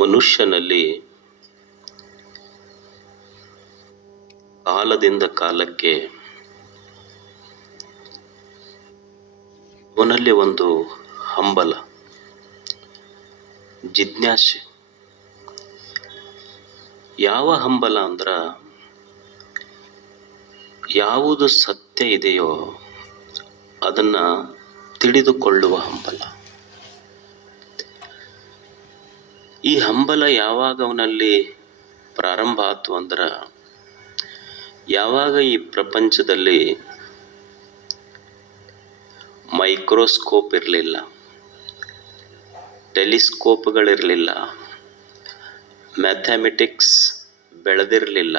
ಮನುಷ್ಯನಲ್ಲಿ ಕಾಲದಿಂದ ಕಾಲಕ್ಕೆ ಅವನಲ್ಲಿ ಒಂದು ಹಂಬಲ, ಜಿಜ್ಞಾಸೆ. ಯಾವ ಹಂಬಲ ಅಂದ್ರ, ಯಾವುದು ಸತ್ಯ ಇದೆಯೋ ಅದನ್ನ ತಿಳಿದುಕೊಳ್ಳುವ ಹಂಬಲ. ಈ ಹಂಬಲ ಯಾವಾಗ ಅವನಲ್ಲಿ ಪ್ರಾರಂಭ ಆಯ್ತು ಅಂದ್ರ, ಯಾವಾಗ ಈ ಪ್ರಪಂಚದಲ್ಲಿ ಮೈಕ್ರೋಸ್ಕೋಪ್ ಇರಲಿಲ್ಲ, ಟೆಲಿಸ್ಕೋಪ್ಗಳಿರಲಿಲ್ಲ, ಮ್ಯಾಥಮೆಟಿಕ್ಸ್ ಬೆಳೆದಿರಲಿಲ್ಲ,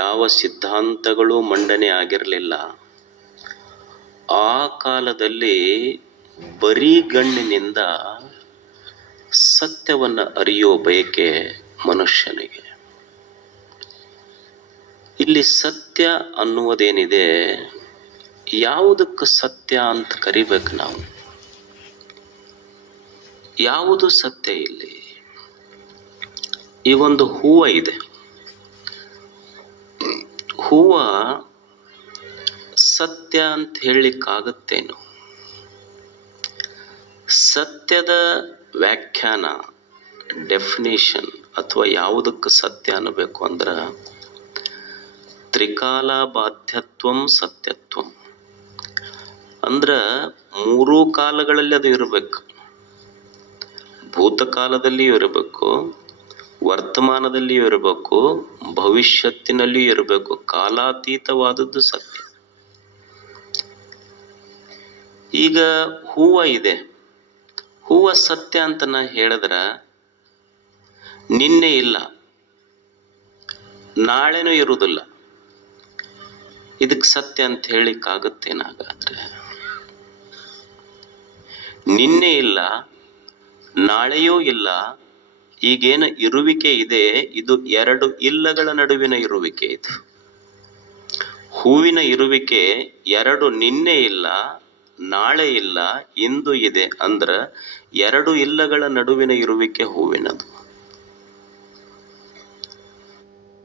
ಯಾವ ಸಿದ್ಧಾಂತಗಳು ಮಂಡನೆ ಆಗಿರಲಿಲ್ಲ, ಆ ಕಾಲದಲ್ಲಿ ಬರಿಗಣ್ಣಿನಿಂದ ಸತ್ಯವನ್ನು ಅರಿಯೋ ಬಯಕೆ ಮನುಷ್ಯನಿಗೆ. ಇಲ್ಲಿ ಸತ್ಯ ಅನ್ನುವುದೇನಿದೆ, ಯಾವುದಕ್ಕೆ ಸತ್ಯ ಅಂತ ಕರಿಬೇಕು ನಾವು? ಯಾವುದು ಸತ್ಯ ಇಲ್ಲಿ? ಈ ಒಂದು ಹೂವ ಇದೆ, ಹೂವ ಸತ್ಯ ಅಂತ ಹೇಳಲಿಕ್ಕಾಗತ್ತೇನು? ಸತ್ಯದ ವ್ಯಾಖ್ಯಾನ, ಡೆಫಿನೇಷನ್ ಅಥವಾ ಯಾವುದಕ್ಕೆ ಸತ್ಯ ಅನ್ನಬೇಕು ಅಂದ್ರೆ, ತ್ರಿಕಾಲ ಬಾಧ್ಯತ್ವಂ ಸತ್ಯತ್ವಂ ಅಂದ್ರೆ ಮೂರೂ ಕಾಲಗಳಲ್ಲಿ ಅದು ಇರಬೇಕು. ಭೂತಕಾಲದಲ್ಲಿಯೂ ಇರಬೇಕು, ವರ್ತಮಾನದಲ್ಲಿಯೂ ಇರಬೇಕು, ಭವಿಷ್ಯತ್ತಿನಲ್ಲಿಯೂ ಇರಬೇಕು. ಕಾಲಾತೀತವಾದದ್ದು ಸತ್ಯ. ಈಗ ಹೂವ ಇದೆ, ಹೂವ ಸತ್ಯ ಅಂತ ನಾ ಹೇಳಿದ್ರ ನಿನ್ನೆ ಇಲ್ಲ, ನಾಳೆನೂ ಇರುವುದಿಲ್ಲ. ಇದಕ್ಕೆ ಸತ್ಯ ಅಂತ ಹೇಳಿಕ್ಕಾಗತ್ತೇನಾಗಾದ್ರೆ? ನಿನ್ನೆ ಇಲ್ಲ, ನಾಳೆಯೂ ಇಲ್ಲ. ಈಗೇನು ಇರುವಿಕೆ ಇದೆ, ಇದು ಎರಡು ಇಲ್ಲಗಳ ನಡುವಿನ ಇರುವಿಕೆ. ಇದು ಹೂವಿನ ಇರುವಿಕೆ ಎರಡು, ನಿನ್ನೆ ಇಲ್ಲ, ನಾಳೆ ಇಲ್ಲ, ಇಂದು ಇದೆ. ಅಂದ್ರೆ ಎರಡು ಇಲ್ಲಗಳ ನಡುವಿನ ಇರುವಿಕೆ ಹೂವಿನದು.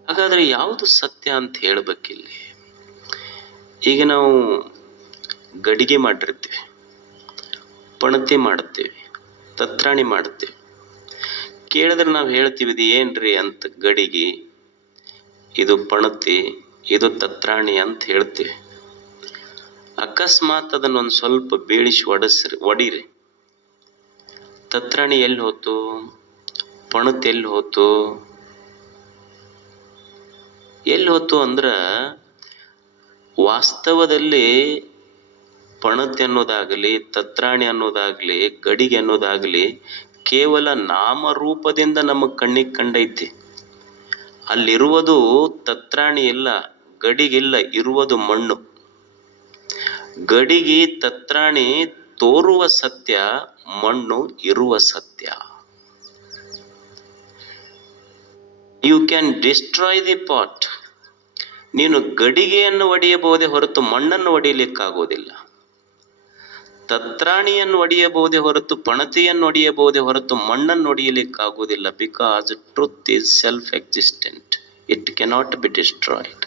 ಹಾಗಾದ್ರೆ ಯಾವುದು ಸತ್ಯ ಅಂತ ಹೇಳ್ಬೇಕಿಲ್ಲಿ? ಈಗ ನಾವು ಗಡಿಗೆ ಮಾಡಿರ್ತೀವಿ, ಪಣತಿ ಮಾಡ್ತೀವಿ, ತತ್ರಾಣಿ ಮಾಡ್ತೀವಿ. ಕೇಳಿದ್ರೆ ನಾವು ಹೇಳ್ತೀವಿ ಇದು ಏನ್ರಿ ಅಂತ. ಗಡಿಗೆ, ಇದು ಪಣತಿ, ಇದು ತತ್ರಾಣಿ ಅಂತ ಹೇಳ್ತೀವಿ. ಅಕಸ್ಮಾತ್ ಅದನ್ನೊಂದು ಸ್ವಲ್ಪ ಬೀಳಿಸಿ ಒಡೀರಿ, ತತ್ರಾಣಿ ಎಲ್ಲಿ ಹೋತು, ಪಣತಿ ಎಲ್ಲಿ ಹೋತು? ಎಲ್ಲಿ ಹೋತು ಅಂದ್ರೆ, ವಾಸ್ತವದಲ್ಲಿ ಪಣತಿ ಅನ್ನೋದಾಗಲಿ, ತತ್ರಾಣಿ ಅನ್ನೋದಾಗಲಿ, ಗಡಿಗೆ ಅನ್ನೋದಾಗಲಿ ಕೇವಲ ನಾಮರೂಪದಿಂದ ನಮಗೆ ಕಣ್ಣಿಗೆ ಕಂಡೈತಿ. ಅಲ್ಲಿರುವುದು ತತ್ರಾಣಿ ಇಲ್ಲ, ಗಡಿಗಿಲ್ಲ, ಇರುವುದು ಮಣ್ಣು. ಗಡಿಗೆ ತತ್ರಾಣಿ ತೋರುವ ಸತ್ಯ, ಮಣ್ಣು ಇರುವ ಸತ್ಯ. You can destroy the pot. ನೀನು ಗಡಿಗೆಯನ್ನು ಒಡೆಯಬಹುದೇ ಹೊರತು ಮಣ್ಣನ್ನು ಒಡೆಯಲಿಕ್ಕಾಗೋದಿಲ್ಲ. ತತ್ರಾಣಿಯನ್ನು ಒಡೆಯಬಹುದೇ ಹೊರತು ಪಣತಿಯನ್ನು ಒಡೆಯಬಹುದೇ ಹೊರತು ಮಣ್ಣನ್ನು ಒಡೆಯಲಿಕ್ಕಾಗೋದಿಲ್ಲ. Because truth is self existent, it cannot be destroyed.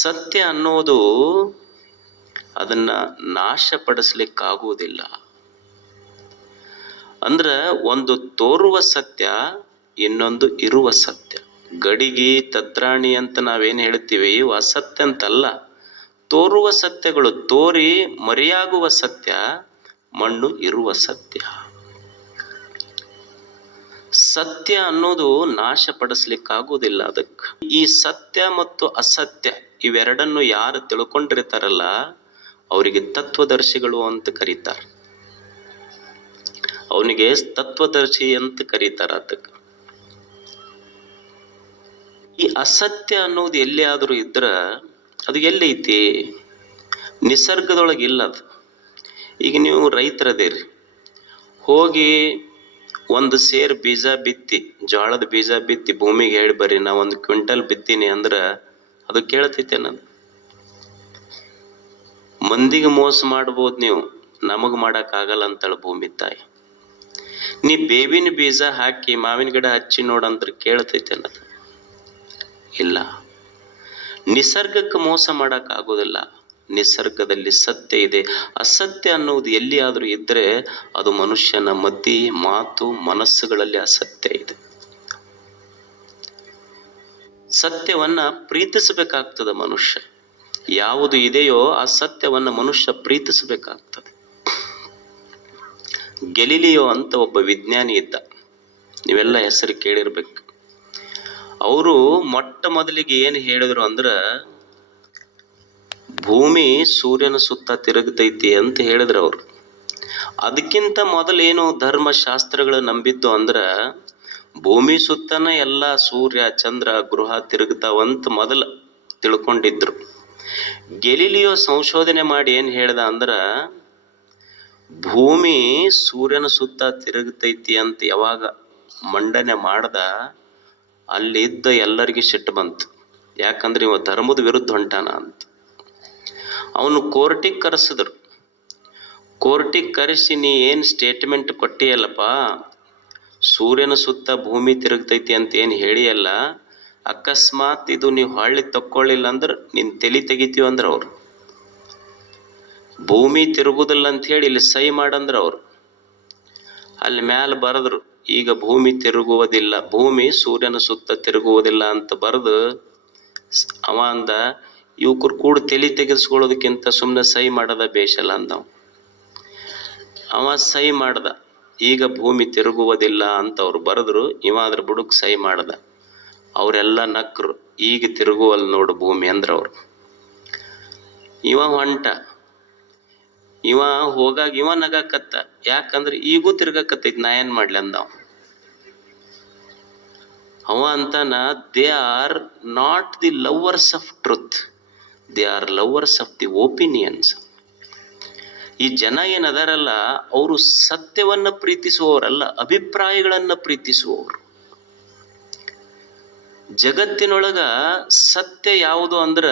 ಸತ್ಯ ಅನ್ನೋದು ಅದನ್ನ ನಾಶಪಡಿಸ್ಲಿಕ್ಕಾಗುವುದಿಲ್ಲ. ಅಂದ್ರೆ ಒಂದು ತೋರುವ ಸತ್ಯ, ಇನ್ನೊಂದು ಇರುವ ಸತ್ಯ. ಗಡಿಗೆ ತತ್ರಾಣಿ ಅಂತ ನಾವೇನು ಹೇಳ್ತೀವಿ, ಇವು ಅಸತ್ಯ ಅಂತಲ್ಲ, ತೋರುವ ಸತ್ಯಗಳು. ತೋರಿ ಮರೆಯಾಗುವ ಸತ್ಯ, ಮಣ್ಣು ಇರುವ ಸತ್ಯ. ಸತ್ಯ ಅನ್ನೋದು ನಾಶಪಡಿಸ್ಲಿಕ್ಕಾಗುವುದಿಲ್ಲ. ಅದಕ್ಕೆ ಈ ಸತ್ಯ ಮತ್ತು ಅಸತ್ಯ ಇವೆರಡನ್ನು ಯಾರು ತಿಳ್ಕೊಂಡಿರ್ತಾರಲ್ಲ ಅವರಿಗೆ ತತ್ವದರ್ಶಿಗಳು ಅಂತ ಕರೀತಾರೆ. ಅವನಿಗೆ ತತ್ವದರ್ಶಿ ಅಂತ ಕರೀತಾರೆ. ಅದಕ್ಕೆ ಈ ಅಸತ್ಯ ಅನ್ನೋದು ಎಲ್ಲಿ ಆದರೂ ಇದ್ರ ಅದು ಎಲ್ಲೈತಿ? ನಿಸರ್ಗದೊಳಗೆ ಇಲ್ಲ ಅದು. ಈಗ ನೀವು ರೈತರದೇರಿ, ಹೋಗಿ ಒಂದು ಸೇರ್ ಬೀಜ ಬಿತ್ತಿ, ಜೋಳದ ಬೀಜ ಬಿತ್ತಿ ಭೂಮಿಗೆ ಹೇಳಿ ಬರ್ರಿ ನಾ 1 ಕ್ವಿಂಟಲ್ ಬಿತ್ತೀನಿ ಅಂದ್ರೆ ಅದು ಕೇಳ್ತೈತೆ? ಅನ್ನೋದು ಮಂದಿಗೆ ಮೋಸ ಮಾಡ್ಬೋದು ನೀವು, ನಮಗೆ ಮಾಡೋಕ್ಕಾಗಲ್ಲ ಅಂತೇಳಿ ಭೂಮಿ ತಾಯಿ. ನೀ ಬೇವಿನ ಬೀಜ ಹಾಕಿ ಮಾವಿನ ಗಿಡ ಹಚ್ಚಿ ನೋಡಂದ್ರೆ ಕೇಳ್ತೈತೆ ಅನ್ನೋದು ಇಲ್ಲ. ನಿಸರ್ಗಕ್ಕೆ ಮೋಸ ಮಾಡೋಕ್ಕಾಗೋದಿಲ್ಲ. ನಿಸರ್ಗದಲ್ಲಿ ಸತ್ಯ ಇದೆ. ಅಸತ್ಯ ಅನ್ನುವುದು ಎಲ್ಲಿಯಾದರೂ ಇದ್ದರೆ ಅದು ಮನುಷ್ಯನ ಮತಿ, ಮಾತು, ಮನಸ್ಸುಗಳಲ್ಲಿ ಅಸತ್ಯ ಇದೆ. ಸತ್ಯವನ್ನ ಪ್ರೀತಿಸಬೇಕಾಗ್ತದೆ ಮನುಷ್ಯ. ಯಾವುದು ಇದೆಯೋ ಆ ಸತ್ಯವನ್ನ ಮನುಷ್ಯ ಪ್ರೀತಿಸಬೇಕಾಗ್ತದೆ. ಗೆಲಿಲಿಯೋ ಅಂತ ಒಬ್ಬ ವಿಜ್ಞಾನಿ ಇದ್ದ, ನೀವೆಲ್ಲ ಹೆಸರು ಕೇಳಿರ್ಬೇಕು. ಅವರು ಮೊಟ್ಟ ಮೊದಲಿಗೆ ಏನು ಹೇಳಿದ್ರು ಅಂದ್ರೆ, ಭೂಮಿ ಸೂರ್ಯನ ಸುತ್ತ ತಿರುಗತೈತಿ ಅಂತ ಹೇಳಿದ್ರು ಅವರು. ಅದಕ್ಕಿಂತ ಮೊದಲೇನು ಧರ್ಮಶಾಸ್ತ್ರಗಳು ನಂಬಿದ್ದು ಅಂದ್ರೆ, ಭೂಮಿ ಸುತ್ತನ ಎಲ್ಲ ಸೂರ್ಯ ಚಂದ್ರ ಗೃಹ ತಿರುಗ್ತಾವಂತ ಮೊದಲು ತಿಳ್ಕೊಂಡಿದ್ರು. ಗೆಲಿಲಿಯೋ ಸಂಶೋಧನೆ ಮಾಡಿ ಏನು ಹೇಳ್ದ ಅಂದ್ರೆ, ಭೂಮಿ ಸೂರ್ಯನ ಸುತ್ತ ತಿರುಗತೈತಿ ಅಂತ ಯಾವಾಗ ಮಂಡನೆ ಮಾಡ್ದ, ಅಲ್ಲಿದ್ದ ಎಲ್ಲರಿಗೆ ಸಿಟ್ಟು ಬಂತು. ಯಾಕಂದ್ರೆ ಇವ ಧರ್ಮದ ವಿರುದ್ಧ ಹೊಂಟಾನ ಅಂತ. ಅವನು ಕೋರ್ಟಿಗೆ ಕರೆಸಿದ್ರು. ಕೋರ್ಟಿಗೆ ಕರೆಸಿ, ನೀ ಏನು ಸ್ಟೇಟ್ಮೆಂಟ್ ಕೊಟ್ಟಿಯಲ್ಲಪ್ಪ, ಸೂರ್ಯನ ಸುತ್ತ ಭೂಮಿ ತಿರುಗ್ತೈತಿ ಅಂತ ಏನು ಹೇಳಿಯಲ್ಲ, ಅಕಸ್ಮಾತ್ ಇದು ನೀವು ಹೊಳ್ಳಿ ತಕ್ಕೊಳ್ಳಿಲ್ಲ ಅಂದ್ರೆ ನಿನ್ನ ತಲೆ ತೆಗಿತೀವಿ ಅಂದ್ರೆ ಅವ್ರು. ಭೂಮಿ ತಿರುಗುದಿಲ್ಲ ಅಂತ ಹೇಳಿ ಇಲ್ಲಿ ಸಹಿ ಮಾಡಂದ್ರೆ ಅವರು. ಅಲ್ಲಿ ಮ್ಯಾಲ ಬರೆದ್ರು, ಈಗ ಭೂಮಿ ತಿರುಗುವುದಿಲ್ಲ, ಭೂಮಿ ಸೂರ್ಯನ ಸುತ್ತ ತಿರುಗುವುದಿಲ್ಲ ಅಂತ ಬರೆದು ಅವ ಅಂದ, ಇವ್ಕರು ಕೂಡ ತಲೆ ತೆಗೆಸ್ಕೊಳ್ಳೋದಕ್ಕಿಂತ ಸುಮ್ಮನೆ ಸಹಿ ಮಾಡೋದ ಬೇಷಲ್ಲ ಅಂದವ. ಅವ ಸಹಿ ಮಾಡ್ದ, ಈಗ ಭೂಮಿ ತಿರುಗುವುದಿಲ್ಲ ಅಂತ ಅವ್ರು ಬರೆದ್ರು. ಇವ ಅದ್ರ ಬುಡಕ್ ಸಹಿ ಮಾಡ್ದ. ಅವರೆಲ್ಲ ನಕ್ರು, ಈಗ ತಿರುಗುವಲ್ಲಿ ನೋಡು ಭೂಮಿ ಅಂದ್ರೆ ಅವ್ರು. ಇವ ಹೊಂಟ. ಇವ ಹೋಗಾಗ ಇವ ನಗಾಕತ್ತ, ಯಾಕಂದ್ರೆ ಈಗೂ ತಿರ್ಗಕತ್ತೈತಿ, ನಾ ಏನ್ ಮಾಡ್ಲಿ ಅಂದವ. ಅವ ಅಂತಾನ, they are not the lovers of truth, they are lovers of the opinions. ಈ ಜನ ಏನದಾರಲ್ಲ, ಅವರು ಸತ್ಯವನ್ನ ಪ್ರೀತಿಸುವವರಲ್ಲ, ಅಭಿಪ್ರಾಯಗಳನ್ನ ಪ್ರೀತಿಸುವವರು. ಜಗತ್ತಿನೊಳಗ ಸತ್ಯ ಯಾವುದು ಅಂದ್ರ,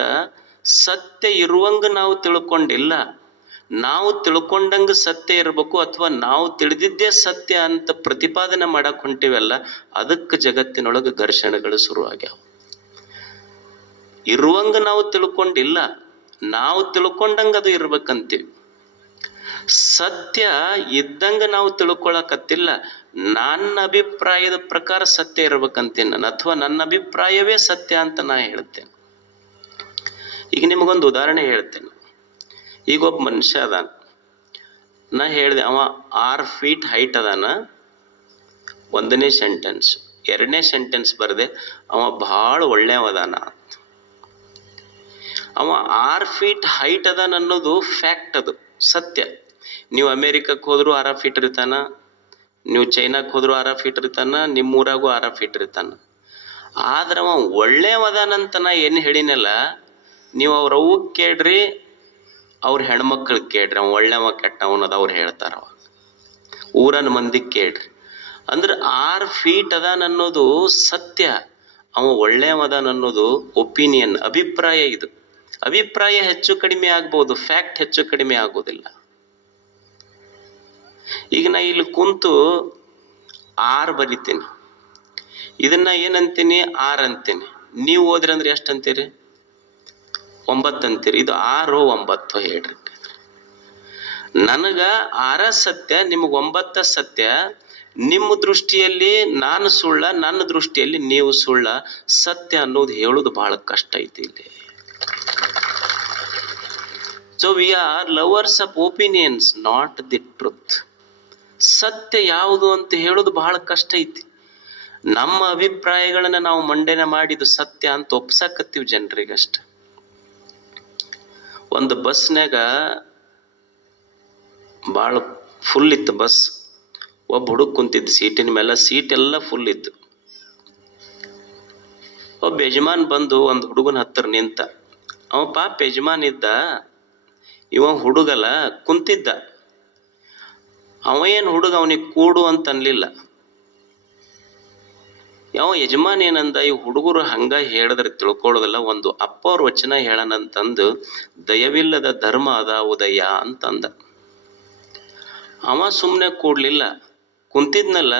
ಸತ್ಯ ಇರುವಂಗ ನಾವು ತಿಳ್ಕೊಂಡಿಲ್ಲ, ನಾವು ತಿಳ್ಕೊಂಡಂಗ ಸತ್ಯ ಇರಬೇಕು, ಅಥವಾ ನಾವು ತಿಳಿದಿದ್ದೇ ಸತ್ಯ ಅಂತ ಪ್ರತಿಪಾದನೆ ಮಾಡಕ್ ಹೊಂಟಿವಲ್ಲ, ಅದಕ್ಕೆ ಜಗತ್ತಿನೊಳಗೆ ಘರ್ಷಣೆಗಳು ಶುರುವಾಗ್ಯಾವ. ಇರುವಂಗ ನಾವು ತಿಳ್ಕೊಂಡಿಲ್ಲ, ನಾವು ತಿಳ್ಕೊಂಡಂಗ ಅದು ಇರ್ಬೇಕಂತೀವಿ. ಸತ್ಯ ಇದ್ದಂಗ ನಾವು ತಿಳ್ಕೊಳಕತ್ತಿಲ್ಲ, ನನ್ನ ಅಭಿಪ್ರಾಯದ ಪ್ರಕಾರ ಸತ್ಯ ಇರ್ಬೇಕಂತೀನಿ ನಾನು, ಅಥವಾ ನನ್ನ ಅಭಿಪ್ರಾಯವೇ ಸತ್ಯ ಅಂತ ನಾ ಹೇಳ್ತೇನೆ. ಈಗ ನಿಮಗೊಂದು ಉದಾಹರಣೆ ಹೇಳ್ತೇನೆ. ಈಗ ಒಬ್ಬ ಮನುಷ್ಯ ಅದಾನ, ನಾ ಹೇಳಿದೆ ಅವ 6 ಫೀಟ್ ಹೈಟ್ ಅದಾನ, 1ನೇ ಸೆಂಟೆನ್ಸ್. 2ನೇ ಸೆಂಟೆನ್ಸ್ ಬರದೆ ಅವ ಭಾಳ ಒಳ್ಳೆಯವದಾನ. ಅವ 6 ಫೀಟ್ ಹೈಟ್ ಅದಾನ ಅನ್ನೋದು ಫ್ಯಾಕ್ಟ್, ಅದು ಸತ್ಯ. ನೀವು ಅಮೇರಿಕಕ್ಕೆ ಹೋದ್ರು 6 ಫೀಟ್ ಇರ್ತಾನ, ನೀವು ಚೈನಾಕ್ಕೆ ಹೋದ್ರು 6 ಫೀಟ್ ಇರ್ತಾನ, ನಿಮ್ಮೂರಾಗೂ 6 ಫೀಟ್ ಇರ್ತಾನ. ಆದ್ರೆ ಅವ ಒಳ್ಳೆಯವದಾನಂತ ನಾ ಏನು ಹೇಳಿನಲ್ಲ, ನೀವು ಅವ್ರ ಅವ್ವ ಕೇಳ್ರಿ, ಅವ್ರ ಹೆಣ್ಮಕ್ಳಿಗೆ ಕೇಳ್ರಿ, ಅವ ಒಳ್ಳೆವ ಕೆಟ್ಟವನದ ಅವ್ರು ಹೇಳ್ತಾರ. ಅವ ಊರನ ಮಂದಿಗೆ ಕೇಳ್ರಿ. ಅಂದ್ರೆ 6 ಫೀಟ್ ಅದಾನ ಅನ್ನೋದು ಸತ್ಯ, ಅವ ಒಳ್ಳೆಯವದಾನ ಅನ್ನೋದು ಒಪಿನಿಯನ್, ಅಭಿಪ್ರಾಯ. ಇದು ಅಭಿಪ್ರಾಯ ಹೆಚ್ಚು ಕಡಿಮೆ ಆಗ್ಬೋದು, ಫ್ಯಾಕ್ಟ್ ಹೆಚ್ಚು ಕಡಿಮೆ ಆಗೋದಿಲ್ಲ. ಈಗ ನಾ ಇಲ್ಲಿ ಕುಂತು 6 ಬರಿತೀನಿ, ಇದನ್ನ ಏನಂತೀನಿ, 6 ಅಂತೀನಿ. ನೀವು ಓದ್ರಿ ಅಂದ್ರೆ ಎಷ್ಟು ಅಂತೀರಿ? 9 ಅಂತೀರಿ. ಇದು 6 9 ಹೇಳ್ರಿ. ನನಗ 6 ಸತ್ಯ, ನಿಮಗೆ 9 ಸತ್ಯ. ನಿಮ್ಮ ದೃಷ್ಟಿಯಲ್ಲಿ ನಾನು ಸುಳ್ಳ, ನನ್ನ ದೃಷ್ಟಿಯಲ್ಲಿ ನೀವು ಸುಳ್ಳ. ಸತ್ಯ ಅನ್ನೋದು ಹೇಳೋದು ಬಹಳ ಕಷ್ಟ ಐತಿ ಇಲ್ಲಿ. So we are lovers of opinions, not the truth. ಸತ್ಯ ಯಾವುದು ಅಂತ ಹೇಳೋದು ಬಹಳ ಕಷ್ಟ ಐತಿ. ನಮ್ಮ ಅಭಿಪ್ರಾಯಗಳನ್ನ ನಾವು ಮಂಡನೆ ಮಾಡಿದ್ದು ಸತ್ಯ ಅಂತ ಒಪ್ಸಕತ್ತೀವಿ ಜನರಿಗಷ್ಟ. ಒಂದು ಬಸ್ನಾಗ ಭಾಳ ಫುಲ್ ಇತ್ತು ಬಸ್. ಒಬ್ಬ ಹುಡುಗ ಕುಂತಿದ್ದು ಸೀಟಿನ ಮೇಲೆ, ಸೀಟ್ ಎಲ್ಲ ಫುಲ್ ಇತ್ತು. ಒಬ್ಬ ಯಜಮಾನ್ ಬಂದು ಒಂದು ಹುಡುಗನ ಹತ್ತಿರ ನಿಂತ. ಅವ ಪಾಪ ಯಜಮಾನ್ ಇದ್ದ, ಇವ ಹುಡುಗಲ್ಲ ಕುಂತಿದ್ದ. ಅವ ಏನು ಹುಡುಗ ಅವನಿಗೆ ಕೂಡು ಅಂತ ಅನ್ಲಿಲ್ಲ. ಯಾವ ಯಜಮಾನ್ ಏನಂದ, ಈ ಹುಡುಗರು ಹಂಗ ಹೇಳಿದ್ರೆ ತಿಳ್ಕೊಳ್ಳೋದಿಲ್ಲ, ಒಂದು ಅಪ್ಪವ್ರ ವಚನ ಹೇಳನಂತಂದು, ದಯವಿಲ್ಲದ ಧರ್ಮ ಅದ ಉದಯ ಅಂತಂದ. ಅವ ಸುಮ್ಮನೆ ಕೂಡ್ಲಿಲ್ಲ. ಕುಂತಿದ್ನಲ್ಲ,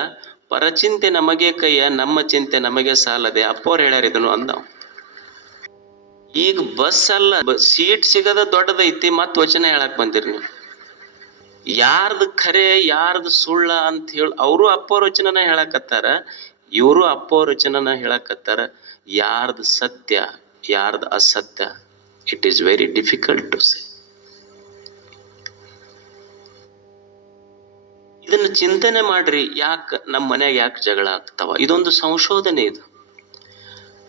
ಪರಚಿಂತೆ ನಮಗೆ ಕೈಯ, ನಮ್ಮ ಚಿಂತೆ ನಮಗೆ ಸಾಲದೆ, ಅಪ್ಪವ್ರು ಹೇಳ್ಯಾರ ಇದನ್ನು ಅಂದ. ಈಗ ಬಸ್ ಅಲ್ಲ, ಸೀಟ್ ಸಿಗದ ದೊಡ್ಡದೈತಿ, ಮತ್ ವಚನ ಹೇಳಕ್ ಬಂದಿರಿ ನೀವು. ಯಾರ್ದು ಖರೆ ಯಾರ್ದು ಸುಳ್ಳ ಅಂತ ಹೇಳಿ ಅವರು ಅಪ್ಪವ್ರ ವಚನನ ಹೇಳಕತ್ತಾರ, ಇವರು ಅಪ್ಪವ್ರ ವಚನನ ಹೇಳಕತ್ತಾರ. ಯಾರ್ದು ಸತ್ಯ ಯಾರ್ದು ಅಸತ್ಯ, it is very difficult to say. ಇದನ್ನ ಚಿಂತನೆ ಮಾಡ್ರಿ. ಯಾಕೆ ನಮ್ಮ ಮನ್ಯಾಗ ಯಾಕೆ ಜಗಳ ಆಗ್ತಾವ? ಇದೊಂದು ಸಂಶೋಧನೆ. ಇದು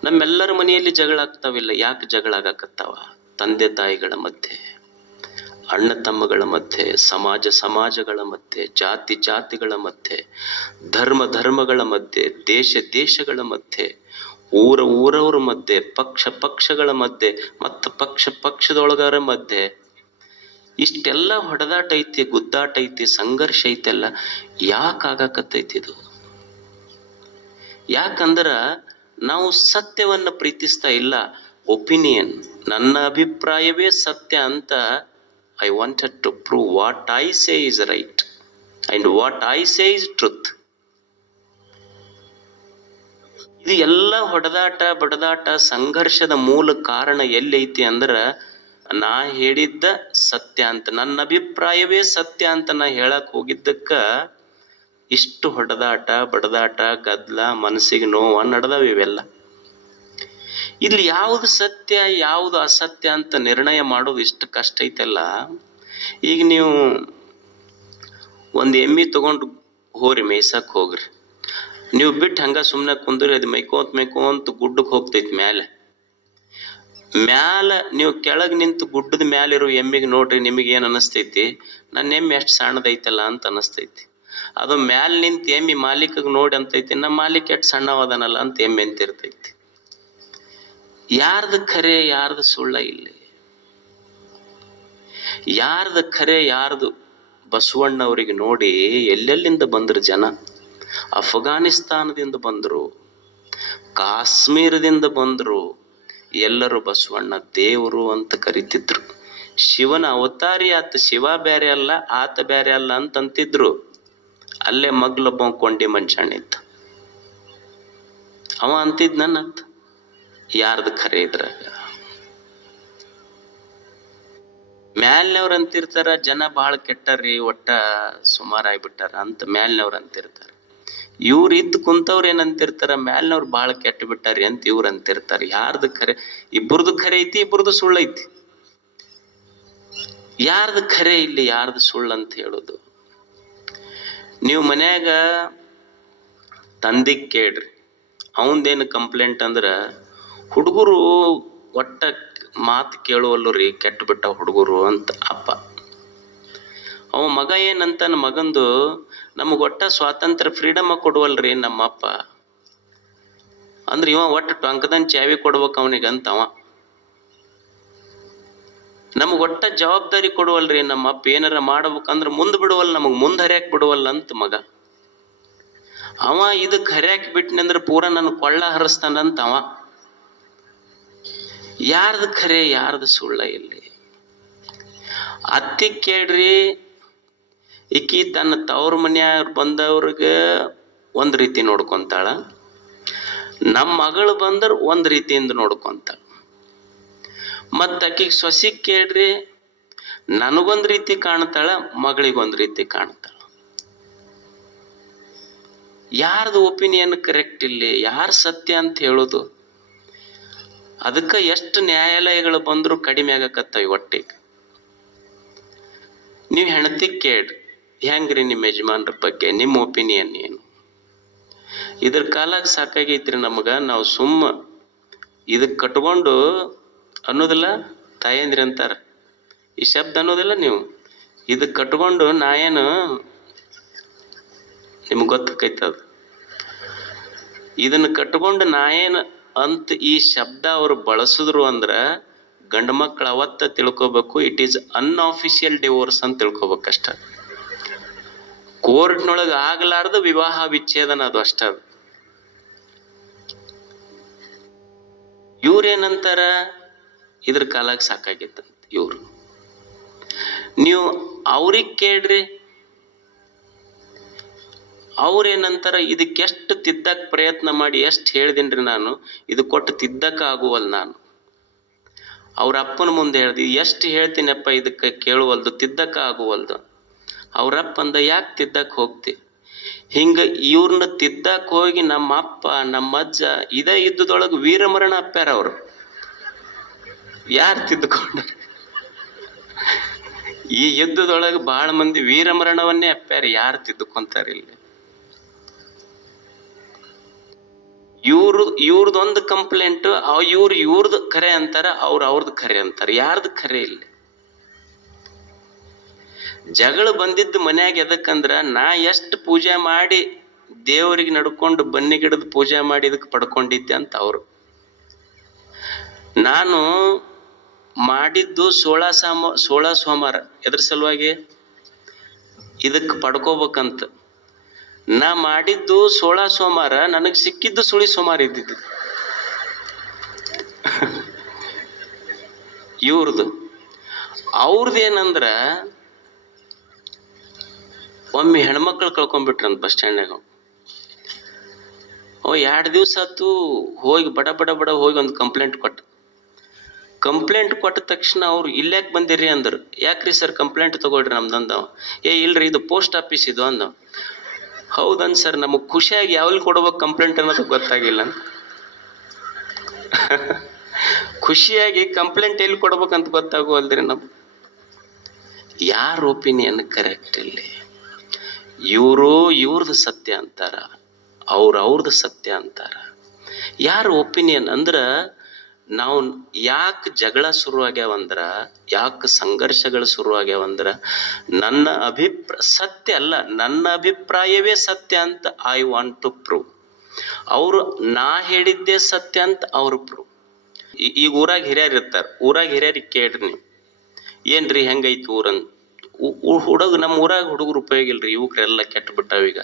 ನಮ್ಮೆಲ್ಲರ ಮನೆಯಲ್ಲಿ ಜಗಳ ಆಗ್ತಾವಿಲ್ಲ. ಯಾಕೆ ಜಗಳ ಆಗಕತ್ತಾವ? ತಂದೆ ತಾಯಿಗಳ ಮಧ್ಯೆ, ಅಣ್ಣ ತಮ್ಮಗಳ ಮಧ್ಯೆ, ಸಮಾಜಗಳ ಮಧ್ಯೆ, ಜಾತಿಗಳ ಮಧ್ಯೆ, ಧರ್ಮಗಳ ಮಧ್ಯೆ, ದೇಶಗಳ ಮಧ್ಯೆ, ಊರವರ ಮಧ್ಯೆ, ಪಕ್ಷಗಳ ಮಧ್ಯೆ, ಮತ್ತು ಪಕ್ಷದೊಳಗರ ಮಧ್ಯೆ ಇಷ್ಟೆಲ್ಲ ಹೊಡೆದಾಟ ಐತಿ, ಗುದ್ದಾಟ ಐತಿ, ಸಂಘರ್ಷ ಐತೆಲ್ಲ. ಯಾಕೆ ಆಗಾಕತ್ತೈತಿ ಇದು? ಯಾಕಂದ್ರ ನಾವು ಸತ್ಯವನ್ನು ಪ್ರೀತಿಸ್ತಾ ಇಲ್ಲ. ಒಪಿನಿಯನ್, ನನ್ನ ಅಭಿಪ್ರಾಯವೇ ಸತ್ಯ ಅಂತ I wanted to prove what I say is right and what I say is truth. ಇದು ಎಲ್ಲ ಹೊಡೆದಾಟ ಬಡದಾಟ ಸಂಘರ್ಷದ ಮೂಲ ಕಾರಣ ಎಲ್ಲೈತಿ ಅಂದ್ರ, ನಾ ಹೇಳಿದ್ದ ಸತ್ಯ ಅಂತ, ನನ್ನ ಅಭಿಪ್ರಾಯವೇ ಸತ್ಯ ಅಂತ ನಾ ಹೇಳಕ್ ಹೋಗಿದ್ದಕ್ಕ ಇಷ್ಟು ಹೊಡೆದಾಟ ಬಡದಾಟ ಗದ್ಲ, ಮನಸ್ಸಿಗೆ ನೋವು ನಡೆದವ. ಇವೆಲ್ಲ ಇಲ್ಲಿ ಯಾವುದು ಸತ್ಯ ಯಾವುದು ಅಸತ್ಯ ಅಂತ ನಿರ್ಣಯ ಮಾಡೋದು ಇಷ್ಟು ಕಷ್ಟ ಐತಲ್ಲ. ಈಗ ನೀವು ಒಂದು ಎಮ್ಮಿ ತಗೊಂಡು ಹೋರಿ ಮೇಯ್ಸಕ್ ಹೋಗ್ರಿ, ನೀವು ಬಿಟ್ಟು ಹಂಗ ಸುಮ್ಮನೆ ಕುಂದ್ರಿ, ಅದು ಮೈಕೋಂತ ಗುಡ್ಡಕ್ಕೆ ಹೋಗ್ತೈತಿ. ಮ್ಯಾಲ ನೀವು ಕೆಳಗೆ ನಿಂತು ಗುಡ್ಡದ ಮ್ಯಾಲಿರೋ ಎಮ್ಮಿಗೆ ನೋಡ್ರಿ, ನಿಮಗೆ ಏನು ಅನಿಸ್ತೈತಿ? ನನ್ನ ಎಮ್ಮೆ ಎಷ್ಟು ಸಣ್ಣದೈತಲ್ಲ ಅಂತ ಅನಿಸ್ತೈತಿ. ಅದು ಮ್ಯಾಲ ನಿಂತು ಎಮ್ಮಿ ಮಾಲೀಕಗೆ ನೋಡಿ ಅಂತೈತಿ, ನಮ್ಮ ಮಾಲೀಕ ಎಷ್ಟು ಸಣ್ಣವದನಲ್ಲ ಅಂತ ಎಮ್ಮೆ ಅಂತಿರ್ತೈತಿ. ಯಾರ್ದು ಖರೆ ಯಾರ್ದು ಸುಳ್ಳ ಇಲ್ಲಿ? ಯಾರ್ದು ಖರೆ ಯಾರ್ದು? ಬಸವಣ್ಣವರಿಗೆ ನೋಡಿ ಎಲ್ಲೆಲ್ಲಿಂದ ಬಂದ್ರು ಜನ. ಅಫ್ಘಾನಿಸ್ತಾನದಿಂದ ಬಂದರು, ಕಾಶ್ಮೀರದಿಂದ ಬಂದರು. ಎಲ್ಲರೂ ಬಸವಣ್ಣ ದೇವರು ಅಂತ ಕರಿತಿದ್ರು. ಶಿವನ ಅವತಾರಿ ಆತ, ಶಿವ ಬೇರೆ ಅಲ್ಲ ಆತ ಬೇರೆ ಅಲ್ಲ ಅಂತಂತಿದ್ರು. ಅಲ್ಲೇ ಮಗ್ಲೊಬ್ಬ ಕೊಂಡಿ ಮಂಚಾಣಿದ್ದ, ಅವ ಅಂತಿದ್ ನನ್ನಂತ. ಯಾರ್ದು ಖರೆ ಇದ್ರಾಗ? ಮ್ಯಾಲ್ನವ್ರು ಅಂತಿರ್ತಾರ ಜನ ಬಹಳ ಕೆಟ್ಟಾರ್ರಿ, ಒಟ್ಟ ಸುಮಾರಾಗ್ಬಿಟ್ಟಾರ ಅಂತ ಮ್ಯಾಲ್ನವ್ರು ಅಂತಿರ್ತಾರ. ಇವ್ರು ಇದ್ದು ಕುಂತವ್ರು ಏನಂತಿರ್ತಾರ? ಮ್ಯಾಲ್ನವ್ರು ಭಾಳ ಕೆಟ್ಟ ಬಿಟ್ಟಾರಿ ಅಂತ ಇವ್ರು ಅಂತಿರ್ತಾರೆ. ಯಾರ್ದು ಖರೆ? ಇಬ್ಬರದು ಖರೆ ಐತಿ, ಇಬ್ಬರದು ಸುಳ್ಳೈತಿ. ಯಾರ್ದು ಖರೆ ಇಲ್ಲಿ ಯಾರ್ದು ಸುಳ್ಳು ಅಂತ ಹೇಳೋದು? ನೀವು ಮನ್ಯಾಗ ತಂದಿಗೆ ಕೇಳ್ರಿ, ಅವಂದೇನು ಕಂಪ್ಲೇಂಟ್ ಅಂದ್ರ, ಹುಡುಗರು ಒಟ್ಟ ಮಾತು ಕೇಳುವಲ್ಲು ರೀ, ಕೆಟ್ಟ ಬಿಟ್ಟ ಹುಡುಗರು ಅಂತ ಅಪ್ಪ. ಅವ ಮಗ ಏನಂತ, ನಮ್ಮ ಮಗಂದು ನಮಗೆ ಒಟ್ಟ ಸ್ವಾತಂತ್ರ್ಯ ಫ್ರೀಡಮ್ ಕೊಡುವಲ್ರಿ ನಮ್ಮಪ್ಪ ಅಂದ್ರೆ, ಇವ ಒಟ್ಟು ಟೊಂಕದನ್ ಚಾವಿ ಕೊಡ್ಬೇಕು ಅವನಿಗಂತ ಅವ. ನಮಗ್ ಒಟ್ಟ ಜವಾಬ್ದಾರಿ ಕೊಡುವಲ್ರಿ ನಮ್ಮಪ್ಪ, ಏನಾರ ಮಾಡ್ಬೇಕಂದ್ರ ಮುಂದ್ ಬಿಡುವಲ್ಲ, ನಮಗ್ ಮುಂದ್ ಹರ್ಯಾಕ್ ಬಿಡುವಲ್ಲ ಅಂತ ಮಗ. ಅವ ಇದಕ್ ಹರ್ಯಾಕ್ ಬಿಟ್ನಂದ್ರ ಪೂರ ನನ್ ಕೊಳ್ಳ ಹರಿಸ್ತಾನಂತ ಅವ. ಯಾರ್ದು ಖರೆ ಯಾರ್ದು ಸುಳ್ಳ ಇಲ್ಲಿ? ಅತ್ತಿ ಕೇಳ್ರಿ, ಈಕಿ ತನ್ನ ತವ್ರ ಮನ್ಯಾಗ ಬಂದವ್ರಿಗೆ ಒಂದ್ ರೀತಿ ನೋಡ್ಕೊಂತಾಳ, ನಮ್ಮ ಮಗಳು ಬಂದ್ರ ಒಂದ್ ರೀತಿಯಿಂದ ನೋಡ್ಕೊಂತಾಳ. ಮತ್ತ ಆಕಿಗೆ ಸೊಸಿಗ್ ಕೇಳ್ರಿ, ನನಗೊಂದ್ ರೀತಿ ಕಾಣ್ತಾಳ, ಮಗಳಿಗೊಂದ್ ರೀತಿ ಕಾಣ್ತಾಳ. ಯಾರ್ದು ಒಪಿನಿಯನ್ ಕರೆಕ್ಟ್ ಇಲ್ಲಿ? ಯಾರು ಸತ್ಯ ಅಂತ ಹೇಳೋದು? ಅದಕ್ಕೆ ಎಷ್ಟು ನ್ಯಾಯಾಲಯಗಳು ಬಂದ್ರು ಕಡಿಮೆ ಆಗಕತ್ತಾವ ಒಟ್ಟಿಗೆ. ನೀವು ಹೆಂಡತಿ ಕೇಳ್ರಿ, ಹೆಂಗ್ರಿ ನಿಮ್ಮ ಯಜಮಾನ್ರ ಬಗ್ಗೆ ನಿಮ್ಮ ಒಪಿನಿಯನ್ ಏನು? ಇದ್ರ ಕಾಲಾಗ ಸಾಕಾಗೈತ್ರಿ ನಮಗ. ನಾವು ಸುಮ್ಮ ಇದಕ್ಕೆ ಕಟ್ಕೊಂಡು ಅನ್ನೋದಿಲ್ಲ, ತಾಯಂದ್ರಿ ಅಂತಾರ ಈ ಶಬ್ದ ಅನ್ನೋದಿಲ್ಲ. ನೀವು ಇದಕ್ಕೆ ಕಟ್ಕೊಂಡು ನಾ ಏನು, ನಿಮ್ಗೆ ಗೊತ್ತಕ್ಕೈತದ, ಇದನ್ನ ಕಟ್ಕೊಂಡು ನಾ ಏನು ಅಂತ ಈ ಶಬ್ದ ಅವರು ಬಳಸಿದ್ರು ಅಂದ್ರ ಗಂಡು ಮಕ್ಕಳು ಅವತ್ತ ತಿಳ್ಕೊಬೇಕು, ಇಟ್ ಈಸ್ ಅನ್ಆಫಿಷಿಯಲ್ ಡಿವೋರ್ಸ್ ಅಂತ ತಿಳ್ಕೊಬೇಕಷ್ಟ. ಕೋರ್ಟ್ನೊಳಗೆ ಆಗ್ಲಾರ್ದು ವಿವಾಹ ವಿಚ್ಛೇದನ, ಅದು ಅಷ್ಟ. ಇವ್ರೇನಂತಾರ, ಇದ್ರ ಕಾಲಾಗ ಸಾಕಾಗಿತ್ತಂತ ಇವ್ರು. ನೀವು ಅವ್ರಿಗೆ ಕೇಳ್ರಿ, ಅವ್ರೇನಂತಾರ, ಇದಕ್ಕೆ ಎಷ್ಟು ತಿದ್ದಕ್ಕೆ ಪ್ರಯತ್ನ ಮಾಡಿ ಎಷ್ಟು ಹೇಳಿದೀನ್ರಿ ನಾನು, ಇದು ಕೊಟ್ಟು ತಿದ್ದಕ್ಕೆ ಆಗುವಲ್ಲ ನಾನು. ಅವ್ರ ಅಪ್ಪನ ಮುಂದೆ ಹೇಳ್ದಿ, ಎಷ್ಟು ಹೇಳ್ತೀನಪ್ಪ ಇದಕ್ಕೆ ಕೇಳುವಲ್ದು, ತಿದ್ದಕ್ಕೆ ಆಗುವಲ್ದು. ಅವ್ರಪ್ಪ ಅಂದ, ಯಾಕೆ ತಿದ್ದಕ್ಕೆ ಹೋಗ್ತಿ? ಹಿಂಗೆ ಇವ್ರನ್ನ ತಿದ್ದಕ್ಕೆ ಹೋಗಿ ನಮ್ಮ ಅಪ್ಪ ನಮ್ಮ ಅಜ್ಜ ಇದೇ ಯುದ್ಧದೊಳಗೆ ವೀರಮರಣ ಅಪ್ಪ್ಯಾರ. ಅವರು ಯಾರು ತಿದ್ದುಕೊಂಡ್ರು? ಈ ಯುದ್ಧದೊಳಗೆ ಬಹಳ ಮಂದಿ ವೀರಮರಣವನ್ನೇ ಅಪ್ಪ್ಯಾರ. ಯಾರು ತಿದ್ದುಕೊಂತಾರಿಲ್ಲ? ಇವ್ರದೊಂದು ಕಂಪ್ಲೇಂಟ್, ಇವ್ರದ್ದು ಖರೆ ಅಂತಾರ, ಅವ್ರದ್ದು ಖರೆ ಅಂತಾರೆ. ಯಾರ್ದು ಖರೆ ಇಲ್ಲ? ಜಗಳ ಬಂದಿದ್ದು ಮನ್ಯಾಗ ಎದಕ್ಕಂದ್ರ, ನಾ ಎಷ್ಟು ಪೂಜೆ ಮಾಡಿ ದೇವರಿಗೆ ನಡ್ಕೊಂಡು ಬನ್ನಿ ಗಿಡದ ಪೂಜೆ ಮಾಡಿ ಇದಕ್ಕೆ ಪಡ್ಕೊಂಡಿದ್ದೆ ಅಂತ ಅವರು. ನಾನು ಮಾಡಿದ್ದು 16 ಸೋಮವಾರ ಎದ್ರ ಸಲುವಾಗಿ? ಇದಕ್ಕೆ ಪಡ್ಕೋಬೇಕಂತ. ನಾ ಮಾಡಿದ್ದು 16 ಸೋಮವಾರ, ನನಗೆ ಸಿಕ್ಕಿದ್ದು ಸುಳಿ ಸೋಮವಾರ ಇದ್ದಿದ್ದು. ಅವ್ರದ್ದೇನಂದ್ರ, ಒಮ್ಮೆ ಹೆಣ್ಮಕ್ಳು ಕಳ್ಕೊಂಡ್ಬಿಟ್ರಂತ ಬಸ್ ಸ್ಟ್ಯಾಂಡ್ನಾಗ. 2 ದಿವಸ ಆತು, ಹೋಗಿ ಬಡ ಹೋಗಿ ಒಂದು ಕಂಪ್ಲೇಂಟ್ ಕೊಟ್ಟ ತಕ್ಷಣ ಅವ್ರು ಇಲ್ಲಾಕ್ ಬಂದಿರಿ ಅಂದರು. ಯಾಕ್ರಿ ಸರ್ ಕಂಪ್ಲೇಂಟ್ ತಗೊಳ್ರಿ ನಮ್ದಂದ. ಇಲ್ರಿ ಇದು ಪೋಸ್ಟ್ ಆಫೀಸ್ ಇದು ಅಂದ. ಹೌದನ್ ಸರ್, ನಮಗೆ ಖುಷಿಯಾಗಿ ಯಾವಲ್ಲಿ ಕೊಡ್ಬೇಕು ಕಂಪ್ಲೇಂಟ್ ಅನ್ನೋದು ಗೊತ್ತಾಗಿಲ್ಲ. ಖುಷಿಯಾಗಿ ಕಂಪ್ಲೇಂಟ್ ಎಲ್ಲಿ ಕೊಡ್ಬೇಕಂತ ಗೊತ್ತಾಗುವಲ್ರಿ ನಮ್ಗೆ. ಯಾರ ಒಪಿನಿಯನ್ ಕರೆಕ್ಟ್ ಇಲ್ಲಿ? ಇವ್ರದ್ದು ಸತ್ಯ ಅಂತಾರ, ಅವ್ರದ್ದು ಸತ್ಯ ಅಂತಾರ. ಯಾರ ಒಪಿನಿಯನ್ ಅಂದ್ರ, ನಾವು ಯಾಕೆ ಜಗಳ ಶುರುವಾಗ್ಯಾವಂದ್ರ, ಯಾಕೆ ಸಂಘರ್ಷಗಳು ಶುರುವಾಗ್ಯಾವಂದ್ರ, ನನ್ನ ಸತ್ಯ ಅಲ್ಲ, ನನ್ನ ಅಭಿಪ್ರಾಯವೇ ಸತ್ಯ ಅಂತ ಐ ವಾಂಟ್ ಟು ಪ್ರೂವ್. ಅವರು ನಾ ಹೇಳಿದ್ದೇ ಸತ್ಯ ಅಂತ ಅವರು ಪ್ರೂವ್. ಈಗ ಊರಾಗ ಹಿರಿಯರು ಇರ್ತಾರೆ, ಊರಾಗ ಹಿರಿಯರಿಗೆ ಕೇಳ್ರಿ ನೀವು, ಏನ್ರಿ ಹೆಂಗೈತಿ ಊರಂತ. ನಮ್ಮ ಊರಾಗ ಹುಡುಗರು ಉಪಯೋಗ ಇಲ್ರಿ, ಯುವಕರೆಲ್ಲ ಕೆಟ್ಟು ಬಿಟ್ಟಾವೀಗ.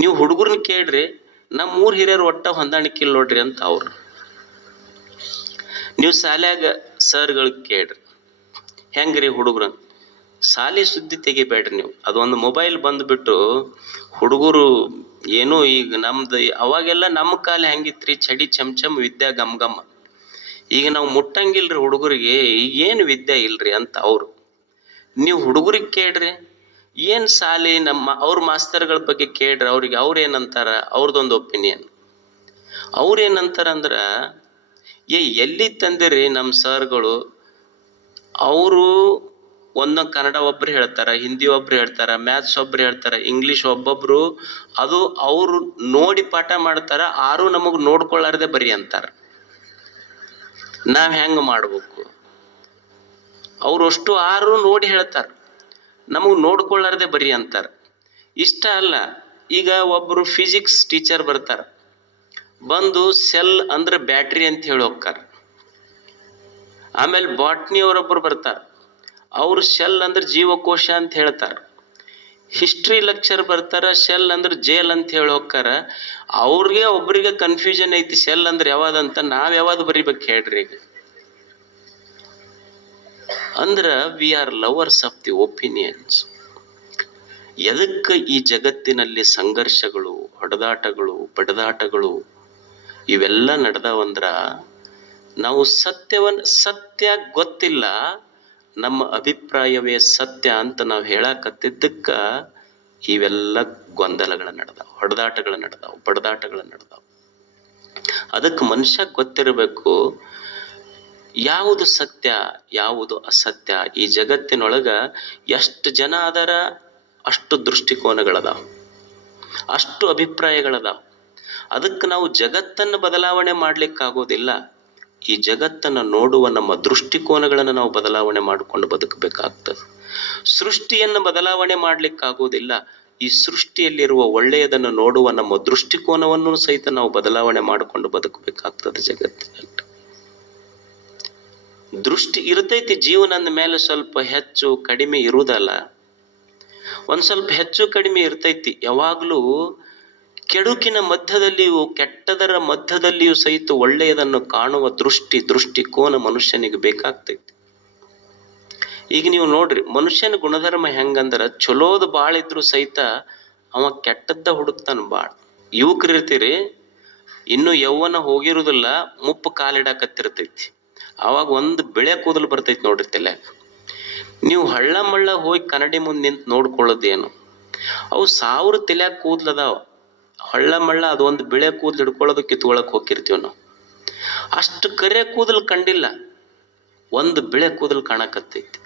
ನೀವು ಹುಡುಗರನ್ನ ಕೇಳ್ರಿ, ನಮ್ಮ ಊರ್ ಹಿರಿಯರು ಒಟ್ಟ ಹೊಂದಾಣಿಕೆ ಇಲ್ಲ ನೋಡ್ರಿ ಅಂತ ಅವ್ರು. ನೀವು ಶಾಲ್ಯಾಗ ಸರ್ಗಳಿಗೆ ಕೇಳ್ರಿ, ಹೆಂಗ್ರಿ ಹುಡುಗರು, ಶಾಲೆ ಸುದ್ದಿ ತೆಗಿಬೇಡ್ರಿ ನೀವು. ಅದೊಂದು ಮೊಬೈಲ್ ಬಂದ್ಬಿಟ್ಟು ಹುಡುಗರು ಏನೋ, ಈಗ ನಮ್ದು ಅವಾಗೆಲ್ಲ ನಮ್ಮ ಕಾಲ ಹೆಂಗಿತ್ರಿ, ಚಡಿ ಚಮಚಮ್ ವಿದ್ಯಾ ಗಮ್. ಈಗ ನಾವು ಮುಟ್ಟಂಗಿಲ್ರಿ ಹುಡುಗರಿಗೆ, ಈಗೇನು ವಿದ್ಯೆ ಇಲ್ರಿ ಅಂತ ಅವರು. ನೀವು ಹುಡುಗರಿಗೆ ಕೇಳ್ರಿ, ಏನು ಶಾಲೆ ಅವ್ರ ಮಾಸ್ತರ್ಗಳ ಬಗ್ಗೆ ಕೇಳ್ರಿ, ಅವ್ರೇನಂತಾರ, ಅವ್ರದ್ದೊಂದು ಒಪಿನಿಯನ್. ಅವ್ರೇನಂತಾರಂದ್ರ, ಎಲ್ಲಿ ತಂದಿರಿ ನಮ್ಮ ಸರ್ಗಳು, ಅವರು ಒಂದೊಂದು ಕನ್ನಡ ಒಬ್ರು ಹೇಳ್ತಾರ, ಹಿಂದಿ ಒಬ್ರು ಹೇಳ್ತಾರ, ಮ್ಯಾಥ್ಸ್ ಒಬ್ರು ಹೇಳ್ತಾರ, ಇಂಗ್ಲೀಷ್ ಒಬ್ಬೊಬ್ರು. ಅದು ಅವರು ನೋಡಿ ಪಾಠ ಮಾಡ್ತಾರ, ಆರು ನಮಗೆ ನೋಡ್ಕೊಳ್ಳಾರ್ದೆ ಬರಿ ಅಂತಾರ. ನಾವ್ ಹೆಂಗ ಮಾಡ್ಬೇಕು? ಅವ್ರಷ್ಟು 6 ನೋಡಿ ಹೇಳ್ತಾರ, ನಮಗ್ ನೋಡ್ಕೊಳ್ಳಾರ್ದೆ ಬರಿ ಅಂತಾರ. ಇಷ್ಟ ಅಲ್ಲ, ಈಗ ಒಬ್ರು ಫಿಸಿಕ್ಸ್ ಟೀಚರ್ ಬರ್ತಾರ, ಬಂದು ಸೆಲ್ ಅಂದ್ರೆ ಬ್ಯಾಟ್ರಿ ಅಂತ ಹೇಳಿ ಹೋಗ್ತಾರ. ಆಮೇಲೆ ಬಾಟ್ನಿ ಅವರೊಬ್ಬರು ಬರ್ತಾರ, ಅವ್ರು ಶೆಲ್ ಅಂದ್ರೆ ಜೀವಕೋಶ ಅಂತ ಹೇಳ್ತಾರ. ಹಿಸ್ಟ್ರಿ ಲೆಕ್ಚರ್ ಬರ್ತಾರ, ಶೆಲ್ ಅಂದ್ರೆ ಜೇಲ್ ಅಂತ ಹೇಳಿ ಹೋಗ್ತಾರ. ಅವ್ರಿಗೆ ಒಬ್ರಿಗೆ ಕನ್ಫ್ಯೂಷನ್ ಐತಿ, ಶೆಲ್ ಅಂದ್ರೆ ಯಾವ್ದಂತ, ನಾವ್ ಯಾವ್ದು ಬರಿಬೇಕು ಹೇಳ್ರಿ. ಈಗ ಅಂದ್ರ V are lovers of the opinions. ಎದಕ್ಕೆ ಈ ಜಗತ್ತಿನಲ್ಲಿ ಸಂಘರ್ಷಗಳು, ಹೊಡೆದಾಟಗಳು, ಬಡದಾಟಗಳು ಇವೆಲ್ಲ ನಡೆದವಂದ್ರ, ನಾವು ಸತ್ಯ ಗೊತ್ತಿಲ್ಲ, ನಮ್ಮ ಅಭಿಪ್ರಾಯವೇ ಸತ್ಯ ಅಂತ ನಾವು ಹೇಳಕತ್ತಿದ್ದಕ್ಕ ಇವೆಲ್ಲ ಗೊಂದಲಗಳು ನಡೆದಾವ, ಹೊಡೆದಾಟಗಳು ನಡೆದಾವ, ಬಡದಾಟಗಳು ನಡೆದಾವ. ಅದಕ್ಕೆ ಮನುಷ್ಯ ಗೊತ್ತಿರಬೇಕು, ಯಾವುದು ಸತ್ಯ ಯಾವುದು ಅಸತ್ಯ. ಈ ಜಗತ್ತಿನೊಳಗ ಎಷ್ಟು ಜನ ಅದಾರ, ಅಷ್ಟು ದೃಷ್ಟಿಕೋನಗಳದಾವ, ಅಷ್ಟು ಅಭಿಪ್ರಾಯಗಳದಾವ. ಅದಕ್ಕೆ ನಾವು ಜಗತ್ತನ್ನು ಬದಲಾವಣೆ ಮಾಡ್ಲಿಕ್ಕಾಗೋದಿಲ್ಲ. ಈ ಜಗತ್ತನ್ನು ನೋಡುವ ನಮ್ಮ ದೃಷ್ಟಿಕೋನಗಳನ್ನು ನಾವು ಬದಲಾವಣೆ ಮಾಡಿಕೊಂಡು ಬದುಕಬೇಕಾಗ್ತದೆ. ಸೃಷ್ಟಿಯನ್ನು ಬದಲಾವಣೆ ಮಾಡ್ಲಿಕ್ಕಾಗೋದಿಲ್ಲ. ಈ ಸೃಷ್ಟಿಯಲ್ಲಿರುವ ಒಳ್ಳೆಯದನ್ನು ನೋಡುವ ನಮ್ಮ ದೃಷ್ಟಿಕೋನವನ್ನು ಸಹಿತ ನಾವು ಬದಲಾವಣೆ ಮಾಡಿಕೊಂಡು ಬದುಕಬೇಕಾಗ್ತದೆ. ಜಗತ್ತಿನಲ್ಲಿ ದೃಷ್ಟಿ ಇರ್ತೈತಿ, ಜೀವನದ ಮೇಲೆ ಸ್ವಲ್ಪ ಹೆಚ್ಚು ಕಡಿಮೆ ಇರುವುದಲ್ಲ, ಒಂದ್ ಸ್ವಲ್ಪ ಹೆಚ್ಚು ಕಡಿಮೆ ಇರ್ತೈತಿ. ಯಾವಾಗ್ಲೂ ಕೆಡುಕಿನ ಮಧ್ಯದಲ್ಲಿಯೂ ಕೆಟ್ಟದರ ಮಧ್ಯದಲ್ಲಿಯೂ ಸಹಿತ ಒಳ್ಳೆಯದನ್ನು ಕಾಣುವ ದೃಷ್ಟಿಕೋನ ಮನುಷ್ಯನಿಗೆ ಬೇಕಾಗ್ತೈತಿ. ಈಗ ನೀವು ನೋಡ್ರಿ, ಮನುಷ್ಯನ ಗುಣಧರ್ಮ ಹೆಂಗಂದ್ರ, ಚಲೋದು ಬಾಳಿದ್ರು ಸಹಿತ ಅವ ಕೆಟ್ಟದ್ದ ಹುಡುಕ್ತಾನ ಭಾಳ. ಯುವಕರು ಇರ್ತೀರಿ, ಇನ್ನೂ ಯೌವನ ಹೋಗಿರುವುದಿಲ್ಲ, ಮುಪ್ಪು ಕಾಲಿಡಾಕತ್ತಿರ್ತೈತಿ. ಅವಾಗ ಒಂದು ಬಿಳೆ ಕೂದಲು ಬರ್ತೈತಿ ನೋಡ್ರಿ ತಲ್ಯಾಗ. ನೀವು ಹಳ್ಳ ಮಳ್ಳ ಹೋಗಿ ಕನ್ನಡಿ ಮುಂದೆ ನಿಂತು ನೋಡ್ಕೊಳ್ಳೋದೇನು? ಅವು 1000 ತಲ್ಯಾಗ ಕೂದ್ಲದಾವ. ಹಳ್ಳ ಮಳ್ಳ ಅದು ಒಂದು ಬಿಳೆ ಕೂದಲು ಹಿಡ್ಕೊಳ್ಳೋದು ಕಿತ್ಕೊಳಕ್ ಹೋಗಿರ್ತೀವಿ ನಾವು. ಅಷ್ಟು ಕರೆ ಕೂದಲು ಕಂಡಿಲ್ಲ, ಒಂದು ಬಿಳೆ ಕೂದಲು ಕಾಣಕತ್ತೈತಿ.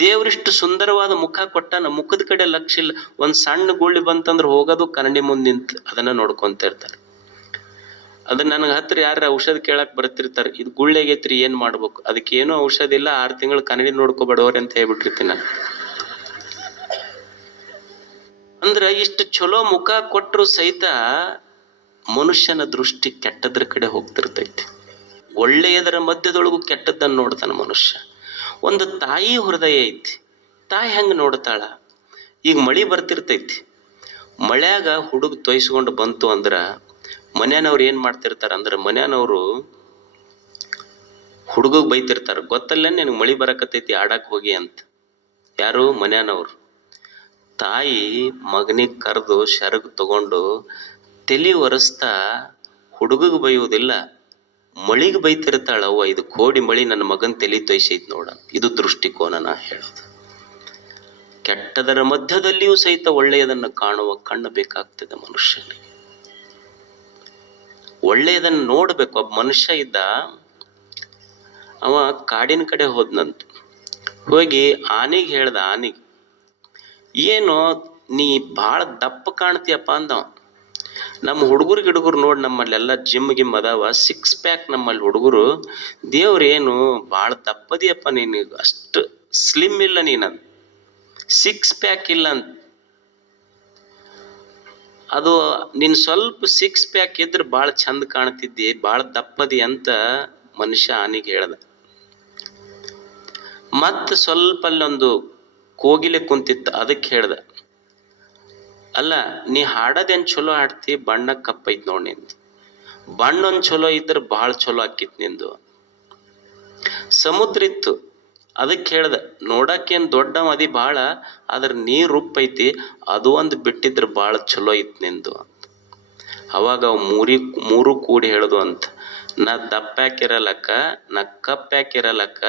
ದೇವ್ರಿಷ್ಟು ಸುಂದರವಾದ ಮುಖ ಕೊಟ್ಟಾನ, ಮುಖದ ಕಡೆ ಲಕ್ಷ್ಯ ಇಲ್ಲ. ಒಂದು ಸಣ್ಣ ಗುಳ್ಳಿ ಬಂತಂದ್ರೆ ಹೋಗೋದು ಕನ್ನಡಿ ಮುಂದೆ ನಿಂತು ಅದನ್ನ ನೋಡ್ಕೊಂತ ಇರ್ತಾರೆ. ಅದನ್ನ ನನಗೆ ಹತ್ರ ಯಾರ ಔಷಧ ಕೇಳಕ್ ಬರ್ತಿರ್ತಾರೆ, ಇದು ಗುಳ್ಳೆಗೈತ್ರಿ ಏನ್ ಮಾಡ್ಬೇಕು? ಅದಕ್ಕೆ ಏನೂ ಔಷಧ ಇಲ್ಲ, 6 ತಿಂಗಳು ಕನ್ನಡಿ ನೋಡ್ಕೊಬೇಡವ್ರಿ ಅಂತ ಹೇಳ್ಬಿಟ್ಟಿರ್ತೀನಿ ನಾನು. ಅಂದ್ರೆ ಇಷ್ಟು ಚಲೋ ಮುಖ ಕೊಟ್ಟರು ಸಹಿತ ಮನುಷ್ಯನ ದೃಷ್ಟಿ ಕೆಟ್ಟದ್ರ ಕಡೆ ಹೋಗ್ತಿರ್ತೈತಿ. ಒಳ್ಳೆಯದರ ಮಧ್ಯದೊಳಗೂ ಕೆಟ್ಟದ್ದನ್ನು ನೋಡ್ತಾನ ಮನುಷ್ಯ. ಒಂದು ತಾಯಿ ಹೃದಯ ಐತಿ, ತಾಯಿ ಹೆಂಗೆ ನೋಡ್ತಾಳ? ಈಗ ಮಳಿ ಬರ್ತಿರ್ತೈತಿ, ಮಳ್ಯಾಗ ಹುಡುಗ ತೊಯ್ಸ್ಕೊಂಡು ಬಂತು ಅಂದ್ರೆ ಮನ್ಯಾನವ್ರು ಏನು ಮಾಡ್ತಿರ್ತಾರೆ ಅಂದ್ರೆ, ಮನ್ಯಾನವರು ಹುಡುಗಗೆ ಬೈತಿರ್ತಾರೆ, ಗೊತ್ತಲ್ಲ ನಿನಗೆ ಮಳಿ ಬರಕತ್ತೈತಿ ಆಡಕ್ಕೆ ಹೋಗಿ ಅಂತ. ಯಾರು? ಮನ್ಯಾನವ್ರು. ತಾಯಿ ಮಗನಿಗೆ ಕರೆದು ಶರಗ್ ತಗೊಂಡು ತಲೆ ಒರೆಸ್ತಾ ಹುಡುಗಗೆ ಬೈಯುವುದಿಲ್ಲ, ಮಳಿಗೆ ಬೈತಿರ್ತಾಳವ್ವ, ಇದು ಕೋಡಿ ಮಳಿ ನನ್ನ ಮಗನ ತಲೆ ತೊಯ್ಸೈತಿ ನೋಡ. ಇದು ದೃಷ್ಟಿಕೋನ ನಾ ಹೇಳೋದು. ಕೆಟ್ಟದರ ಮಧ್ಯದಲ್ಲಿಯೂ ಸಹಿತ ಒಳ್ಳೆಯದನ್ನು ಕಾಣುವ ಕಣ್ಣು ಬೇಕಾಗ್ತದೆ ಮನುಷ್ಯನಿಗೆ. ಒಳ್ಳೆಯದನ್ನು ನೋಡ್ಬೇಕು. ಒಬ್ಬ ಮನುಷ್ಯ ಇದ್ದ, ಅವ ಕಾಡಿನ ಕಡೆ ಹೋದ್ನಂತ. ಹೋಗಿ ಆನೆಗೆ ಹೇಳ್ದ, ಆನೆಗೆ, ಏನು ನೀ ಭಾಳ ದಪ್ಪ ಕಾಣ್ತೀಯಪ್ಪ ಅಂದವ. ನಮ್ಮ ಹುಡುಗರು ನೋಡಿ, ನಮ್ಮಲ್ಲೆಲ್ಲ ಜಿಮ್ ಗಿಮ್ ಅದಾವ, 6 ಪ್ಯಾಕ್ ನಮ್ಮಲ್ಲಿ ಹುಡುಗರು. ದೇವ್ರೇನು ಭಾಳ ದಪ್ಪದಿಯಪ್ಪ ನೀನು, ಅಷ್ಟು ಸ್ಲಿಮ್ ಇಲ್ಲ ನೀನಂತ, 6 ಪ್ಯಾಕ್ ಇಲ್ಲ ಅಂತ. ಅದು ನೀನು ಸ್ವಲ್ಪ 6 ಪ್ಯಾಕ್ ಇದ್ರೆ ಭಾಳ ಚಂದ ಕಾಣ್ತಿದ್ದಿ, ಭಾಳ ದಪ್ಪದಿ ಅಂತ ಮನುಷ್ಯ ಆನೆಗೆ ಹೇಳ್ದ. ಮತ್ತೆ ಸ್ವಲ್ಪ ಅಲ್ಲೊಂದು ಕೋಗಿಲೆ ಕುಂತಿತ್ತು, ಅದಕ್ಕೆ ಹೇಳ್ದ, ಅಲ್ಲ ನೀ ಹಾಡೋದೇನು ಚಲೋ ಹಾಡ್ತಿ, ಬಣ್ಣ ಕಪ್ಪೈತಿ ನೋಡಿ ನಿಂದು, ಬಣ್ಣ ಒಂದು ಚಲೋ ಇದ್ರೆ ಭಾಳ ಚಲೋ ಆಕಿತ್ತು ನಿಂದು. ಸಮುದ್ರ ಇತ್ತು, ಅದಕ್ಕೆ ಹೇಳ್ದ, ನೋಡಕ್ಕೇನು ದೊಡ್ಡ ಮದಿ ಭಾಳ, ಆದ್ರೆ ನೀರು ಉಪ್ಪೈತಿ, ಅದು ಒಂದು ಬಿಟ್ಟಿದ್ರೆ ಭಾಳ ಚಲೋ ಇತ್ತು ನಿಂದು ಅಂತ. ಅವಾಗ ಅವು ಮೂರು ಕೂಡಿ ಹೇಳೋದು ಅಂತ, ನಾ ದಪ್ಪ್ಯಾಕಿರಲಕ್ಕ, ನಾ ಕಪ್ಪ್ಯಾಕಿರಲಕ್ಕ,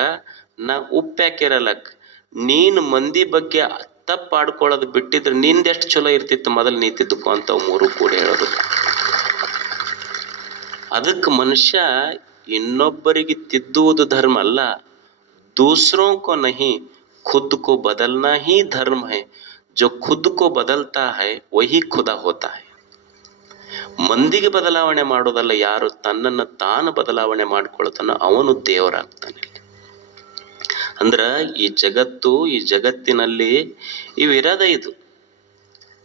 ನಾ ಉಪ್ಪ್ಯಾಕಿರಲಕ್ಕ, ನೀನು ಮಂದಿ ಬಗ್ಗೆ ತಪ್ಪು ಆಡ್ಕೊಳ್ಳೋದು ಬಿಟ್ಟಿದ್ರೆ ನಿಂದೆಷ್ಟು ಚಲೋ ಇರ್ತಿತ್ತು ಮೊದಲು ನೀ ತಿದ್ದುಕೋ ಅಂತ ಅವು ಮೂರು ಕೂಡಿ ಹೇಳೋದು. ಅದಕ್ಕೆ ಮನುಷ್ಯ ಇನ್ನೊಬ್ಬರಿಗೆ ತಿದ್ದುವುದು ಧರ್ಮ ಅಲ್ಲ, दूसरों को नहीं खुद को बदलना ही धर्म है, जो खुद को बदलता है वही खुदा होता है. ಮಂದಿಗೆ ಬದಲಾವಣೆ ಮಾಡೋದಲ್ಲ, ಯಾರು ತನ್ನನ್ನು ತಾನು ಬದಲಾವಣೆ ಮಾಡ್ಕೊಳ್ತಾನ ಅವನು ದೇವರಾಗ್ತಾನೆ. ಅಂದ್ರೆ ಈ ಜಗತ್ತು, ಈ ಜಗತ್ತಿನಲ್ಲಿ ಇವಿರದ, ಇದು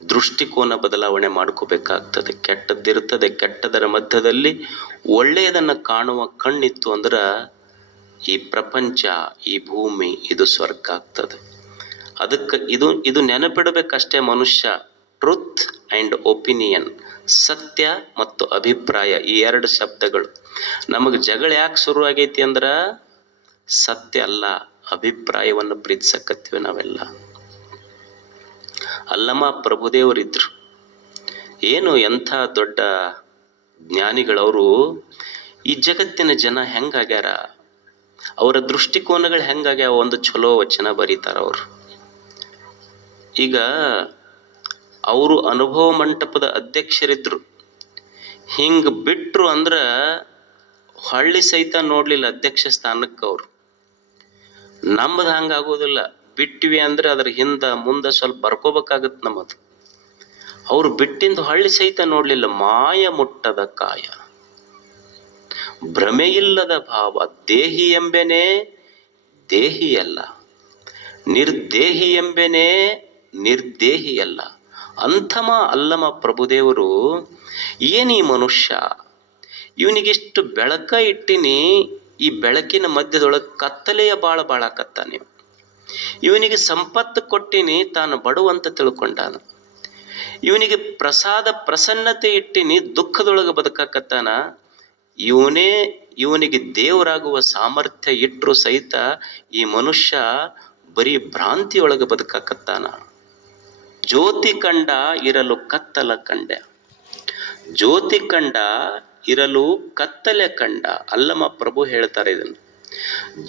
ದೃಷ್ಟಿಕೋನ ಬದಲಾವಣೆ ಮಾಡ್ಕೋಬೇಕಾಗ್ತದೆ. ಕೆಟ್ಟದ್ದಿರ್ತದೆ, ಕೆಟ್ಟದರ ಮಧ್ಯದಲ್ಲಿ ಒಳ್ಳೆಯದನ್ನು ಕಾಣುವ ಕಣ್ಣಿತ್ತು ಅಂದ್ರೆ ಈ ಪ್ರಪಂಚ, ಈ ಭೂಮಿ ಇದು ಸ್ವರ್ಗ ಆಗ್ತದೆ. ಅದಕ್ಕೆ ಇದು ನೆನಪಿಡಬೇಕಷ್ಟೇ ಮನುಷ್ಯ. ಟ್ರುತ್ ಆ್ಯಂಡ್ ಒಪಿನಿಯನ್, ಸತ್ಯ ಮತ್ತು ಅಭಿಪ್ರಾಯ, ಈ 2 ಶಬ್ದಗಳು. ನಮಗೆ ಜಗಳ ಯಾಕೆ ಶುರು ಆಗೈತಿ ಅಂದ್ರೆ ಸತ್ಯ ಅಲ್ಲ, ಅಭಿಪ್ರಾಯವನ್ನು ಪ್ರೀತಿಸಕತ್ತೀವಿ ನಾವೆಲ್ಲ. ಅಲ್ಲಮ ಪ್ರಭುದೇವರಿದ್ರು, ಏನು ಎಂಥ ದೊಡ್ಡ ಜ್ಞಾನಿಗಳವರು. ಈ ಜಗತ್ತಿನ ಜನ ಹೆಂಗಾಗ್ಯಾರ, ಅವರ ದೃಷ್ಟಿಕೋನಗಳು ಹೆಂಗಾಗ್ಯಾವ, ಒಂದು ಚಲೋ ವಚನ ಬರೀತಾರ ಅವರು. ಈಗ ಅವರು ಅನುಭವ ಮಂಟಪದ ಅಧ್ಯಕ್ಷರಿದ್ರು. ಹಿಂಗೆ ಬಿಟ್ರು ಅಂದ್ರೆ ಹಳ್ಳಿ ಸಹಿತ ನೋಡ್ಲಿಲ್ಲ ಅಧ್ಯಕ್ಷ ಸ್ಥಾನಕ್ಕೆ ಅವರು. ನಮ್ಮದು ಹಂಗಾಗೋದಿಲ್ಲ, ಬಿಟ್ಟಿವಿ ಅಂದ್ರೆ ಅದ್ರ ಹಿಂದೆ ಮುಂದೆ ಸ್ವಲ್ಪ ಬರ್ಕೋಬೇಕಾಗತ್ತೆ ನಮ್ಮದು. ಅವರು ಬಿಟ್ಟಿಂದು ಹಳ್ಳಿ ಸಹಿತ ನೋಡ್ಲಿಲ್ಲ. ಮಾಯ ಮುಟ್ಟದ ಕಾಯ, ಭ್ರಮೆಯಿಲ್ಲದ ಭಾವ, ದೇಹಿ ಎಂಬೆನೆ ದೇಹಿಯಲ್ಲ, ನಿರ್ದೇಹಿ ಎಂಬೆನೆ ನಿರ್ದೇಹಿಯಲ್ಲ. ಅಂಥಮ ಅಲ್ಲಮ ಪ್ರಭುದೇವರು, ಏನೀ ಮನುಷ್ಯ, ಇವನಿಗಿಷ್ಟು ಬೆಳಕ ಇಟ್ಟಿನಿ, ಈ ಬೆಳಕಿನ ಮಧ್ಯದೊಳಗೆ ಕತ್ತಲೆಯ ಬಾಳಾಕತ್ತಾನೆ. ಇವನಿಗೆ ಸಂಪತ್ತು ಕೊಟ್ಟಿನಿ, ತಾನು ಬಡವಂತ ತಿಳ್ಕೊಂಡಾನ. ಇವನಿಗೆ ಪ್ರಸನ್ನತೆ ಇಟ್ಟಿನಿ, ದುಃಖದೊಳಗೆ ಬದುಕಾಕತ್ತಾನ. ಇವನಿಗೆ ದೇವರಾಗುವ ಸಾಮರ್ಥ್ಯ ಇಟ್ಟರು ಸಹಿತ ಈ ಮನುಷ್ಯ ಬರೀ ಭ್ರಾಂತಿಯೊಳಗೆ ಬದುಕಾಕತ್ತಾನ. ಜ್ಯೋತಿ ಕಂಡ ಇರಲು ಕತ್ತಲ ಕಂಡ. ಜ್ಯೋತಿ ಕಂಡ ಇರಲು ಕತ್ತಲೆ ಕಂಡ. ಅಲ್ಲಮ ಪ್ರಭು ಹೇಳ್ತಾರೆ ಇದನ್ನು.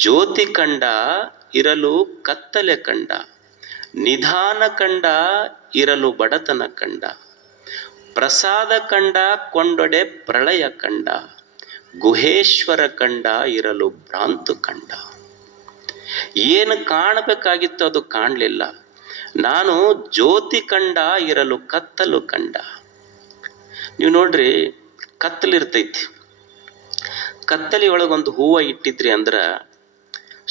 ಜ್ಯೋತಿ ಕಂಡ ಇರಲು ಕತ್ತಲೆ ಕಂಡ, ನಿಧಾನ ಕಂಡ ಇರಲು ಬಡತನ ಕಂಡ, ಪ್ರಸಾದ ಕಂಡ ಕೊಂಡೊಡೆ ಪ್ರಳಯ ಕಂಡ, ಗುಹೇಶ್ವರ ಕಂಡ ಇರಲು ಭ್ರಾಂತು ಕಂಡ. ಏನು ಕಾಣಬೇಕಾಗಿತ್ತು ಅದು ಕಾಣಲಿಲ್ಲ. ನಾನು ಜ್ಯೋತಿ ಕಂಡ ಇರಲು ಕತ್ತಲು ಕಂಡ. ನೀವು ನೋಡ್ರಿ, ಕತ್ತಲಿರ್ತೈತಿ. ಕತ್ತಲಿ ಒಳಗೊಂದು ಹೂವು ಇಟ್ಟಿದ್ರಿ ಅಂದ್ರ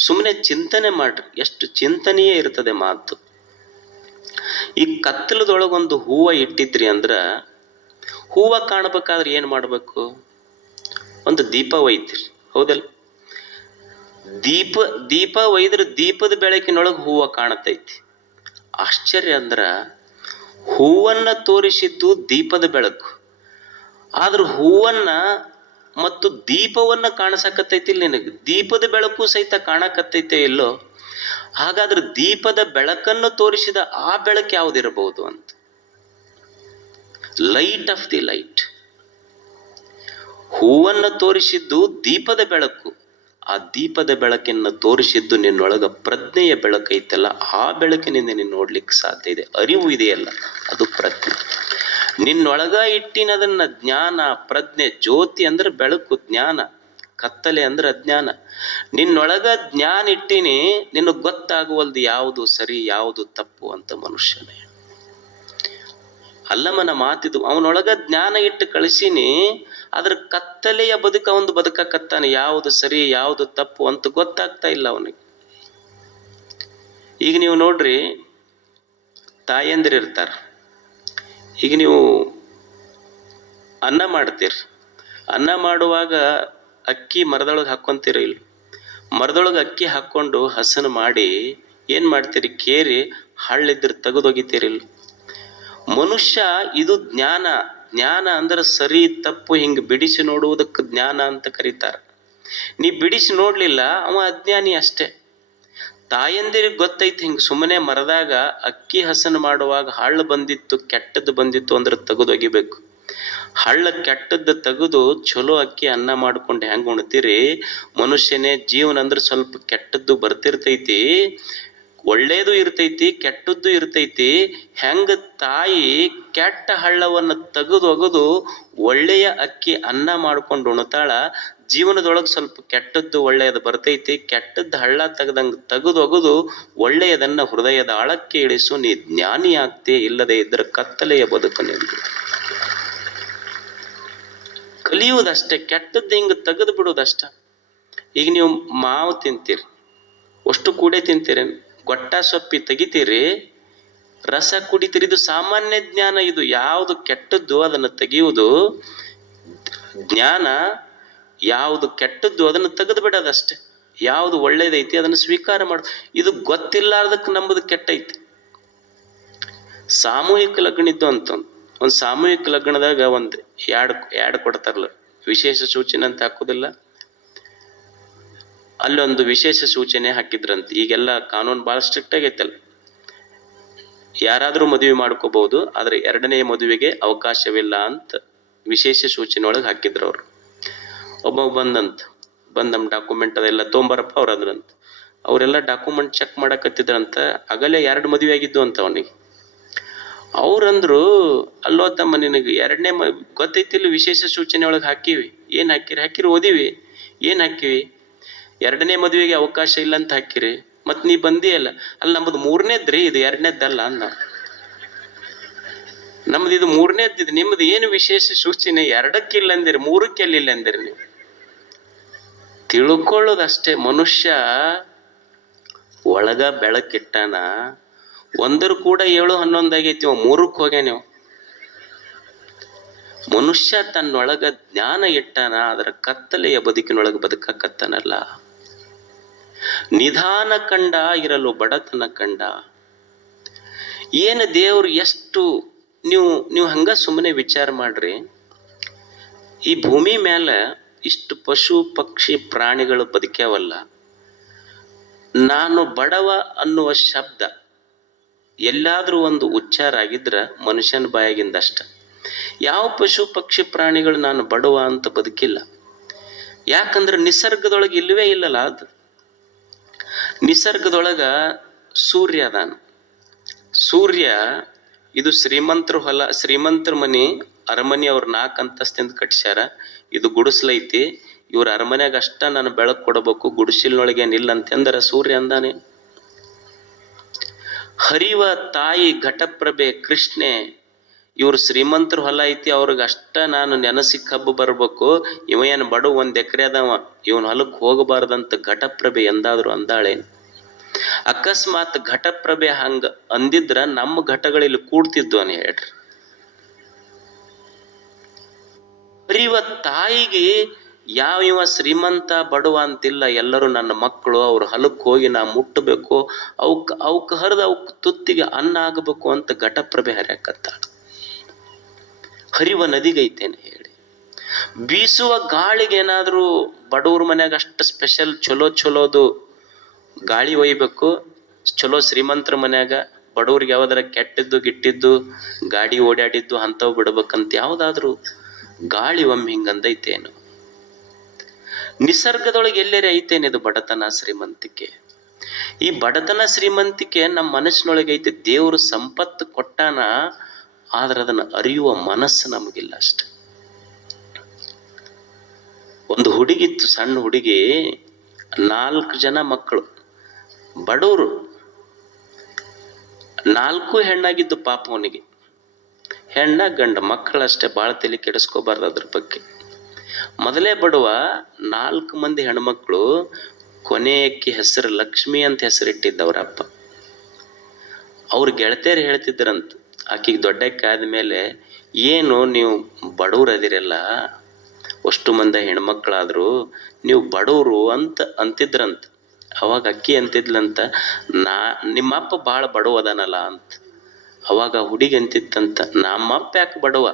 ಸುಮ್ಮನೆ ಚಿಂತನೆ ಮಾಡ್ರಿ, ಎಷ್ಟು ಚಿಂತನೆಯೇ ಇರ್ತದೆ ಮಾತು. ಈ ಕತ್ತಲದೊಳಗೊಂದು ಹೂವು ಇಟ್ಟಿದ್ರಿ ಅಂದ್ರ ಹೂವು ಕಾಣಬೇಕಾದ್ರೆ ಏನು ಮಾಡಬೇಕು? ಒಂದು ದೀಪ ಒಯ್ತಿರಿ, ಹೌದಲ್ಲ? ದೀಪ ಒಯ್ದ್ರೆ ದೀಪದ ಬೆಳಕಿನೊಳಗೆ ಹೂವು ಕಾಣತೈತಿ. ಆಶ್ಚರ್ಯ ಅಂದ್ರ ಹೂವನ್ನ ತೋರಿಸಿದ್ದು ದೀಪದ ಬೆಳಕು, ಆದ್ರೆ ಹೂವನ್ನ ಮತ್ತು ದೀಪವನ್ನ ಕಾಣಿಸಕತ್ತೈತಿ ನಿನಗೆ. ದೀಪದ ಬೆಳಕು ಸಹಿತ ಕಾಣಕತ್ತೈತೆ ಇಲ್ಲೋ? ಹಾಗಾದ್ರೆ ದೀಪದ ಬೆಳಕನ್ನು ತೋರಿಸಿದ ಆ ಬೆಳಕು ಯಾವುದಿರಬಹುದು ಅಂತ. Light off the light. ಹೂವನ್ನು ತೋರಿಸಿದ್ದು ದೀಪದ ಬೆಳಕು, ಆ ದೀಪದ ಬೆಳಕನ್ನು ತೋರಿಸಿದ್ದು ನಿನ್ನೊಳಗ ಪ್ರಜ್ಞೆಯ ಬೆಳಕೈತಲ್ಲ, ಆ ಬೆಳಕಿನಿಂದ ನೀನು ನೋಡ್ಲಿಕ್ಕೆ ಸಾಧ್ಯ ಇದೆ. ಅರಿವು ಇದೆಯಲ್ಲ, ಅದು ಪ್ರಜ್ಞೆ. ನಿನ್ನೊಳಗ ಇಟ್ಟಿನದನ್ನ ಜ್ಞಾನ, ಪ್ರಜ್ಞೆ. ಜ್ಯೋತಿ ಅಂದ್ರೆ ಬೆಳಕು, ಜ್ಞಾನ. ಕತ್ತಲೆ ಅಂದ್ರೆ ಅಜ್ಞಾನ. ನಿನ್ನೊಳಗ ಜ್ಞಾನ ಇಟ್ಟಿನಿ, ನಿನಗೆ ಗೊತ್ತಾಗುವಲ್ದು ಯಾವುದು ಸರಿ ಯಾವುದು ತಪ್ಪು ಅಂತ ಮನುಷ್ಯನೇ. ಅಲ್ಲಮನ ಮಾತಿದು. ಅವನೊಳಗ ಜ್ಞಾನ ಇಟ್ಟು ಕಳಿಸೀನಿ, ಅದ್ರ ಕತ್ತಲೆಯ ಬದುಕ ಒಂದು ಬದುಕಕತ್ತಾನೆ. ಯಾವುದು ಸರಿ ಯಾವುದು ತಪ್ಪು ಅಂತ ಗೊತ್ತಾಗ್ತಾ ಇಲ್ಲ ಅವನಿಗೆ. ಈಗ ನೀವು ನೋಡ್ರಿ, ತಾಯಂದಿರಿರ್ತಾರೆ. ಈಗ ನೀವು ಅನ್ನ ಮಾಡ್ತೀರಿ. ಅನ್ನ ಮಾಡುವಾಗ ಅಕ್ಕಿ ಮರದೊಳಗೆ ಹಾಕ್ಕೊಂತೀರಿ ಇಲ್ಲ? ಮರದೊಳಗೆ ಅಕ್ಕಿ ಹಾಕ್ಕೊಂಡು ಹಸನು ಮಾಡಿ ಏನು ಮಾಡ್ತೀರಿ? ಕೇರಿ ಹಳ್ಳಿದ್ರೆ ತೆಗೆದೊಗಿತೀರಿಲ್ಲ? ಮನುಷ್ಯ ಇದು ಜ್ಞಾನ. ಜ್ಞಾನ ಅಂದ್ರೆ ಸರಿ ತಪ್ಪು ಹಿಂಗೆ ಬಿಡಿಸಿ ನೋಡುವುದಕ್ಕೆ ಜ್ಞಾನ ಅಂತ ಕರೀತಾರೆ. ನೀ ಬಿಡಿಸಿ ನೋಡ್ಲಿಲ್ಲ, ಅವ ಅಜ್ಞಾನಿ ಅಷ್ಟೇ. ತಾಯಂದಿರಿಗೆ ಗೊತ್ತೈತಿ ಹಿಂಗೆ ಸುಮ್ಮನೆ ಮರದಾಗ ಅಕ್ಕಿ ಹಸನು ಮಾಡುವಾಗ ಹಳ್ಳ ಬಂದಿತ್ತು ಕೆಟ್ಟದ್ದು ಬಂದಿತ್ತು ಅಂದ್ರೆ ತೆಗೆದೊಗಿಬೇಕು. ಹಳ್ಳ ಕೆಟ್ಟದ್ದು ತೆಗೆದು ಚಲೋ ಅಕ್ಕಿ ಅನ್ನ ಮಾಡ್ಕೊಂಡು ಹೆಂಗೆ ಉಣ್ತೀರಿ? ಮನುಷ್ಯನೇ ಜೀವನ ಅಂದ್ರೆ ಸ್ವಲ್ಪ ಕೆಟ್ಟದ್ದು ಬರ್ತಿರ್ತೈತಿ, ಒಳ್ಳೇದು ಇರ್ತೈತಿ, ಕೆಟ್ಟದ್ದು ಇರ್ತೈತಿ. ಹೆಂಗ ತಾಯಿ ಕೆಟ್ಟ ಹಳ್ಳವನ್ನು ತೆಗೆದೊಗೆದು ಒಳ್ಳೆಯ ಅಕ್ಕಿ ಅನ್ನ ಮಾಡ್ಕೊಂಡು ಉಣ್ತಾಳ, ಜೀವನದೊಳಗೆ ಸ್ವಲ್ಪ ಕೆಟ್ಟದ್ದು ಒಳ್ಳೆಯದು ಬರ್ತೈತಿ. ಕೆಟ್ಟದ್ದು ಹಳ್ಳ ತೆಗ್ದಂಗೆ ತೆಗೆದೊಗೆದು ಒಳ್ಳೆಯದನ್ನ ಹೃದಯದ ಆಳಕ್ಕೆ ಇಳಿಸು, ನೀ ಜ್ಞಾನಿ ಆಗ್ತೇ. ಇಲ್ಲದೆ ಇದ್ರೆ ಕತ್ತಲೆಯ ಬದುಕು ನಿಂದು. ಕಲಿಯುವುದಷ್ಟೇ, ಕೆಟ್ಟದ್ದು ಹಿಂಗೆ ತೆಗೆದು ಬಿಡುವುದಷ್ಟ. ಈಗ ನೀವು ಮಾವು ತಿಂತೀರಿ, ಅಷ್ಟು ಕೂಡೆ ತಿಂತೀರಿ, ಗೊಟ್ಟ ಸೊಪ್ಪಿ ತೆಗಿತೀರಿ, ರಸ ಕುಡಿತೀರಿ. ಇದು ಸಾಮಾನ್ಯ ಜ್ಞಾನ. ಇದು ಯಾವುದು ಕೆಟ್ಟದ್ದು ಅದನ್ನು ತೆಗೆಯುವುದು ಜ್ಞಾನ, ಯಾವುದು ಕೆಟ್ಟದ್ದು ಅದನ್ನು ತೆಗೆದು ಬಿಡೋದಷ್ಟೆ. ಯಾವುದು ಒಳ್ಳೇದೈತಿ ಅದನ್ನು ಸ್ವೀಕಾರ ಮಾಡು. ಇದು ಗೊತ್ತಿಲ್ಲಾರ್ದಕ್ಕೆ ನಂಬುದು ಕೆಟ್ಟೈತಿ. ಸಾಮೂಹಿಕ ಲಗ್ನ ಇದ್ದು ಅಂತ ಒಂದು ಸಾಮೂಹಿಕ ಲಗ್ನದಾಗ ಒಂದು ಎರಡು ಕೊಡ್ತಾರಲ್ಲ, ವಿಶೇಷ ಸೂಚನೆ ಅಂತ ಹಾಕೋದಿಲ್ಲ, ಅಲ್ಲೊಂದು ವಿಶೇಷ ಸೂಚನೆ ಹಾಕಿದ್ರಂತ. ಈಗೆಲ್ಲ ಕಾನೂನು ಭಾಳ ಸ್ಟ್ರಿಕ್ಟ್ ಆಗೈತಲ್ಲ, ಯಾರಾದರೂ ಮದುವೆ ಮಾಡ್ಕೋಬಹುದು, ಆದರೆ ಎರಡನೇ ಮದುವೆಗೆ ಅವಕಾಶವಿಲ್ಲ ಅಂತ ವಿಶೇಷ ಸೂಚನೆ ಒಳಗೆ ಹಾಕಿದ್ರು ಅವರು. ಒಬ್ಬ ಬಂದು ನಮ್ಮ ಡಾಕ್ಯುಮೆಂಟ್ ಅದೆಲ್ಲ ತೊಗೊಂಬರಪ್ಪ ಅವ್ರು ಅದ್ರಂತ. ಅವರೆಲ್ಲ ಡಾಕ್ಯುಮೆಂಟ್ ಚೆಕ್ ಮಾಡಕತ್ತಿದ್ರಂತ. ಆಗಲೇ 2 ಮದುವೆ ಆಗಿದ್ದು ಅಂತ ಅವನಿಗೆ. ಅವ್ರಂದ್ರು, ಅಲ್ಲೋ ತಮ್ಮ, ನಿನಗೆ ಎರಡನೇ ಗೊತ್ತೈತಿಲ್ಲ ವಿಶೇಷ ಸೂಚನೆ ಒಳಗೆ ಹಾಕಿವಿ. ಏನು ಹಾಕಿರಿ ಓದಿವಿ. ಏನು ಹಾಕಿವಿ? ಎರಡನೇ ಮದುವೆಗೆ ಅವಕಾಶ ಇಲ್ಲ ಅಂತ ಹಾಕಿರಿ. ಮತ್ತು ನೀ ಬಂದಿಯಲ್ಲ. ಅಲ್ಲಿ ನಮ್ಮದು 3ನೇದ್ರಿ, ಇದು 2ನೇದ್ದಲ್ಲ ಅಂದ. ನಮ್ದು ಇದು 3ನೇದ್ದು, ನಿಮ್ದು ಏನು ವಿಶೇಷ ಸೂಚನೆ? 2ಕ್ಕಿಲ್ಲ ಅಂದಿರಿ, 3ಕ್ಕೆ ಎಲ್ಲಿಲ್ಲ ಅಂದಿರಿ ನೀವು. ತಿಳ್ಕೊಳ್ಳೋದಷ್ಟೇ. ಮನುಷ್ಯ ಒಳಗ ಬೆಳಕಿಟ್ಟಾನ, ಒಂದ್ರ ಕೂಡ 7 11 ಆಗೈತಿ, 3ಕ್ಕೆ ಹೋಗ್ಯ ನೀವು. ಮನುಷ್ಯ ತನ್ನೊಳಗ ಜ್ಞಾನ ಇಟ್ಟಾನ, ಅದರ ಕತ್ತಲೆಯ ಬದುಕಿನೊಳಗೆ ಬದುಕಕತ್ತಾನಲ್ಲ. ನಿಧಾನ ಕಂಡ ಇರಲು ಬಡತನ ಕಂಡ. ಏನು ದೇವ್ರು ಎಷ್ಟು ನೀವು ಹಂಗ ಸುಮ್ಮನೆ ವಿಚಾರ ಮಾಡ್ರಿ. ಈ ಭೂಮಿ ಮೇಲೆ ಇಷ್ಟು ಪಶು ಪಕ್ಷಿ ಪ್ರಾಣಿಗಳು ಬದುಕ್ಯಾವಲ್ಲ. ನಾನು ಬಡವ ಅನ್ನುವ ಶಬ್ದ ಎಲ್ಲಾದ್ರೂ ಒಂದು ಉಚ್ಚಾರ ಆಗಿದ್ರ ಮನುಷ್ಯನ ಬಾಯಾಗಿಂದಷ್ಟ. ಯಾವ ಪಶು ಪಕ್ಷಿ ಪ್ರಾಣಿಗಳು ನಾನು ಬಡವ ಅಂತ ಬದುಕಿಲ್ಲ. ಯಾಕಂದ್ರೆ ನಿಸರ್ಗದೊಳಗೆ ಇಲ್ಲವೇ ಇಲ್ಲಲ್ಲ. ಅದು ನಿಸರ್ಗದೊಳಗ ಸೂರ್ಯ ಅದಾನ. ಸೂರ್ಯ ಇದು ಶ್ರೀಮಂತರ ಹೊಲ, ಶ್ರೀಮಂತರ ಮನಿ, ಅರಮನೆ ಅವ್ರ 4 ಅಂತಸ್ತಿಂದ ಕಟ್ಸ್ಯಾರ. ಇದು ಗುಡಿಸ್ಲೈತಿ, ಇವ್ರ ಅರಮನೆಯಾಗ ಅಷ್ಟ ನಾನು ಬೆಳಕು ಕೊಡಬೇಕು, ಗುಡಿಸಿಲ್ನೊಳಗೇನಿಲ್ಲ ಅಂತಂದ್ರ ಸೂರ್ಯ ಅಂದಾನೆ. ಹರಿವ ತಾಯಿ ಘಟಪ್ರಭೆ ಕೃಷ್ಣೆ, ಇವ್ರು ಶ್ರೀಮಂತರ ಹೊಲ ಐತಿ, ಅವ್ರಿಗೆ ಅಷ್ಟ ನಾನು ನೆನಸಿ ಕಬ್ಬು ಬರ್ಬೇಕು, ಇವ ಏನು ಬಡ 1 ಎಕರೆ ಅದಾವ, ಇವನ್ ಹೊಲಕ್ಕೆ ಹೋಗಬಾರ್ದಂತ ಘಟಪ್ರಭೆ ಎಂದಾದ್ರು ಅಂದಾಳೆ? ಅಕಸ್ಮಾತ್ ಘಟಪ್ರಭೆ ಹಂಗ ಅಂದಿದ್ರ ನಮ್ಮ ಘಟಗಳಲ್ಲಿ ಕೂಡ್ತಿದ್ವು ಅನ್ ಹೇಳ್ರಿ. ಹರಿವ ತಾಯಿಗೆ ಇವ ಶ್ರೀಮಂತ ಬಡವ ಅಂತಿಲ್ಲ, ಎಲ್ಲರೂ ನನ್ನ ಮಕ್ಕಳು, ಅವ್ರ ಹೊಲಕ್ಕೆ ಹೋಗಿ ನಾ ಮುಟ್ಟಬೇಕು, ಅವಕ್ ಹರಿದ ಅವಕ್ ತುತ್ತಿಗೆ ಅನ್ನ ಆಗಬೇಕು ಅಂತ ಘಟಪ್ರಭೆ ಹರಿಯಕತ್ತಾಳ. ಹರಿವ ನದಿಗೈತೇನೆ ಹೇಳಿ. ಬೀಸುವ ಗಾಳಿಗೆ ಏನಾದ್ರೂ ಬಡವ್ರ ಮನ್ಯಾಗ ಅಷ್ಟು ಸ್ಪೆಷಲ್ ಚಲೋದು ಗಾಳಿ ಒಯ್ಬೇಕು, ಚಲೋ ಶ್ರೀಮಂತರ ಮನ್ಯಾಗ ಬಡವ್ರಿಗೆ ಯಾವ್ದಾರ ಕೆಟ್ಟಿದ್ದು ಗಿಟ್ಟಿದ್ದು ಗಾಡಿ ಓಡಾಡಿದ್ದು ಅಂಥವು ಬಿಡ್ಬೇಕಂತ ಯಾವ್ದಾದ್ರು ಗಾಳಿ ಒಮ್ಮೆ ಹಿಂಗಂದೈತೇನು? ನಿಸರ್ಗದೊಳಗೆ ಎಲ್ಲೇರೆ ಐತೇನೆ ಇದು ಬಡತನ ಶ್ರೀಮಂತಿಕೆ? ಈ ಬಡತನ ಶ್ರೀಮಂತಿಕೆ ನಮ್ಮ ಮನಸ್ಸಿನೊಳಗೆ ಐತೆ. ದೇವರು ಸಂಪತ್ತು ಕೊಟ್ಟಾನ, ಆದ್ರೆ ಅದನ್ನು ಅರಿಯುವ ಮನಸ್ಸು ನಮಗಿಲ್ಲ ಅಷ್ಟೆ. ಒಂದು ಹುಡುಗಿತ್ತು, ಸಣ್ಣ ಹುಡುಗಿ, 4 ಜನ ಮಕ್ಕಳು, ಬಡವರು, 4 ಹೆಣ್ಣಾಗಿದ್ದು ಪಾಪ ಅವನಿಗೆ. ಹೆಣ್ಣ ಗಂಡ ಮಕ್ಕಳಷ್ಟೇ, ಭಾಳ ತಲೆ ಕೆಡಿಸ್ಕೋಬಾರ್ದು ಅದ್ರ ಬಗ್ಗೆ. ಮೊದಲೇ ಬಡವ, 4 ಮಂದಿ ಹೆಣ್ಮಕ್ಳು, ಕೊನೆಯಕ್ಕೆ ಹೆಸರು ಲಕ್ಷ್ಮಿ ಅಂತ ಹೆಸರಿಟ್ಟಿದ್ದವ್ರಪ್ಪ. ಅವ್ರ ಗೆಳತಿಯರು ಹೇಳ್ತಿದ್ರಂತ, ಆಕಿಗೆ ದೊಡ್ಡಕ್ಕೆ ಆದ್ಮೇಲೆ, ಏನು ನೀವು ಬಡವ್ರು ಅದಿರಲ್ಲ, ಅಷ್ಟು ಮಂದಿ ಹೆಣ್ಮಕ್ಳಾದ್ರು ನೀವು ಬಡವರು ಅಂತಿದ್ರಂತ. ಅವಾಗ ಅಕ್ಕಿ ಅಂತಿದ್ಲಂತ, ನಿಮ್ಮಪ್ಪ ಭಾಳ ಬಡವ ಅದಾನಲ್ಲ ಅಂತ. ಅವಾಗ ಹುಡುಗಿ ಅಂತಿತ್ತಂತ, ನಮ್ಮಪ್ಪ ಯಾಕೆ ಬಡವ,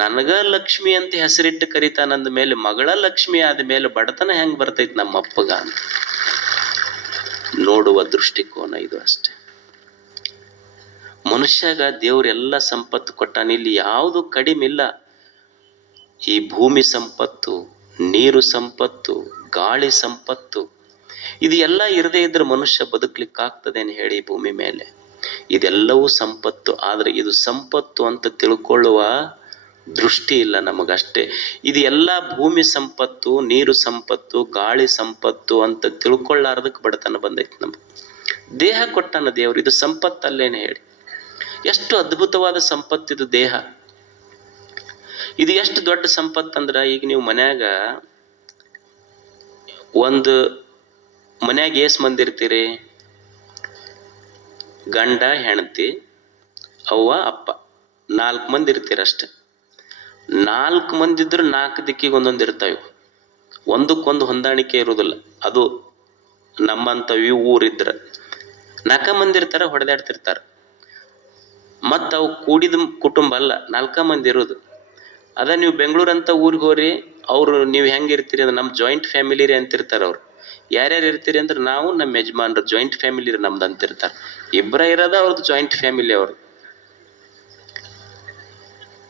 ನನಗ ಲಕ್ಷ್ಮಿ ಅಂತ ಹೆಸರಿಟ್ಟು ಕರಿತಾನಂದ ಮೇಲೆ, ಮಗಳ ಲಕ್ಷ್ಮಿ ಆದ್ಮೇಲೆ ಬಡತನ ಹೆಂಗ್ ಬರ್ತೈತಿ ನಮ್ಮಪ್ಪಗ ಅಂತ. ನೋಡುವ ದೃಷ್ಟಿಕೋನ ಇದು ಅಷ್ಟೆ. ಮನುಷ್ಯಾಗ ದೇವ್ರೆಲ್ಲ ಸಂಪತ್ತು ಕೊಟ್ಟಾನ, ಇಲ್ಲಿ ಯಾವುದು ಕಡಿಮೆ ಇಲ್ಲ. ಈ ಭೂಮಿ ಸಂಪತ್ತು, ನೀರು ಸಂಪತ್ತು, ಗಾಳಿ ಸಂಪತ್ತು, ಇದು ಎಲ್ಲ ಇರದೇ ಇದ್ರೆ ಮನುಷ್ಯ ಬದುಕಲಿಕ್ಕಾಗ್ತದೇನು ಹೇಳಿ ಭೂಮಿ ಮೇಲೆ? ಇದೆಲ್ಲವೂ ಸಂಪತ್ತು. ಆದ್ರೆ ಇದು ಸಂಪತ್ತು ಅಂತ ತಿಳ್ಕೊಳ್ಳುವ ದೃಷ್ಟಿ ಇಲ್ಲ ನಮಗಷ್ಟೇ. ಇದು ಎಲ್ಲ ಭೂಮಿ ಸಂಪತ್ತು, ನೀರು ಸಂಪತ್ತು, ಗಾಳಿ ಸಂಪತ್ತು ಅಂತ ತಿಳ್ಕೊಳ್ಳಾರ್ದಕ್ಕೆ ಬಡತನ ಬಂದೈತಿ ನಮ್ಗೆ. ದೇಹ ಕೊಟ್ಟಾನ ದೇವ್ರು, ಇದು ಸಂಪತ್ತಲ್ಲೇನೆ ಹೇಳಿ? ಎಷ್ಟು ಅದ್ಭುತವಾದ ಸಂಪತ್ತಿದು ದೇಹ. ಇದು ಎಷ್ಟು ದೊಡ್ಡ ಸಂಪತ್ತಂದ್ರ, ಈಗ ನೀವು ಮನ್ಯಾಗ ಎಸ್ ಮಂದಿ ಇರ್ತೀರಿ? ಗಂಡ ಹೆಂಡತಿ ಅವ್ವ ಅಪ್ಪ 4 ಮಂದಿ ಇರ್ತೀರಷ್ಟೆ. 4 ಮಂದಿ ಇದ್ರೆ 4 ದಿಕ್ಕಿಗೆ ಒಂದೊಂದು ಇರ್ತಾವೆ, ಒಂದಕ್ಕೊಂದು ಹೊಂದಾಣಿಕೆ ಇರುವುದಿಲ್ಲ. ಅದು ನಮ್ಮಂತ ಊರಿದ್ರ 4 ಮಂದಿ ಇರ್ತಾರ, ಹೊಡೆದಾಡ್ತಿರ್ತಾರ. ಮತ್ತು ಅವು ಕೂಡಿದ ಕುಟುಂಬ ಅಲ್ಲ, 4 ಮಂದಿ ಇರೋದು. ಅದ ನೀವು ಬೆಂಗಳೂರಂತ ಊರಿಗೆ ಹೋರಿ, ಅವರು ನೀವು ಹೆಂಗಿರ್ತೀರಿ ಅಂದ್ರೆ ನಮ್ಮ ಜಾಯಿಂಟ್ ಫ್ಯಾಮಿಲಿ ರೀ ಅಂತಿರ್ತಾರೆ. ಅವ್ರು ಯಾರ್ಯಾರು ಇರ್ತೀರಿ ಅಂದ್ರೆ, ನಾವು ನಮ್ಮ ಯಜಮಾನ್ರು ಜಾಯಿಂಟ್ ಫ್ಯಾಮಿಲಿ ರೀ ನಮ್ದು ಅಂತಿರ್ತಾರೆ. ಇಬ್ಬರ ಇರೋದ ಅವ್ರದ್ದು ಜಾಯಿಂಟ್ ಫ್ಯಾಮಿಲಿ. ಅವರು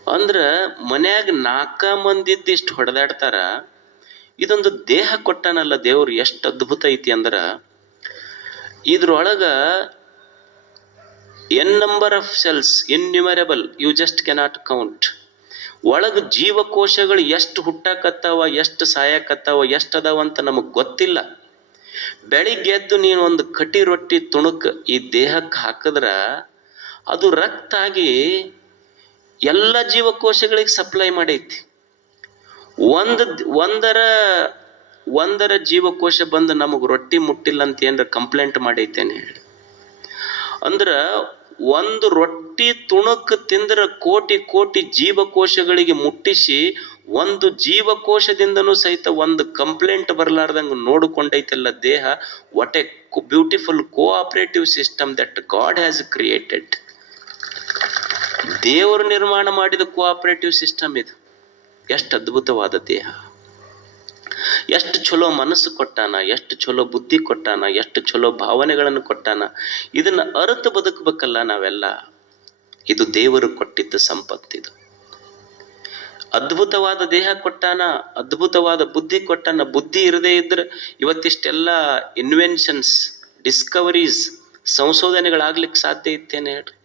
ಅಂದ್ರ ಮನ್ಯಾಗ 4 ಮಂದಿ ಇದ್ದು ಇಷ್ಟು ಹೊಡೆದಾಡ್ತಾರ. ಇದೊಂದು ದೇಹ ಕೊಟ್ಟಾನಲ್ಲ ದೇವ್ರು, ಎಷ್ಟು ಅದ್ಭುತ ಐತಿ ಅಂದ್ರ, ಇದ್ರೊಳಗ n number of cells, innumerable, you just cannot count. ಒಳಗ ಜೀವಕೋಶಗಳು ಎಷ್ಟು ಹುಟ್ಟಾಕತ್ತಾವ, ಎಷ್ಟು ಸಾಯಕತ್ತಾವ, ಎಷ್ಟು ಅದಾವಂತ ನಮಗ್ ಗೊತ್ತಿಲ್ಲ. ಬೆಳಿಗ್ಗೆ ಎದ್ದು ನೀನು ಒಂದು ಕಟಿ ರೊಟ್ಟಿ ತುಣುಕ್ ಈ ದೇಹಕ್ಕೆ ಹಾಕಿದ್ರ ಅದು ರಕ್ತ ಆಗಿ ಎಲ್ಲ ಜೀವಕೋಶಗಳಿಗೆ ಸಪ್ಲೈ ಮಾಡೈತಿ. ಒಂದರ ಜೀವಕೋಶ ಬಂದು ನಮಗ್ ರೊಟ್ಟಿ ಮುಟ್ಟಿಲ್ಲ ಅಂತ ಏನ್ರ ಕಂಪ್ಲೇಂಟ್ ಮಾಡೈತೇನೆ ಹೇಳಿ? ಅಂದ್ರ ಒಂದು ರೊಟ್ಟಿ ತುಣುಕ್ ತಿಂದ್ರ ಕೋಟಿ ಜೀವಕೋಶಗಳಿಗೆ ಮುಟ್ಟಿಸಿ, ಒಂದು ಜೀವಕೋಶದಿಂದನೂ ಸಹಿತ ಒಂದು ಕಂಪ್ಲೇಂಟ್ ಬರಲಾರ್ದಂಗ ನೋಡಿಕೊಂಡೈತೆಲ್ಲ ದೇಹ. What A beautiful cooperative system that god has created. ದೇವರು ನಿರ್ಮಾಣ ಮಾಡಿದ ಕೋಆಪರೇಟಿವ್ ಸಿಸ್ಟಮ್ ಇದು. ಎಷ್ಟು ಅದ್ಭುತವಾದ ದೇಹ. ಎಷ್ಟು ಚಲೋ ಮನಸ್ಸು ಕೊಟ್ಟಾನ, ಎಷ್ಟು ಚಲೋ ಬುದ್ಧಿ ಕೊಟ್ಟಾನ, ಎಷ್ಟು ಚಲೋ ಭಾವನೆಗಳನ್ನು ಕೊಟ್ಟಾನ. ಇದನ್ನ ಅರ್ಥ ಬದುಕಬೇಕಲ್ಲ ನಾವೆಲ್ಲ. ಇದು ದೇವರು ಕೊಟ್ಟಿದ್ದ ಸಂಪತ್ತಿದು. ಅದ್ಭುತವಾದ ದೇಹ ಕೊಟ್ಟಾನ, ಅದ್ಭುತವಾದ ಬುದ್ಧಿ ಕೊಟ್ಟಾನ. ಬುದ್ಧಿ ಇರದೇ ಇದ್ರೆ ಇವತ್ತಿಷ್ಟೆಲ್ಲ ಇನ್ವೆನ್ಷನ್ಸ್, ಡಿಸ್ಕವರೀಸ್, ಸಂಶೋಧನೆಗಳಾಗ್ಲಿಕ್ಕೆ ಸಾಧ್ಯ ಇತ್ತೇನೆ ಹೇಳ್ರಿ?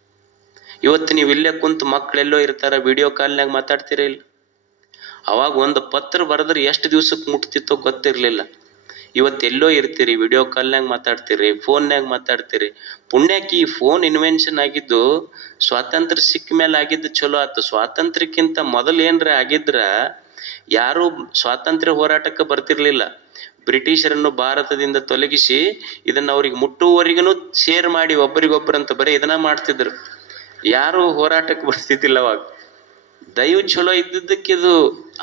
ಇವತ್ತು ನೀವು ಇಲ್ಲೇ ಕುಂತು ಮಕ್ಕಳೆಲ್ಲೋ ಇರ್ತಾರ, ವಿಡಿಯೋ ಕಾಲ್ನಾಗ ಮಾತಾಡ್ತೀರ ಇಲ್ಲ? ಅವಾಗ ಒಂದು ಪತ್ರ ಬರೆದ್ರೆ ಎಷ್ಟು ದಿವ್ಸಕ್ಕೆ ಮುಟ್ತಿತ್ತೋ ಗೊತ್ತಿರಲಿಲ್ಲ. ಇವತ್ತೆಲ್ಲೋ ಇರ್ತೀರಿ, ವಿಡಿಯೋ ಕಾಲ್ನಾಗ ಮಾತಾಡ್ತೀರಿ, ಫೋನ್ಯಾಗ ಮಾತಾಡ್ತೀರಿ. ಪುಣ್ಯಕ್ಕೆ ಈ ಫೋನ್ ಇನ್ವೆನ್ಷನ್ ಆಗಿದ್ದು ಸ್ವಾತಂತ್ರ್ಯ ಸಿಕ್ಕ ಮೇಲೆ ಆಗಿದ್ದು ಚಲೋ ಆಯ್ತು. ಸ್ವಾತಂತ್ರ್ಯಕ್ಕಿಂತ ಮೊದಲು ಏನ್ರ ಆಗಿದ್ರ ಯಾರೂ ಸ್ವಾತಂತ್ರ್ಯ ಹೋರಾಟಕ್ಕೆ ಬರ್ತಿರ್ಲಿಲ್ಲ. ಬ್ರಿಟಿಷರನ್ನು ಭಾರತದಿಂದ ತೊಲಗಿಸಿ ಇದನ್ನು ಅವ್ರಿಗೆ ಮುಟ್ಟುವವರೆಗೂ ಶೇರ್ ಮಾಡಿ ಒಬ್ಬರಿಗೊಬ್ಬರಂತ ಬರೀ ಇದನ್ನ ಮಾಡ್ತಿದ್ರು. ಯಾರು ಹೋರಾಟಕ್ಕೆ ಬರ್ತಿದ್ದಿಲ್ಲ ಅವಾಗ. ದೈವ ಚಲೋ ಇದ್ದಿದ್ದಕ್ಕೆ ಇದು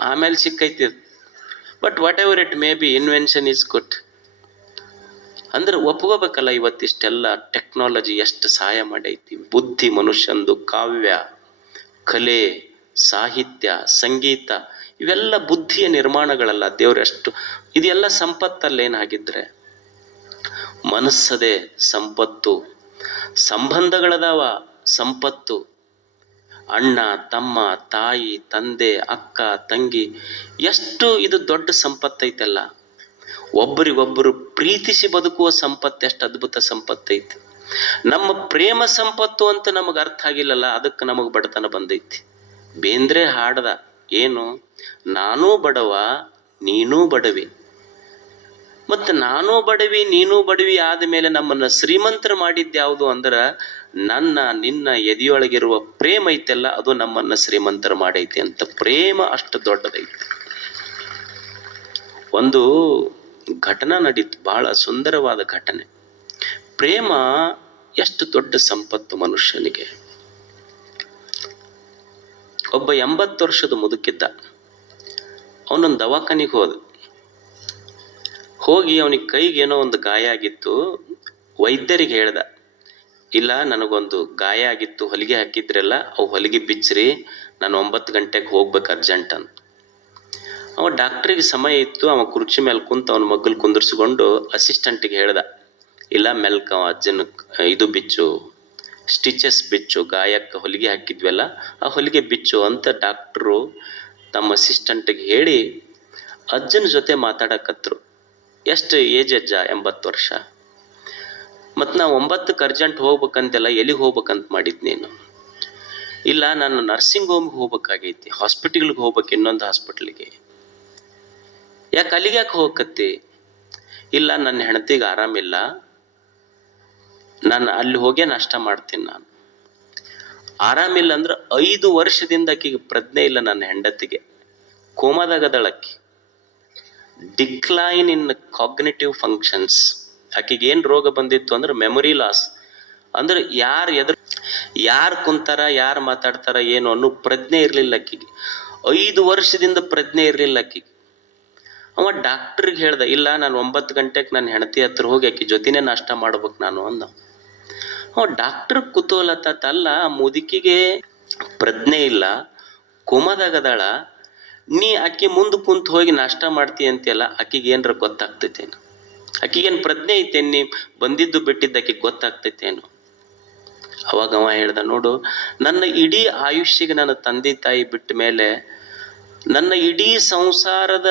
ಆಮೇಲೆ ಸಿಕ್ಕೈತಿ. But what ever it may be, invention is good. ಅಂದ್ರೆ ಒಪ್ಕೋಬೇಕಲ್ಲ, ಇವತ್ತಿಷ್ಟೆಲ್ಲ ಟೆಕ್ನಾಲಜಿ ಎಷ್ಟು ಸಹಾಯ ಮಾಡೈತಿ. ಬುದ್ಧಿ ಮನುಷ್ಯಂದು, ಕಾವ್ಯ, ಕಲೆ, ಸಾಹಿತ್ಯ, ಸಂಗೀತ ಇವೆಲ್ಲ ಬುದ್ಧಿಯ ನಿರ್ಮಾಣಗಳಲ್ಲ. ದೇವರೆಷ್ಟು ಇದೆಲ್ಲ ಸಂಪತ್ತಲ್ಲೇನಾಗಿದ್ರೆ ಮನಸ್ಸದೇ ಸಂಪತ್ತು. ಸಂಬಂಧಗಳದಾವ ಸಂಪತ್ತು. ಅಣ್ಣ, ತಮ್ಮ, ತಾಯಿ, ತಂದೆ, ಅಕ್ಕ, ತಂಗಿ, ಎಷ್ಟು ಇದು ದೊಡ್ಡ ಸಂಪತ್ತೈತಲ್ಲ. ಒಬ್ಬರಿಗೊಬ್ಬರು ಪ್ರೀತಿಸಿ ಬದುಕುವ ಸಂಪತ್ತು ಎಷ್ಟು ಅದ್ಭುತ ಸಂಪತ್ತೈತಿ. ನಮ್ಮ ಪ್ರೇಮ ಸಂಪತ್ತು ಅಂತ ನಮಗೆ ಅರ್ಥ ಆಗಿಲ್ಲಲ್ಲ, ಅದಕ್ಕೆ ನಮಗೆ ಬಡತನ ಬಂದೈತಿ. ಬೇಂದ್ರೆ ಹಾಡ್ದ ಏನು, ನಾನೂ ಬಡವ ನೀನೂ ಬಡವಿ. ಮತ್ತು ನಾನೂ ಬಡವಿ ನೀನೂ ಬಡವಿ ಆದಮೇಲೆ ನಮ್ಮನ್ನು ಶ್ರೀಮಂತರ ಮಾಡಿದ್ಯಾವುದು ಅಂದ್ರೆ ನಿನ್ನ ಎದೆಯೊಳಗಿರುವ ಪ್ರೇಮ ಐತೆಲ್ಲ, ಅದು ನಮ್ಮನ್ನು ಶ್ರೀಮಂತರ ಮಾಡೈತಿ ಅಂತ. ಪ್ರೇಮ ಅಷ್ಟು ದೊಡ್ಡದೈತಿ. ಒಂದು ಘಟನೆ ನಡೀತು, ಬಹಳ ಸುಂದರವಾದ ಘಟನೆ. ಪ್ರೇಮ ಎಷ್ಟು ದೊಡ್ಡ ಸಂಪತ್ತು ಮನುಷ್ಯನಿಗೆ. ಒಬ್ಬ 80 ವರ್ಷದ ಮುದುಕಿದ್ದ. ಅವನೊಂದು ದವಾಖಾನಿಗೆ ಹೋಗಿ ಅವನಿಗೆ ಕೈಗೆ ಏನೋ ಒಂದು ಗಾಯ ಆಗಿತ್ತು. ವೈದ್ಯರಿಗೆ ಹೇಳ್ದ, ಇಲ್ಲ ನನಗೊಂದು ಗಾಯ ಆಗಿತ್ತು, ಹೊಲಿಗೆ ಹಾಕಿದ್ರಲ್ಲ ಅವು ಹೊಲಿಗೆ ಬಿಚ್ಚ್ರಿ, ನಾನು 9 ಗಂಟೆಗೆ ಹೋಗ್ಬೇಕು ಅರ್ಜೆಂಟ್ ಅಂತ. ಅವ ಡಾಕ್ಟ್ರಿಗೆ ಸಮಯ ಇತ್ತು. ಅವ ಕುರ್ಚಿ ಮೇಲೆ ಕುಂತು ಅವನ ಮಗ್ಗಲ್ ಕುಂದರ್ಸ್ಕೊಂಡು ಅಸಿಸ್ಟೆಂಟಿಗೆ ಹೇಳ್ದ, ಇಲ್ಲ ಮೆಲ್ಕ ಅಜ್ಜನ ಇದು ಬಿಚ್ಚು, ಸ್ಟಿಚಸ್ ಬಿಚ್ಚು, ಗಾಯಕ್ಕೆ ಹೊಲಿಗೆ ಹಾಕಿದ್ವಲ್ಲ ಆ ಹೊಲಿಗೆ ಬಿಚ್ಚು ಅಂತ ಡಾಕ್ಟ್ರು ತಮ್ಮ ಅಸಿಸ್ಟೆಂಟಿಗೆ ಹೇಳಿ ಅಜ್ಜನ ಜೊತೆ ಮಾತಾಡಕತ್ರು. ಎಷ್ಟು ಏಜ್ ಅಜ್ಜ? 80 ವರ್ಷ. ಮತ್ತು ನಾವು 9ಕ್ಕೆ ಅರ್ಜೆಂಟ್ ಹೋಗ್ಬೇಕಂತೆಲ್ಲ, ಎಲ್ಲಿಗೆ ಹೋಗ್ಬೇಕಂತ ಮಾಡಿದ್ ನೀನು? ಇಲ್ಲ ನಾನು ನರ್ಸಿಂಗ್ ಹೋಮ್ಗೆ ಹೋಗ್ಬೇಕಾಗೈತಿ, ಹಾಸ್ಪಿಟಲ್ಗೆ ಹೋಗ್ಬೇಕು, ಇನ್ನೊಂದು ಹಾಸ್ಪಿಟ್ಲಿಗೆ. ಯಾಕೆ ಅಲ್ಲಿಗೆ ಯಾಕೆ ಹೋಗಕತ್ತಿ? ಇಲ್ಲ ನನ್ನ ಹೆಂಡತಿಗೆ ಆರಾಮಿಲ್ಲ, ನಾನು ಅಲ್ಲಿ ಹೋಗೇ ನಾಷ್ಟ ಮಾಡ್ತೀನಿ. ನಾನು ಆರಾಮಿಲ್ಲ ಅಂದ್ರೆ 5 ವರ್ಷದಿಂದ ಆಕಿಗೆ ಪ್ರಜ್ಞೆ ಇಲ್ಲ. ನನ್ನ ಹೆಂಡತಿಗೆ ಕೋಮಾದಾಗದಳಕ್ಕಿ, ಡಿಕ್ಲೈನ್ ಇನ್ ಕಾಗ್ನಿಟಿವ್ ಫಂಕ್ಷನ್ಸ್. ಆಕಿಗೆ ಏನು ರೋಗ ಬಂದಿತ್ತು ಅಂದ್ರೆ ಮೆಮೊರಿ ಲಾಸ್. ಅಂದ್ರೆ ಯಾರು ಕುಂತಾರ, ಯಾರು ಮಾತಾಡ್ತಾರ ಏನು ಅನ್ನೋ ಪ್ರಜ್ಞೆ ಇರಲಿಲ್ಲ ಆಕಿಗೆ. 5 ವರ್ಷದಿಂದ ಪ್ರಜ್ಞೆ ಇರಲಿಲ್ಲ ಆಕಿಗೆ. ಅವ ಡಾಕ್ಟ್ರಿಗೆ ಹೇಳ್ದ, ಇಲ್ಲ ನಾನು 9 ಗಂಟೆಗೆ ನನ್ನ ಹೆಂಡತಿ ಹತ್ರ ಹೋಗಿ ಆಕಿ ಜೊತೆನೇ ನಾಷ್ಟ ಮಾಡ್ಬೇಕು ನಾನು ಅಂದ. ಅವ ಡಾಕ್ಟರ್ ಕುತೂಹಲತ್ತಲ್ಲ, ಮುದುಕಿಗೆ ಪ್ರಜ್ಞೆ ಇಲ್ಲ, ಕೋಮಾದಾಗದಾಳ, ನೀ ಆಕಿ ಮುಂದೆ ಕುಂತು ಹೋಗಿ ನಾಷ್ಟ ಮಾಡ್ತೀಯ ಅಂತೆಲ್ಲ, ಆಕಿಗೆ ಏನರ ಗೊತ್ತಾಗ್ತೈತೇನು? ಆಕಿಗೇನು ಪ್ರಜ್ಞೆ ಐತೇನು? ನೀ ಬಂದಿದ್ದು ಬಿಟ್ಟಿದ್ದು ಆಕಿಗೆ ಗೊತ್ತಾಗ್ತೈತೇನು? ಅವಾಗ ಅವ ಹೇಳ್ದ, ನೋಡು, ನನ್ನ ಇಡೀ ಆಯುಷ್ಯಗೆ ನನ್ನ ತಂದೆ ತಾಯಿ ಬಿಟ್ಟ ಮೇಲೆ ನನ್ನ ಇಡೀ ಸಂಸಾರದ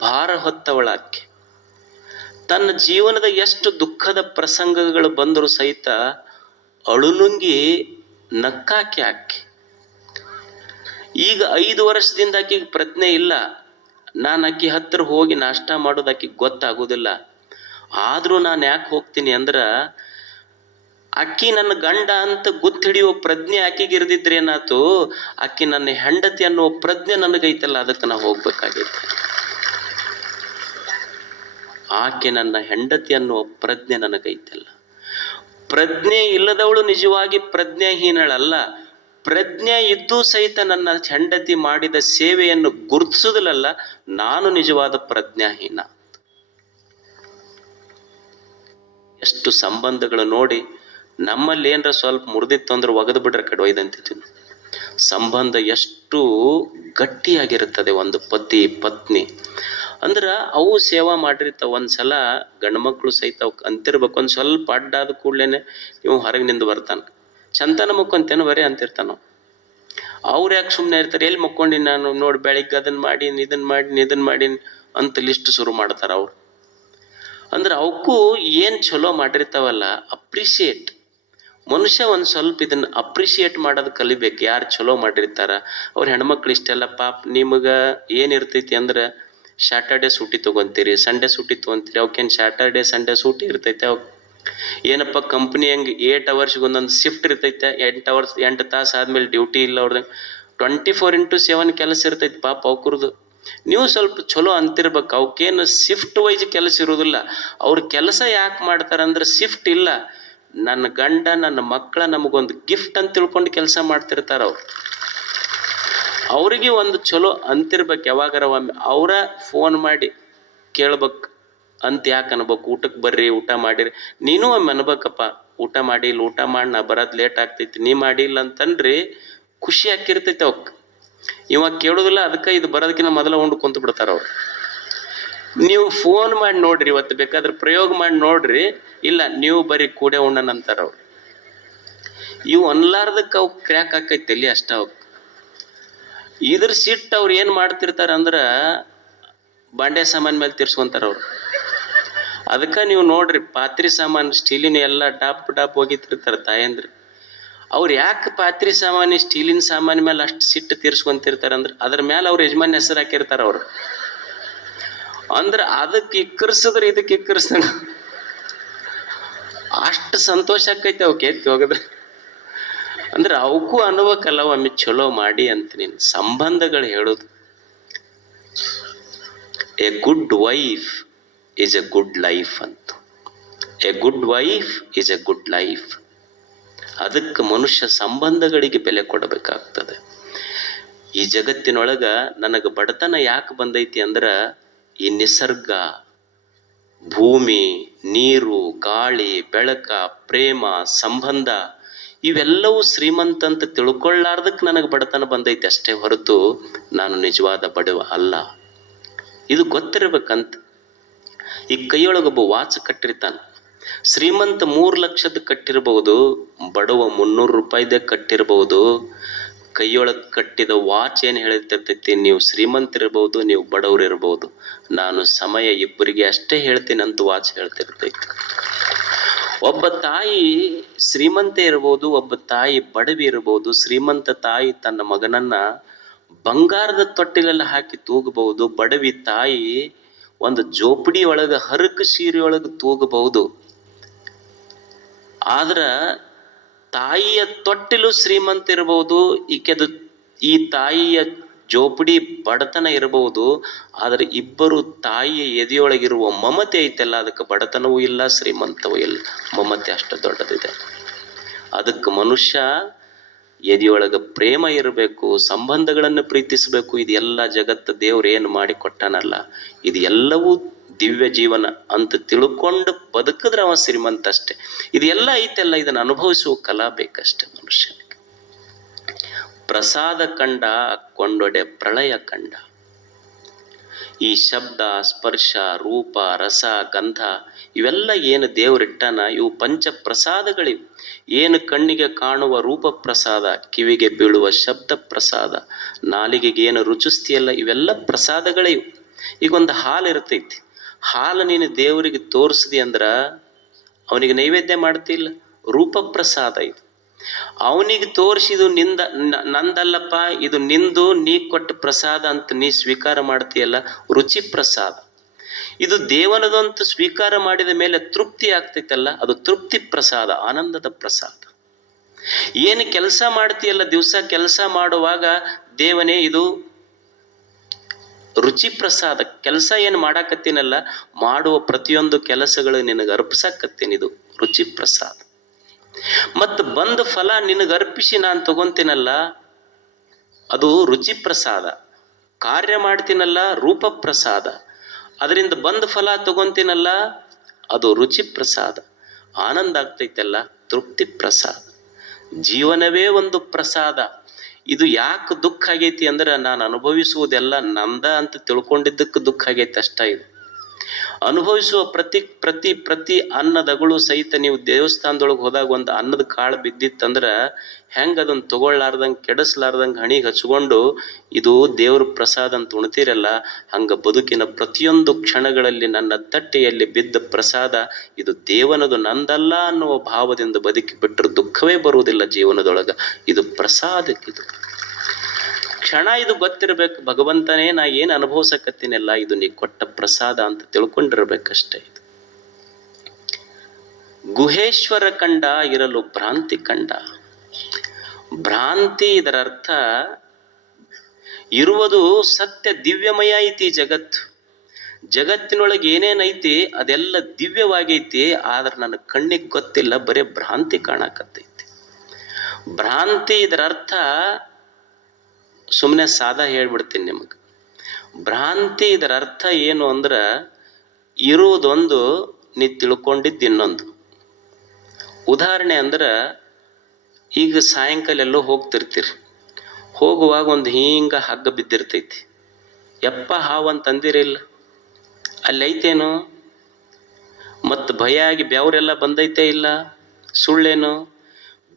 ಭಾರ ಹೊತ್ತವಳ ಆಕೆ. ತನ್ನ ಜೀವನದ ಎಷ್ಟು ದುಃಖದ ಪ್ರಸಂಗಗಳು ಬಂದರೂ ಸಹಿತ ಅಳುನುಂಗಿ ನಕ್ಕಾಕೆ ಆಕೆ. ಈಗ 5 ವರ್ಷದಿಂದ ಆಕೆಗೆ ಪ್ರಜ್ಞೆ ಇಲ್ಲ. ನಾನು ಆಕೆ ಹತ್ರ ಹೋಗಿ ನಾಷ್ಟ ಮಾಡೋದು ಆಕೆಗೆ ಗೊತ್ತಾಗೋದಿಲ್ಲ. ಆದರೂ ನಾನು ಯಾಕೆ ಹೋಗ್ತೀನಿ ಅಂದ್ರೆ ಅಕ್ಕಿ ನನ್ನ ಗಂಡ ಅಂತ ಗುರ್ತಿಡಿಯೋ ಪ್ರಜ್ಞೆ ಆಕೆಗೆ ಇರದಿದ್ರೆ ಏನಾಯ್ತು, ಆಕೆ ನನ್ನ ಹೆಂಡತಿ ಅನ್ನೋ ಪ್ರಜ್ಞೆ ನನಗೈತಲ್ಲ, ಅದಕ್ಕೆ ನಾ ಹೋಗ್ಬೇಕಾಗೈತೆ. ಆಕೆ ನನ್ನ ಹೆಂಡತಿ ಅನ್ನುವ ಪ್ರಜ್ಞೆ ನನಗೈತಲ್ಲ. ಪ್ರಜ್ಞೆ ಇಲ್ಲದವಳು ನಿಜವಾಗಿ ಪ್ರಜ್ಞಾಹೀನಳಲ್ಲ. ಪ್ರಜ್ಞೆ ಇದ್ದೂ ಸಹಿತ ನನ್ನ ಹೆಂಡತಿ ಮಾಡಿದ ಸೇವೆಯನ್ನು ಗುರುತಿಸುವುದಿಲ್ಲ, ನಾನು ನಿಜವಾದ ಪ್ರಜ್ಞಾಹೀನ. ಎಷ್ಟು ಸಂಬಂಧಗಳು ನೋಡಿ, ನಮ್ಮಲ್ಲಿ ಏನರ ಸ್ವಲ್ಪ ಮುರಿದಿತ್ತು ಅಂದ್ರೆ ಒಗೆದು ಬಿಡ್ರೆ ಕಡೆ ಒಯ್ದಂತಿದ್ವಿ. ಸಂಬಂಧ ಎಷ್ಟು ಗಟ್ಟಿಯಾಗಿರುತ್ತದೆ. ಒಂದು ಪತಿ ಪತ್ನಿ ಅಂದ್ರೆ ಅವು ಸೇವಾ ಮಾಡಿರ್ತಾವ. ಒಂದ್ಸಲ ಗಂಡು ಮಕ್ಕಳು ಸಹಿತ ಅವಕ್ಕೆ ಅಂತಿರ್ಬೇಕು, ಒಂದು ಸ್ವಲ್ಪ ಅಡ್ಡಾದ ಕೂಡ್ಲೇನೆ ಇವು ಹೊರಗೆ ನಿಂದು ಬರ್ತಾನೆ, ಚಂತನ ಮುಕ್ಕೊಂತೇನು ಬರೀ ಅಂತಿರ್ತಾನ. ಅವ್ರು ಯಾಕೆ ಸುಮ್ಮನೆ ಇರ್ತಾರೆ, ಎಲ್ಲಿ ಮಕ್ಕೊಂಡು ನಾನು ನೋಡಿ ಬೆಳಿಗ್ಗೆ ಅದನ್ನು ಮಾಡೀನಿ ಇದನ್ನು ಮಾಡೀನಿ ಅಂತ ಲಿಸ್ಟ್ ಶುರು ಮಾಡ್ತಾರೆ ಅವ್ರು. ಅಂದ್ರೆ ಅವಕ್ಕೂ ಏನು ಚಲೋ ಮಾಡಿರ್ತಾವಲ್ಲ ಅಪ್ರಿಷಿಯೇಟ್. ಮನುಷ್ಯ ಒಂದು ಸ್ವಲ್ಪ ಇದನ್ನು ಅಪ್ರಿಷಿಯೇಟ್ ಮಾಡೋದು ಕಲಿಬೇಕು. ಯಾರು ಚಲೋ ಮಾಡಿರ್ತಾರ ಅವ್ರ ಹೆಣ್ಮಕ್ಳು ಇಷ್ಟೆಲ್ಲ ಪಾಪ ನಿಮಗೆ ಏನಿರ್ತೈತಿ ಅಂದ್ರೆ ಸ್ಯಾಟರ್ಡೆ ಸೂಟಿ ತೊಗೊತೀರಿ, ಸಂಡೇ ಸೂಟಿ ತೊಗೊತೀರಿ. ಅವಕ್ಕೇನು ಸ್ಯಾಟರ್ಡೆ ಸಂಡೇ ಸೂಟಿ ಇರ್ತೈತೆ? ಅವ್ ಏನಪ್ಪ ಕಂಪ್ನಿ ಹಂಗೆ 8 ಅವರ್ಸ್ಗೆ ಒಂದೊಂದು ಶಿಫ್ಟ್ ಇರ್ತೈತೆ, 8 ತಾಸು ಆದಮೇಲೆ ಡ್ಯೂಟಿ ಇಲ್ಲ ಅವ್ರದ್ದು. 24/7 ಕೆಲಸ ಇರ್ತೈತಿ ಪಾಪ ಅವ್ರದ್ದು. ನೀವು ಸ್ವಲ್ಪ ಚಲೋ ಅಂತಿರ್ಬೇಕು. ಅವಕ್ಕೇನು ಶಿಫ್ಟ್ ವೈಸ್ ಕೆಲಸ ಇರೋದಿಲ್ಲ. ಅವ್ರ ಕೆಲಸ ಯಾಕೆ ಮಾಡ್ತಾರಂದ್ರೆ ಶಿಫ್ಟ್ ಇಲ್ಲ, ನನ್ನ ಗಂಡ ನನ್ನ ಮಕ್ಕಳ ನಮಗೊಂದು ಗಿಫ್ಟ್ ಅಂತ ತಿಳ್ಕೊಂಡು ಕೆಲಸ ಮಾಡ್ತಿರ್ತಾರ ಅವ್ರು. ಅವ್ರಿಗೆ ಒಂದು ಚಲೋ ಅಂತಿರ್ಬೇಕು. ಯಾವಾಗಾರ ಒಮ್ಮೆ ಅವರ ಫೋನ್ ಮಾಡಿ ಕೇಳ್ಬೇಕು ಅಂತ ಯಾಕೆ ಅನ್ಬೇಕು, ಊಟಕ್ಕೆ ಬರ್ರಿ ಊಟ ಮಾಡಿರಿ. ನೀನು ಒಮ್ಮೆ ಅನ್ಬೇಕಪ್ಪ, ಊಟ ಮಾಡಿಲ್ಲ, ಊಟ ಮಾಡಿ ನಾ ಬರೋದು ಲೇಟ್ ಆಗ್ತೈತಿ, ನೀ ಮಾಡಿಲ್ಲ ಅಂತನ್ರಿ ಖುಷಿ ಹಾಕಿರ್ತೈತೆ ಅವಕ್ಕೆ. ಇವಾಗ ಕೇಳೋದಿಲ್ಲ, ಅದಕ್ಕೆ ಇದು ಬರೋದಕ್ಕಿಂತ ಮೊದಲ ಉಂಡು ಕುಂತು ಬಿಡ್ತಾರ ಅವ್ರು. ನೀವು ಫೋನ್ ಮಾಡಿ ನೋಡ್ರಿ, ಇವತ್ತು ಬೇಕಾದ್ರೆ ಪ್ರಯೋಗ ಮಾಡಿ ನೋಡ್ರಿ, ಇಲ್ಲ ನೀವು ಬರೀ ಕೂಡೆ ಉಣ್ಣನ ಅಂತಾರ ಅವ್ರು. ಇವು ಅನ್ಲಾರ್ದಕ್ಕೆ ಅವು ಕ್ರ್ಯಾಕ್ ಹಾಕೈತಿ ಅಲ್ಲಿ ಅಷ್ಟ. ಅವಕ್ಕೆ ಇದ್ರ ಸಿಟ್ಟು ಅವ್ರು ಏನು ಮಾಡ್ತಿರ್ತಾರ ಅಂದ್ರೆ ಬಾಂಡೆ ಸಾಮಾನು ಮೇಲೆ ತಿರ್ಸ್ಕೊಂತಾರ ಅವ್ರು. ಅದಕ್ಕೆ ನೀವು ನೋಡ್ರಿ ಪಾತ್ರೆ ಸಾಮಾನು ಸ್ಟೀಲಿನ ಎಲ್ಲ ಡಾಪ್ ಹೋಗಿತಿರ್ತಾರೆ ತಾಯಂದ್ರಿ. ಅವ್ರು ಯಾಕೆ ಪಾತ್ರೆ ಸಾಮಾನು ಸ್ಟೀಲಿನ ಸಾಮಾನು ಮೇಲೆ ಅಷ್ಟು ಸಿಟ್ಟು ತೀರ್ಸ್ಕೊಂತಿರ್ತಾರೆ ಅಂದ್ರೆ ಅದ್ರ ಮೇಲೆ ಅವ್ರ ಯಜಮಾನ್ ಹೆಸರು ಹಾಕಿರ್ತಾರ ಅವ್ರು. ಅಂದ್ರೆ ಅದಕ್ಕೆ ಇಕ್ಕರ್ಸಿದ್ರೆ ಇದಕ್ಕೆ ಇಕ್ಕರ್ಸ್ತಾನ, ಅಷ್ಟು ಸಂತೋಷ ಆಕೈತೆ ಅವಕ್ಕೆ ಎತ್ತಿ ಹೋಗದ್ರೆ. ಅಂದ್ರೆ ಅವಕ್ಕೂ ಅನ್ಬೇಕಲ್ಲ ಒಮ್ಮೆ ಚಲೋ ಮಾಡಿ ಅಂತ. ನೀನು ಸಂಬಂಧಗಳು ಹೇಳೋದು, a good wife is a good life ಅಂತ. A good wife is a good life. ಅದಕ್ಕೆ ಮನುಷ್ಯ ಸಂಬಂಧಗಳಿಗೆ ಬೆಲೆ ಕೊಡಬೇಕಾಗ್ತದೆ. ಈ ಜಗತ್ತಿನೊಳಗ ನನಗೆ ಬಡತನ ಯಾಕೆ ಬಂದೈತಿ ಅಂದ್ರೆ ಈ ನಿಸರ್ಗ, ಭೂಮಿ, ನೀರು, ಗಾಳಿ, ಬೆಳಕ, ಪ್ರೇಮ, ಸಂಬಂಧ ಇವೆಲ್ಲವೂ ಶ್ರೀಮಂತ ಅಂತ ತಿಳ್ಕೊಳ್ಳಾರ್ದಕ್ಕೆ ನನಗೆ ಬಡತನ ಬಂದೈತಿ ಅಷ್ಟೇ ಹೊರತು ನಾನು ನಿಜವಾದ ಬಡವ ಅಲ್ಲ. ಇದು ಗೊತ್ತಿರ್ಬೇಕಂತ. ಈ ಕೈಯೊಳಗೊಬ್ಬ ವಾಚ್ ಕಟ್ಟಿರ್ತಾನೆ, ಶ್ರೀಮಂತ 3 ಲಕ್ಷದ ಕಟ್ಟಿರ್ಬೋದು, ಬಡವ 300 ರೂಪಾಯಿದೇ ಕಟ್ಟಿರ್ಬೋದು. ಕೈಯೊಳಗೆ ಕಟ್ಟಿದ ವಾಚ್ ಏನು ಹೇಳ್ತಿರ್ತೈತಿ, ನೀವು ಶ್ರೀಮಂತರಿರ್ಬೋದು, ನೀವು ಬಡವರಿರ್ಬೋದು, ನಾನು ಸಮಯ ಇಬ್ಬರಿಗೆ ಅಷ್ಟೇ ಹೇಳ್ತೀನಿ ಅಂತ ವಾಚ್ ಹೇಳ್ತಿರ್ತೈತಿ. ಒಬ್ಬ ತಾಯಿ ಶ್ರೀಮಂತ ಇರ್ಬೋದು, ಒಬ್ಬ ತಾಯಿ ಬಡವಿ ಇರ್ಬೋದು. ಶ್ರೀಮಂತ ತಾಯಿ ತನ್ನ ಮಗನನ್ನ ಬಂಗಾರದ ತೊಟ್ಟಿಲೆಲ್ಲ ಹಾಕಿ ತೂಗಬಹುದು. ಬಡವಿ ತಾಯಿ ಒಂದು ಜೋಪಡಿ ಒಳಗೆ ಹರಕ ಸೀರೆ ಒಳಗೆ ತೂಗಬಹುದು. ಆದ್ರ ತಾಯಿಯ ತೊಟ್ಟಿಲು ಶ್ರೀಮಂತ ಇರಬಹುದು, ಈ ತಾಯಿಯ ಜೋಪಡಿ ಬಡತನ ಇರಬಹುದು. ಆದರೆ ಇಬ್ಬರು ತಾಯಿಯ ಎದೆಯೊಳಗಿರುವ ಮಮತೆ ಐತೆಲ್ಲ, ಅದಕ್ಕೆ ಬಡತನವೂ ಇಲ್ಲ, ಶ್ರೀಮಂತವೂ ಇಲ್ಲ. ಮಮತೆ ಅಷ್ಟು ದೊಡ್ಡದಿದೆ. ಅದಕ್ಕೆ ಮನುಷ್ಯ ಎದೆಯೊಳಗೆ ಪ್ರೇಮ ಇರಬೇಕು, ಸಂಬಂಧಗಳನ್ನು ಪ್ರೀತಿಸಬೇಕು. ಇದೆಲ್ಲ ಜಗತ್ತು ದೇವ್ರು ಏನು ಮಾಡಿ ಕೊಟ್ಟಾನಲ್ಲ, ಇದು ಎಲ್ಲವೂ ದಿವ್ಯ ಜೀವನ ಅಂತ ತಿಳ್ಕೊಂಡು ಬದುಕಿದ್ರೆ ಅವ ಶ್ರೀಮಂತ ಅಷ್ಟೆ. ಇದೆಲ್ಲ ಐತೆಲ್ಲ, ಇದನ್ನು ಅನುಭವಿಸುವ ಕಲಾ ಬೇಕಷ್ಟೆ ಮನುಷ್ಯನಿಗೆ. ಪ್ರಸಾದ ಕಂಡ ಕೊಂಡೊಡೆ ಪ್ರಳಯ ಕಂಡ. ಈ ಶಬ್ದ, ಸ್ಪರ್ಶ, ರೂಪ, ರಸ, ಗಂಧ ಇವೆಲ್ಲ ಏನು ದೇವರಿಟ್ಟಾನ, ಇವು ಪಂಚ ಪ್ರಸಾದಗಳಿವು. ಏನು ಕಣ್ಣಿಗೆ ಕಾಣುವ ರೂಪ ಪ್ರಸಾದ, ಕಿವಿಗೆ ಬೀಳುವ ಶಬ್ದ ಪ್ರಸಾದ, ನಾಲಿಗೆಗೆ ಏನು ರುಚಿಸ್ತಿಯಲ್ಲ, ಇವೆಲ್ಲ ಪ್ರಸಾದಗಳಿವು. ಈಗೊಂದು ಹಾಲು ಇರ್ತೈತಿ, ಹಾಲು ನೀನು ದೇವರಿಗೆ ತೋರಿಸಿದಿ ಅಂದ್ರೆ ಅವನಿಗೆ ನೈವೇದ್ಯ ಮಾಡ್ತಿಲ್ಲ, ರೂಪ ಪ್ರಸಾದ ಇದು. ಅವನಿಗೆ ತೋರಿಸಿದು ನಂದಲ್ಲಪ್ಪ, ಇದು ನಿಂದು, ನೀ ಕೊಟ್ಟ ಪ್ರಸಾದ ಅಂತ ನೀ ಸ್ವೀಕಾರ ಮಾಡ್ತೀಯಲ್ಲ, ರುಚಿ ಪ್ರಸಾದ. ಇದು ದೇವನದಂತ ಸ್ವೀಕಾರ ಮಾಡಿದ ಮೇಲೆ ತೃಪ್ತಿ ಆಗ್ತೈತಲ್ಲ, ಅದು ತೃಪ್ತಿ ಪ್ರಸಾದ, ಆನಂದದ ಪ್ರಸಾದ. ಏನು ಕೆಲಸ ಮಾಡ್ತೀಯಲ್ಲ, ದಿವಸ ಕೆಲಸ ಮಾಡುವಾಗ ದೇವನೇ ಇದು ರುಚಿ ಪ್ರಸಾದ. ಕೆಲಸ ಏನು ಮಾಡಾಕತ್ತೀನಲ್ಲ, ಮಾಡುವ ಪ್ರತಿಯೊಂದು ಕೆಲಸಗಳು ನಿನಗೆ ಅರ್ಪಿಸಕತ್ತೀನಿ, ಇದು ರುಚಿ ಪ್ರಸಾದ. ಮತ್ತು ಬಂದ ಫಲ ನಿನಗೆ ಅರ್ಪಿಸಿ ನಾನು ತಗೊಂತೀನಲ್ಲ, ಅದು ರುಚಿ ಪ್ರಸಾದ. ಕಾರ್ಯ ಮಾಡ್ತೀನಲ್ಲ, ರೂಪ ಪ್ರಸಾದ. ಅದರಿಂದ ಬಂದ ಫಲ ತಗೊಂತೀನಲ್ಲ, ಅದು ರುಚಿ ಪ್ರಸಾದ. ಆನಂದ ಆಗ್ತೈತಲ್ಲ, ತೃಪ್ತಿ ಪ್ರಸಾದ. ಜೀವನವೇ ಒಂದು ಪ್ರಸಾದ. ಇದು ಯಾಕೆ ದುಃಖ ಆಗೈತಿ ಅಂದ್ರೆ ನಾನು ಅನುಭವಿಸುವುದೆಲ್ಲ ನಂದ ಅಂತ ತಿಳ್ಕೊಂಡಿದ್ದಕ್ಕೆ ದುಃಖ ಆಗೈತಿ ಅಷ್ಟ. ಇದು ಅನುಭವಿಸುವ ಪ್ರತಿ ಪ್ರತಿ ಪ್ರತಿ ಅನ್ನದಗಳು ಸಹಿತ ನೀವು ದೇವಸ್ಥಾನದೊಳಗೆ ಹೋದಾಗ ಒಂದು ಅನ್ನದ ಕಾಳು ಬಿದ್ದಿತ್ತಂದ್ರ ಹೆಂಗೆ ಅದನ್ನು ತಗೊಳ್ಳಾರ್ದಂಗೆ ಕೆಡಿಸ್ಲಾರ್ದಂಗೆ ಹಣಿಗೆ ಹಚ್ಕೊಂಡು ಇದು ದೇವ್ರ ಪ್ರಸಾದ ಅಂತ ಉಣ್ತೀರಲ್ಲ, ಹಂಗೆ ಬದುಕಿನ ಪ್ರತಿಯೊಂದು ಕ್ಷಣಗಳಲ್ಲಿ ನನ್ನ ತಟ್ಟೆಯಲ್ಲಿ ಬಿದ್ದ ಪ್ರಸಾದ ಇದು ದೇವನದು ನಂದಲ್ಲ ಅನ್ನುವ ಭಾವದಿಂದ ಬದುಕಿ ಬಿಟ್ಟರೆ ದುಃಖವೇ ಬರುವುದಿಲ್ಲ ಜೀವನದೊಳಗೆ. ಇದು ಪ್ರಸಾದಕ್ಕಿದು ಕ್ಷಣ ಇದು ಗೊತ್ತಿರ್ಬೇಕು. ಭಗವಂತನೇ ನಾ ಏನು ಅನುಭವಿಸಕತ್ತೀನಲ್ಲ ಇದು ನೀ ಕೊಟ್ಟ ಪ್ರಸಾದ ಅಂತ ತಿಳ್ಕೊಂಡಿರ್ಬೇಕಷ್ಟೇ. ಇದು ಗುಹೇಶ್ವರ ಕಂಡ ಇರಲು ಭ್ರಾಂತಿ ಕಂಡ. ಭ್ರಾಂತಿ ಇದರ ಅರ್ಥ ಇರುವುದು ಸತ್ಯ ದಿವ್ಯಮಯ ಐತಿ ಜಗತ್ತು. ಜಗತ್ತಿನೊಳಗೆ ಏನೇನೈತಿ ಅದೆಲ್ಲ ದಿವ್ಯವಾಗೈತಿ, ಆದ್ರೆ ನನ್ನ ಕಣ್ಣಿಗೆ ಗೊತ್ತಿಲ್ಲ, ಬರೇ ಭ್ರಾಂತಿ ಕಾಣಕತ್ತೈತಿ. ಭ್ರಾಂತಿ ಇದರ ಅರ್ಥ ಸುಮ್ಮನೆ ಸಾದಾ ಹೇಳ್ಬಿಡ್ತೀನಿ ನಿಮಗೆ. ಭ್ರಾಂತಿ ಇದರ ಅರ್ಥ ಏನು ಅಂದ್ರೆ ಇರುವುದೊಂದು ನೀ ತಿಳ್ಕೊಂಡಿದ್ದು ಇನ್ನೊಂದು. ಉದಾಹರಣೆ ಅಂದ್ರೆ ಈಗ ಸಾಯಂಕಾಲ ಎಲ್ಲೋ ಹೋಗ್ತಿರ್ತೀರಿ, ಹೋಗುವಾಗ ಒಂದು ಹಿಂಗೆ ಹಗ್ಗ ಬಿದ್ದಿರ್ತೈತಿ. ಯಪ್ಪ ಹಾವು ಅಂತ ಅಂದಿರಿಲ್ಲ, ಅಲ್ಲಿ ಐತೇನು? ಮತ್ತು ಭಯ ಆಗಿ ಬೆವರೆಲ್ಲ ಬಂದೈತೆ ಇಲ್ಲ? ಸುಳ್ಳೇನು?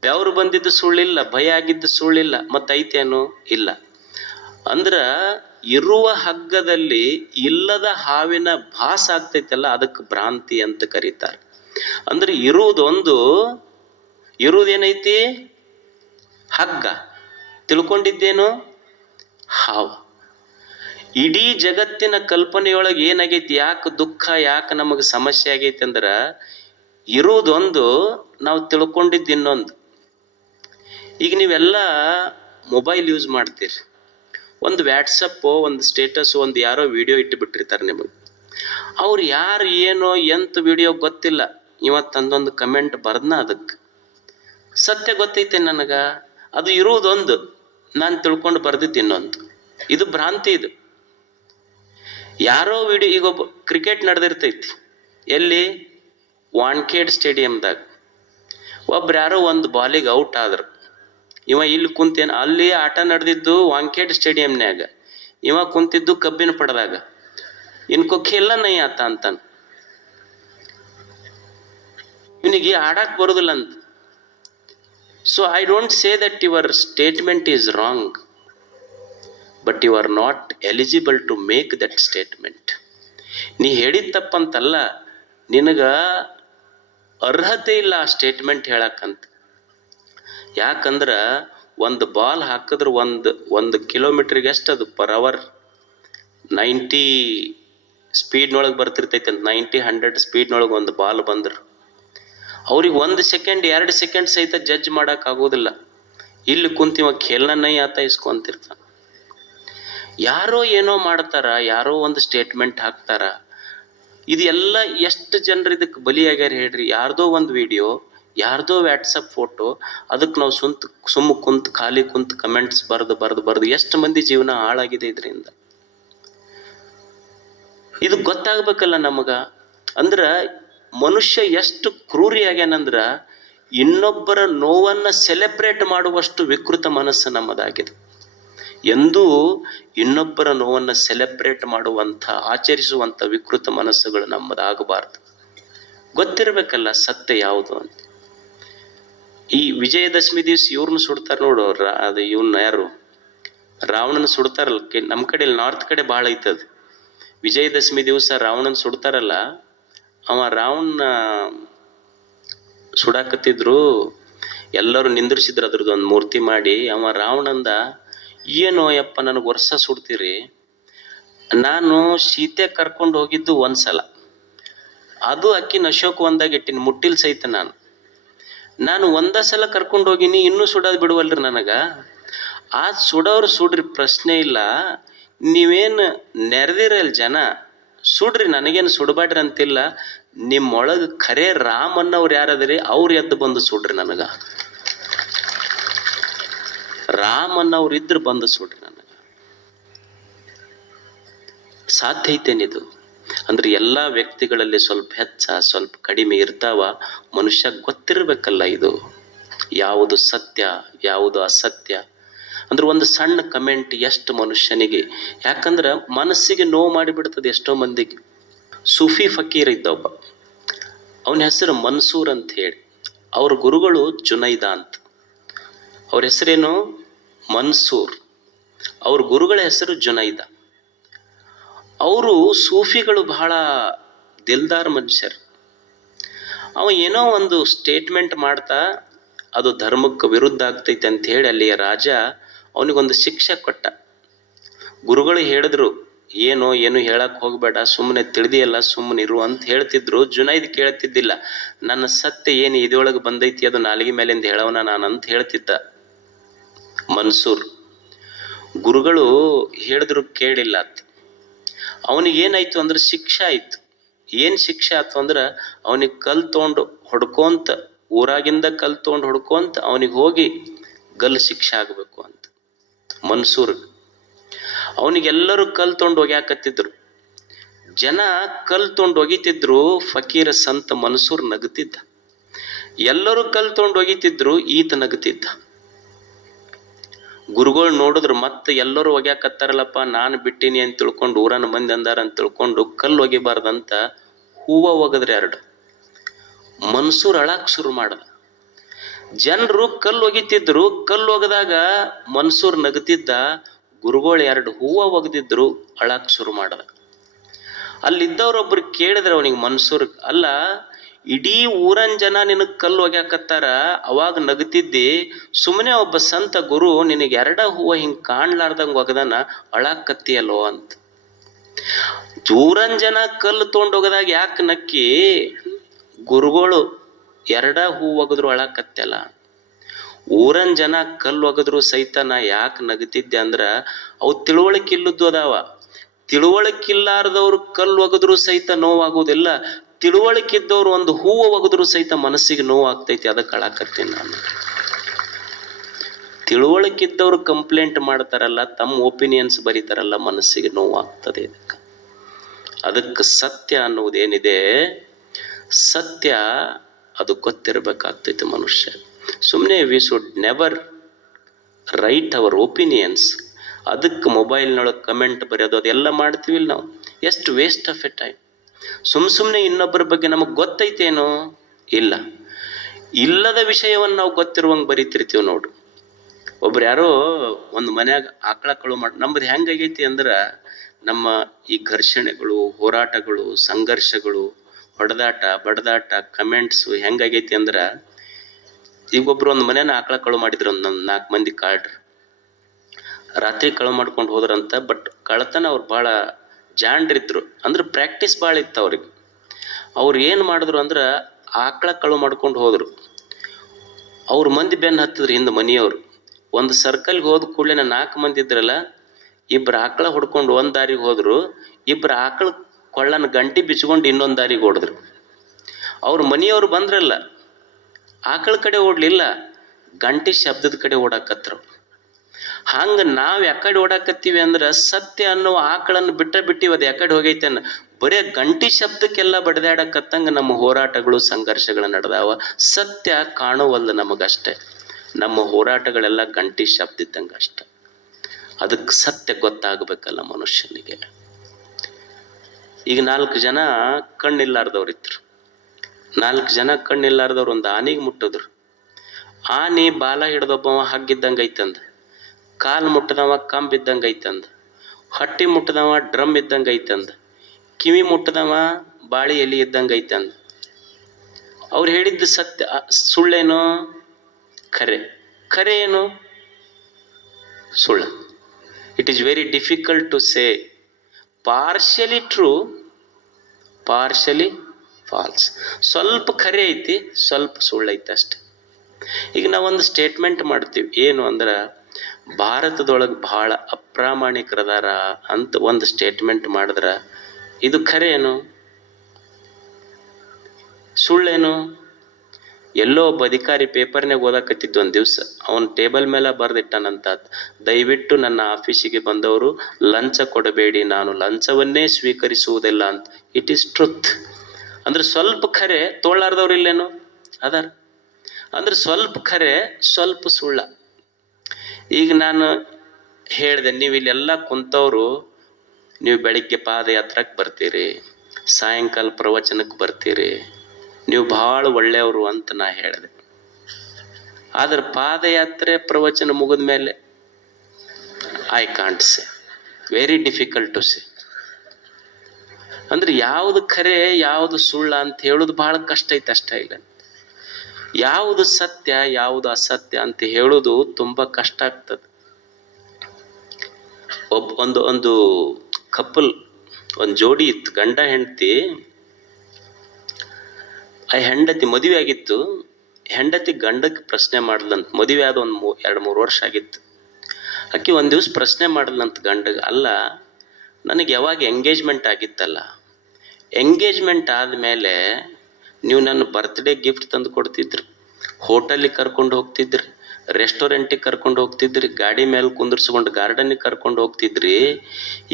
ಬೆವರು ಬಂದಿದ್ದು ಸುಳ್ಳಿಲ್ಲ, ಭಯ ಆಗಿದ್ದು ಸುಳ್ಳಿಲ್ಲ, ಮತ್ತು ಐತೇನು? ಇಲ್ಲ. ಅಂದ್ರೆ ಇರುವ ಹಗ್ಗದಲ್ಲಿ ಇಲ್ಲದ ಹಾವಿನ ಭಾಸ ಆಗ್ತೈತಲ್ಲ, ಅದಕ್ಕೆ ಭ್ರಾಂತಿ ಅಂತ ಕರೀತಾರೆ. ಅಂದ್ರೆ ಇರುವುದೇನೈತಿ? ಹಗ್ಗ. ತಿಳ್ಕೊಂಡಿದ್ದೇನು? ಹಾವು. ಇಡೀ ಜಗತ್ತಿನ ಕಲ್ಪನೆಯೊಳಗೆ ಏನಾಗೈತಿ? ಯಾಕೆ ದುಃಖ, ಯಾಕೆ ನಮಗೆ ಸಮಸ್ಯೆ ಆಗೈತಿ ಅಂದ್ರೆ ಇರುವುದೊಂದು, ನಾವು ತಿಳ್ಕೊಂಡಿದ್ದು ಇನ್ನೊಂದು. ಈಗ ನೀವೆಲ್ಲ ಮೊಬೈಲ್ ಯೂಸ್ ಮಾಡ್ತೀರಿ, ಒಂದು ವ್ಯಾಟ್ಸಪ್ಪು, ಒಂದು ಸ್ಟೇಟಸ್, ಒಂದು ಯಾರೋ ವಿಡಿಯೋ ಇಟ್ಟು ಬಿಟ್ಟಿರ್ತಾರೆ ನಿಮಗೆ. ಅವ್ರು ಯಾರು ಏನೋ ಎಂತ ವಿಡಿಯೋ ಗೊತ್ತಿಲ್ಲ, ಇವತ್ತಂದೊಂದು ಕಮೆಂಟ್ ಬರ್ದನ, ಅದಕ್ಕೆ ಸತ್ಯ ಗೊತ್ತೈತೆ ನನಗೆ, ಅದು ಇರುವುದೊಂದು, ನಾನು ತಿಳ್ಕೊಂಡು ಬರ್ದಿದ್ದು ಇನ್ನೊಂದು. ಇದು ಭ್ರಾಂತಿ. ಇದು ಯಾರೋ ವಿಡಿಯೋ, ಈಗ ಒಬ್ಬ ಕ್ರಿಕೆಟ್ ನಡೆದಿರ್ತೈತಿ, ಎಲ್ಲಿ? ವಾನ್ಖೇಡ್ ಸ್ಟೇಡಿಯಮ್ದಾಗ. ಒಬ್ರು ಯಾರೋ ಒಂದು ಬಾಲಿಗೆ ಔಟ್ ಆದ್ರು, ಇವ ಇಲ್ಲಿ ಕುಂತೇನು? ಅಲ್ಲಿ ಆಟ ನಡೆದಿದ್ದು ವಾಂಖೇಡ್ ಸ್ಟೇಡಿಯಂನ್ಯಾಗ, ಇವ ಕುಂತಿದ್ದು ಕಬ್ಬಿನ ಪಡದಾಗ. ಇನ್ಕೋ ಖೇಲ ನೈ ಆತ ಅಂತಾನ, ಇವನಿಗೆ ಆಡಕ್ ಬರೋದಿಲ್ಲ ಅಂತ. So I don't say that your statement is wrong, but you are not eligible to make that statement. ನೀ ಹೇಳಿದ ತಪ್ಪಂತಲ್ಲ, ನಿನಗ ಅರ್ಹತೆ ಇಲ್ಲ ಆ ಸ್ಟೇಟ್ಮೆಂಟ್ ಹೇಳಕ್ಕಂತ. ಯಾಕಂದ್ರೆ ಒಂದು ಬಾಲ್ ಹಾಕಿದ್ರೆ ಒಂದು ಕಿಲೋಮೀಟ್ರಿಗೆ ಎಷ್ಟು ಅದು ಪರ್ ಅವರ್ 90 ಸ್ಪೀಡ್ನೊಳಗೆ ಬರ್ತಿರ್ತೈತೆ ಅಂತ. 90-100 ಸ್ಪೀಡ್ನೊಳಗೆ ಒಂದು ಬಾಲ್ ಬಂದ್ರೆ ಅವ್ರಿಗೆ 1 ಸೆಕೆಂಡ್ 2 ಸೆಕೆಂಡ್ ಸಹಿತ ಜಡ್ಜ್ ಮಾಡೋಕ್ಕಾಗೋದಿಲ್ಲ. ಇಲ್ಲಿ ಕುಂತಿವ ಖೇಲ್ನೈ ಆತ ಇಸ್ಕೊಂತಿರ್ತಾನೆ. ಯಾರೋ ಏನೋ ಮಾಡ್ತಾರ, ಯಾರೋ ಒಂದು ಸ್ಟೇಟ್ಮೆಂಟ್ ಹಾಕ್ತಾರ. ಇದು ಎಲ್ಲ ಎಷ್ಟು ಜನರು ಇದಕ್ಕೆ ಬಲಿಯಾಗ್ಯಾರ ಹೇಳ್ರಿ? ಯಾರ್ದೋ ಒಂದು ವಿಡಿಯೋ, ಯಾರ್ದೋ ವ್ಯಾಟ್ಸಪ್ ಫೋಟೋ, ಅದಕ್ಕೆ ನಾವು ಸುಮ್ಮ ಕುಂತು ಖಾಲಿ ಕುಂತು ಕಮೆಂಟ್ಸ್ ಬರೆದು ಎಷ್ಟು ಮಂದಿ ಜೀವನ ಹಾಳಾಗಿದೆ ಇದರಿಂದ. ಇದು ಗೊತ್ತಾಗ್ಬೇಕಲ್ಲ ನಮಗ. ಅಂದ್ರೆ ಮನುಷ್ಯ ಎಷ್ಟು ಕ್ರೂರಿ ಆಗ್ಯಾನಂದ್ರ ಇನ್ನೊಬ್ಬರ ನೋವನ್ನು ಸೆಲೆಬ್ರೇಟ್ ಮಾಡುವಷ್ಟು ವಿಕೃತ ಮನಸ್ಸು ನಮ್ಮದಾಗಿದೆ. ಎಂದೂ ಇನ್ನೊಬ್ಬರ ನೋವನ್ನು ಸೆಲೆಬ್ರೇಟ್ ಮಾಡುವಂಥ, ಆಚರಿಸುವಂಥ ವಿಕೃತ ಮನಸ್ಸುಗಳು ನಮ್ಮದಾಗಬಾರ್ದು. ಗೊತ್ತಿರಬೇಕಲ್ಲ ಸತ್ಯ ಯಾವುದು ಅಂತ. ಈ ವಿಜಯದಶಮಿ ದಿವಸ ಇವ್ರನ್ನ ಸುಡ್ತಾರೆ ನೋಡು, ಅದು ಇವನ್ನ ಯಾರು ರಾವಣನ ಸುಡ್ತಾರಲ್ಲ, ನಮ್ಮ ಕಡೆ ನಾರ್ತ್ ಕಡೆ ಭಾಳ ಐತದ. ವಿಜಯದಶಮಿ ದಿವಸ ರಾವಣನ ಸುಡ್ತಾರಲ್ಲ, ಅವ ರಾವಣನ ಸುಡಾಕತ್ತಿದ್ರು, ಎಲ್ಲರೂ ನಿಂದ್ರಿಸಿದ್ರು ಅದ್ರದ್ದು ಒಂದು ಮೂರ್ತಿ ಮಾಡಿ. ಅವ ರಾವಣಂದ, ಏನೋ ಯಪ್ಪ ನನಗೆ ವರ್ಷ ಸುಡ್ತೀರಿ, ನಾನು ಸೀತೆ ಕರ್ಕೊಂಡು ಹೋಗಿದ್ದು ಒಂದ್ಸಲ, ಅದು ಅಕ್ಕಿನ ಅಶೋಕವನದಾಗ ಇಟ್ಟಿನಿ, ಮುಟ್ಟಿಲ್ ಸಹಿತ ನಾನು ಒಂದೇ ಸಲ ಕರ್ಕೊಂಡು ಹೋಗಿನಿ, ಇನ್ನೂ ಸುಡೋದು ಬಿಡುವಲ್ರಿ ನನಗೆ. ಆ ಸುಡೋರು ಸುಡ್ರಿ, ಪ್ರಶ್ನೆ ಇಲ್ಲ. ನೀವೇನು ನೆರೆದಿರಲ್ಲ ಜನ, ಸುಡ್ರಿ, ನನಗೇನು ಸುಡಬೇಡ್ರಿ ಅಂತಿಲ್ಲ. ನಿಮ್ಮೊಳಗೆ ಖರೇ ರಾಮನ್ನವ್ರು ಯಾರದ್ರಿ ಅವ್ರು ಎದ್ದು ಬಂದು ಸುಡ್ರಿ ನನಗೆ. ರಾಮನ್ನವ್ರು ಇದ್ರೆ ಬಂದು ಸುಡ್ರಿ ನನಗೆ. ಸಾಧ್ಯ ಐತೇನಿದು? ಅಂದ್ರೆ ಎಲ್ಲ ವ್ಯಕ್ತಿಗಳಲ್ಲಿ ಸ್ವಲ್ಪ ಹೆಚ್ಚ ಸ್ವಲ್ಪ ಕಡಿಮೆ ಇರ್ತಾವ. ಮನುಷ್ಯ ಗೊತ್ತಿರಬೇಕಲ್ಲ ಇದು ಯಾವುದು ಸತ್ಯ ಯಾವುದು ಅಸತ್ಯ. ಅಂದ್ರೆ ಒಂದು ಸಣ್ಣ ಕಮೆಂಟ್ ಎಷ್ಟು ಮನುಷ್ಯನಿಗೆ, ಯಾಕಂದ್ರೆ ಮನಸ್ಸಿಗೆ ನೋವು ಮಾಡಿಬಿಡ್ತದೆ ಎಷ್ಟೋ ಮಂದಿಗೆ. ಸೂಫಿ ಫಕೀರ್ ಇದ್ದ ಒಬ್ಬ, ಅವನ ಹೆಸರು ಮನ್ಸೂರ್ ಅಂತ ಹೇಳಿ, ಅವ್ರ ಗುರುಗಳು ಜುನೈದ ಅಂತ. ಅವ್ರ ಹೆಸರೇನು ಮನ್ಸೂರ್, ಅವ್ರ ಗುರುಗಳ ಹೆಸರು ಜುನೈದ. ಅವರು ಸೂಫಿಗಳು ಬಹಳ ದಿಲ್ದಾರ್ ಮನುಷ್ಯರು. ಅವ ಏನೋ ಒಂದು ಸ್ಟೇಟ್ಮೆಂಟ್ ಮಾಡ್ತಾ ಅದು ಧರ್ಮಕ್ಕೆ ವಿರುದ್ಧ ಆಗ್ತೈತೆ ಅಂತ ಹೇಳಿ ಅಲ್ಲಿಯ ರಾಜ ಅವನಿಗೊಂದು ಶಿಕ್ಷೆ ಕೊಟ್ಟ. ಗುರುಗಳು ಹೇಳಿದ್ರು, ಏನು ಹೇಳಕ್ ಹೋಗ್ಬೇಡ, ಸುಮ್ಮನೆ ತಿಳಿದಿಯಲ್ಲ, ಸುಮ್ಮನೆ ಇರು ಅಂತ ಹೇಳ್ತಿದ್ರು. ಜುನೈದ್ ಕೇಳ್ತಿದ್ದಿಲ್ಲ. ನನ್ನ ಸತ್ಯ ಏನು ಇದರೊಳಗೆ ಬಂದೈತಿ ಅದು ನಾಲಿಗೆ ಮೇಲಿಂದ ಹೇಳವನ ನಾನು ಅಂತ ಹೇಳ್ತಿದ್ದ ಮನ್ಸೂರ್. ಗುರುಗಳು ಹೇಳಿದ್ರು ಕೇಳಿಲ್ಲ ಅಂತ. ಅವನಿಗೇನಾಯ್ತು ಅಂದ್ರೆ ಶಿಕ್ಷೆ ಆಯ್ತು. ಏನು ಶಿಕ್ಷೆ ಆಯ್ತು ಅಂದ್ರೆ ಅವನಿಗೆ ಕಲ್ ತೊಗೊಂಡು ಹೊಡ್ಕೊಂತ, ಊರಾಗಿಂದ ಕಲ್ ತೊಗೊಂಡು ಹೊಡ್ಕೊಂತ ಅವನಿಗೆ ಹೋಗಿ ಗಲ್ಲು ಶಿಕ್ಷೆ ಆಗಬೇಕು ಅಂತ ಮನ್ಸೂರ್. ಅವನಿಗೆಲ್ಲರೂ ಕಲ್ ತೊಗೊಂಡು ಒಗ್ಯಾಕತ್ತಿದ್ರು. ಜನ ಕಲ್ ತೊಗೊಂಡು ಒಗಿತಿದ್ರು, ಫಕೀರ ಸಂತ ಮನ್ಸೂರ್ ನಗುತ್ತಿದ್ದ. ಎಲ್ಲರೂ ಕಲ್ ತೊಗೊಂಡು ಒಗಿತಿದ್ರು, ಈತ ನಗುತ್ತಿದ್ದ. ಗುರುಗಳು ನೋಡಿದ್ರು, ಮತ್ತೆ ಎಲ್ಲರೂ ಒಗ್ಯಾಕತ್ತಾರಲ್ಲಪ್ಪ, ನಾನು ಬಿಟ್ಟಿನಿ ಅಂತ ತಿಳ್ಕೊಂಡು, ಊರನ ಮಂದಿ ಅಂದಾರ ಅಂತ ತಿಳ್ಕೊಂಡು ಕಲ್ಲು ಒಗಿಬಾರ್ದಂತ ಹೂವ ಒಗದ್ರೆ ಎರಡು. ಮನ್ಸೂರ್ ಅಳಾಕ್ ಶುರು ಮಾಡ್ದ. ಜನರು ಕಲ್ಲು ಒಗಿತಿದ್ರು, ಕಲ್ಲು ಒಗದಾಗ ಮನ್ಸೂರ್ ನಗುತ್ತಿದ್ದ. ಗುರುಗಳು ಎರಡು ಹೂವ ಒಗದಿದ್ರು, ಅಳಾಕ್ ಶುರು ಮಾಡ್ದ. ಅಲ್ಲಿದ್ದವ್ರೊಬ್ರು ಕೇಳಿದ್ರೆ ಅವನಿಗೆ ಮನ್ಸೂರ್, ಅಲ್ಲ ಇಡೀ ಊರನ್ ಜನ ನಿನಗೆ ಕಲ್ಲು ಒಗ್ಯಾಕತ್ತಾರ, ಅವಾಗ ನಗುತ್ತಿದ್ದಿ, ಸುಮ್ಮನೆ ಒಬ್ಬ ಸಂತ ಗುರು ನಿನಗೆ ಎರಡ ಹೂವ ಹಿಂಗೆ ಕಾಣ್ಲಾರ್ದಂಗೆ ಒಗದನ, ಅಳಾಕತ್ತಿಯಲ್ಲೋ ಅಂತ. ಊರನ್ ಜನ ಕಲ್ಲು ತೊಗೊಂಡೋಗದಾಗ ಯಾಕೆ ನಕ್ಕಿ, ಗುರುಗಳು ಎರಡ ಹೂ ಒಗದ್ರು ಅಳಾಕತ್ತಲ್ಲ. ಊರನ್ ಜನ ಕಲ್ಲು ಒಗದ್ರು ಸಹಿತ ನಾ ಯಾಕೆ ನಗುತ್ತಿದ್ದೆ ಅಂದ್ರ ಅವು ತಿಳುವಳಿಕಿಲ್ಲದ್ದು ಅದಾವ. ತಿಳುವಳಿಕಿಲ್ಲಾರ್ದವ್ರು ಕಲ್ಲು ಒಗದ್ರು ಸಹಿತ ನೋವಾಗುವುದಿಲ್ಲ. ತಿಳುವಳಿಕಿದ್ದವ್ರು ಒಂದು ಹೂವು ಒಗದ್ರು ಸಹಿತ ಮನಸ್ಸಿಗೆ ನೋವು ಆಗ್ತೈತಿ, ಅದಕ್ಕೆ ಅಳಾಕತ್ತೀನಿ ನಾನು. ತಿಳುವಳಿಕಿದ್ದವ್ರು ಕಂಪ್ಲೇಂಟ್ ಮಾಡ್ತಾರಲ್ಲ, ತಮ್ಮ ಒಪಿನಿಯನ್ಸ್ ಬರೀತಾರಲ್ಲ, ಮನಸ್ಸಿಗೆ ನೋವು ಆಗ್ತದೆ. ಅದಕ್ಕೆ ಸತ್ಯ ಅನ್ನುವುದೇನಿದೆ, ಸತ್ಯ ಅದು ಗೊತ್ತಿರಬೇಕಾಗ್ತೈತೆ ಮನುಷ್ಯ. ಸುಮ್ಮನೆ we should never write our opinions. ಅದಕ್ಕೆ ಮೊಬೈಲ್ನೊಳಗೆ ಕಮೆಂಟ್ ಬರೆಯೋದು ಅದೆಲ್ಲ ಮಾಡ್ತೀವಿಲ್ಲ ನಾವು, ಎಷ್ಟು ವೇಸ್ಟ್ ಆಫ್ ಎ ಟೈಮ್. ಸುಮ್ಮನೆ ಇನ್ನೊಬ್ಬರ ಬಗ್ಗೆ ನಮಗೆ ಗೊತ್ತೈತೇನೋ, ಇಲ್ಲ, ಇಲ್ಲದ ವಿಷಯವನ್ನು ನಾವು ಗೊತ್ತಿರುವಂಗೆ ಬರೀತಿರ್ತೀವಿ ನೋಡು. ಒಬ್ರು ಯಾರೋ ಒಂದು ಮನ್ಯಾಗ ಆಕಳ ಕಳು ಮಾಡಿ, ನಮ್ಮದು ಹೆಂಗಾಗೈತಿ ಅಂದ್ರೆ, ನಮ್ಮ ಈ ಘರ್ಷಣೆಗಳು, ಹೋರಾಟಗಳು, ಸಂಘರ್ಷಗಳು, ಹೊಡೆದಾಟ ಬಡದಾಟ, ಕಮೆಂಟ್ಸು ಹೆಂಗಾಗೈತಿ ಅಂದ್ರೆ, ಈಗ ಒಬ್ರು ಒಂದು ಮನೇನ ಆಕಳ ಕಳು ಮಾಡಿದ್ರು, ಒಂದು 4 ಮಂದಿ ಕಾಳ್ರು ರಾತ್ರಿ ಕಳು ಮಾಡ್ಕೊಂಡು ಹೋದ್ರಂತ. ಬಟ್ ಕಳ್ತನ ಅವ್ರು ಭಾಳ ಜಾಣ್ರಿದ್ರು, ಅಂದ್ರೆ ಪ್ರಾಕ್ಟೀಸ್ ಭಾಳ ಇತ್ತು ಅವ್ರಿಗೆ. ಅವ್ರು ಏನು ಮಾಡಿದ್ರು ಅಂದ್ರೆ, ಆಕಳ ಕಳು ಮಾಡ್ಕೊಂಡು ಹೋದ್ರು. ಅವ್ರ ಮಂದಿ ಬೆನ್ನು ಹತ್ತಿದ್ರು ಹಿಂದೆ ಮನೆಯವರು. ಒಂದು ಸರ್ಕಲ್ಗೆ ಹೋದ ಕೂಡಲೇ 4 ಮಂದಿ ಇದ್ರಲ್ಲ, ಇಬ್ಬರು ಆಕಳ ಹೊಡ್ಕೊಂಡು ಒಂದು ದಾರಿಗೆ ಹೋದ್ರು, ಇಬ್ಬರು ಆಕಳ ಕೊಳ್ಳನ ಗಂಟಿ ಬಿಚ್ಕೊಂಡು ಇನ್ನೊಂದು ದಾರಿಗೆ ಓಡಿದ್ರು. ಅವ್ರ ಮನೆಯವರು ಬಂದ್ರಲ್ಲ, ಆಕಳ ಕಡೆ ಓಡಲಿಲ್ಲ, ಗಂಟಿ ಶಬ್ದದ ಕಡೆ ಓಡಾಕತ್ರು. ಹಂಗೆ ನಾವು ಯಾಕಡೆ ಓಡಾಕತ್ತೀವಿ ಅಂದ್ರೆ, ಸತ್ಯ ಅನ್ನೋ ಆಕಳನ್ನು ಬಿಟ್ಟಿವಿ, ಅದು ಯಾಕಡೆ ಹೋಗೈತೇನ, ಬರೇ ಗಂಟಿ ಶಬ್ದಕ್ಕೆಲ್ಲ ಬಡ್ದಾಡಕತ್ತಂಗೆ ನಮ್ಮ ಹೋರಾಟಗಳು, ಸಂಘರ್ಷಗಳು ನಡೆದಾವ. ಸತ್ಯ ಕಾಣುವಲ್ಲ ನಮಗಷ್ಟೆ. ನಮ್ಮ ಹೋರಾಟಗಳೆಲ್ಲ ಗಂಟಿ ಶಬ್ದ ಇದ್ದಂಗೆ ಅಷ್ಟೆ. ಅದಕ್ಕೆ ಸತ್ಯ ಗೊತ್ತಾಗಬೇಕಲ್ಲ ಮನುಷ್ಯನಿಗೆ. ಈಗ 4 ಜನ ಕಣ್ಣಿಲ್ಲಾರ್ದವ್ರು ಇದ್ರು. 4 ಜನ ಕಣ್ಣಿಲ್ಲಾರ್ದವ್ರು ಒಂದು ಆನೆಗೆ ಮುಟ್ಟಿದ್ರು. ಆನೆ ಬಾಲ ಹಿಡ್ದೊಬ್ಬವ ಹಗ್ಗಿದ್ದಂಗೆ ಐತಂದ, ಕಾಲು ಮುಟ್ಟದವ ಕಂಬ್ ಇದ್ದಂಗೆ ಐತಂದ, ಹೊಟ್ಟಿ ಮುಟ್ಟದವ ಡ್ರಮ್ ಇದ್ದಂಗೆ ಐತಂದ, ಕಿವಿ ಮುಟ್ಟದವ ಬಾಳಿ ಎಲೆ ಇದ್ದಂಗೆ ಐತಂದ. ಅವ್ರು ಹೇಳಿದ್ದು ಸತ್ಯ ಸುಳ್ಳೇನು, ಖರೆ ಏನು, ಸುಳ್ಳು. It is very difficult to say. Partially true, partially false. ಸ್ವಲ್ಪ ಖರೆ ಐತಿ, ಸ್ವಲ್ಪ ಸುಳ್ಳು ಐತಿ ಅಷ್ಟೆ. ಈಗ ನಾವೊಂದು ಸ್ಟೇಟ್ಮೆಂಟ್ ಮಾಡ್ತೀವಿ, ಏನು ಅಂದ್ರೆ, ಭಾರತದೊಳಗೆ ಭಾಳ ಅಪ್ರಾಮಾಣಿಕರದಾರ ಅಂತ ಒಂದು ಸ್ಟೇಟ್ಮೆಂಟ್ ಮಾಡಿದ್ರೆ, ಇದು ಖರೆ ಏನು, ಸುಳ್ಳೇನು? ಎಲ್ಲೋ ಒಬ್ಬ ಅಧಿಕಾರಿ ಪೇಪರ್ನಾಗ ಓದಾಕತ್ತಿದ್ದು ಒಂದು ದಿವಸ, ಅವನ ಟೇಬಲ್ ಮೇಲೆ ಬರೆದಿಟ್ಟಾನಂತ, ದಯವಿಟ್ಟು ನನ್ನ ಆಫೀಸಿಗೆ ಬಂದವರು ಲಂಚ ಕೊಡಬೇಡಿ, ನಾನು ಲಂಚವನ್ನೇ ಸ್ವೀಕರಿಸುವುದಿಲ್ಲ ಅಂತ. It is truth. ಅಂದ್ರೆ ಸ್ವಲ್ಪ ಖರೆ, ತೋಳಾರ್ದವ್ರು ಇಲ್ಲೇನು ಅದಾರ. ಅಂದ್ರೆ ಸ್ವಲ್ಪ ಖರೆ, ಸ್ವಲ್ಪ ಸುಳ್ಳ. ಈಗ ನಾನು ಹೇಳಿದೆ, ನೀವು ಇಲ್ಲೆಲ್ಲ ಕುಂತವರು ನೀವು ಬೆಳಿಗ್ಗೆ ಪಾದಯಾತ್ರಕ್ಕೆ ಬರ್ತೀರಿ, ಸಾಯಂಕಾಲ ಪ್ರವಚನಕ್ಕೆ ಬರ್ತೀರಿ, ನೀವು ಭಾಳ ಒಳ್ಳೆಯವರು ಅಂತ ನಾ ಹೇಳಿದೆ. ಆದ್ರೆ ಪಾದಯಾತ್ರೆ ಪ್ರವಚನ ಮುಗಿದ ಮೇಲೆ ಐ ಕಾಂಟ್ ಸೆ, ವೆರಿ ಡಿಫಿಕಲ್ಟ್ ಟು ಸೆ. ಅಂದ್ರೆ ಯಾವುದು ಖರೆ ಯಾವುದು ಸುಳ್ಳ ಅಂತ ಹೇಳೋದು ಬಹಳ ಕಷ್ಟ ಐತೆ, ಅಷ್ಟ ಇಲ್ಲ. ಯಾವುದು ಸತ್ಯ ಯಾವುದು ಅಸತ್ಯ ಅಂತ ಹೇಳೋದು ತುಂಬ ಕಷ್ಟ ಆಗ್ತದೆ. ಒಂದು ಕಪಲ್, ಒಂದು ಜೋಡಿ ಇತ್ತು, ಗಂಡ ಹೆಂಡತಿ. ಆ ಹೆಂಡತಿ ಮದುವೆ ಆಗಿತ್ತು. ಹೆಂಡತಿ ಗಂಡಕ್ಕೆ ಪ್ರಶ್ನೆ ಮಾಡ್ಲಂತ, ಮದುವೆ ಆದ ಒಂದು 2-3 ವರ್ಷ ಆಗಿತ್ತು. ಆಕೆ ಒಂದು ದಿವಸ ಪ್ರಶ್ನೆ ಮಾಡ್ಲಂತ ಗಂಡಗೆ, ಅಲ್ಲ ನನಗೆ ಯಾವಾಗ ಎಂಗೇಜ್ಮೆಂಟ್ ಆಗಿತ್ತಲ್ಲ, ಎಂಗೇಜ್ಮೆಂಟ್ ಆದಮೇಲೆ ನೀವು ನನ್ನ ಬರ್ತ್ಡೇ ಗಿಫ್ಟ್ ತಂದು ಕೊಡ್ತಿದ್ರಿ, ಹೋಟೆಲಿಗೆ ಕರ್ಕೊಂಡು ಹೋಗ್ತಿದ್ರಿ, ರೆಸ್ಟೋರೆಂಟಿಗೆ ಕರ್ಕೊಂಡು ಹೋಗ್ತಿದ್ರಿ, ಗಾಡಿ ಮೇಲೆ ಕುಂದಿರ್ಸ್ಕೊಂಡು ಗಾರ್ಡನಿಗೆ ಕರ್ಕೊಂಡು ಹೋಗ್ತಿದ್ರಿ.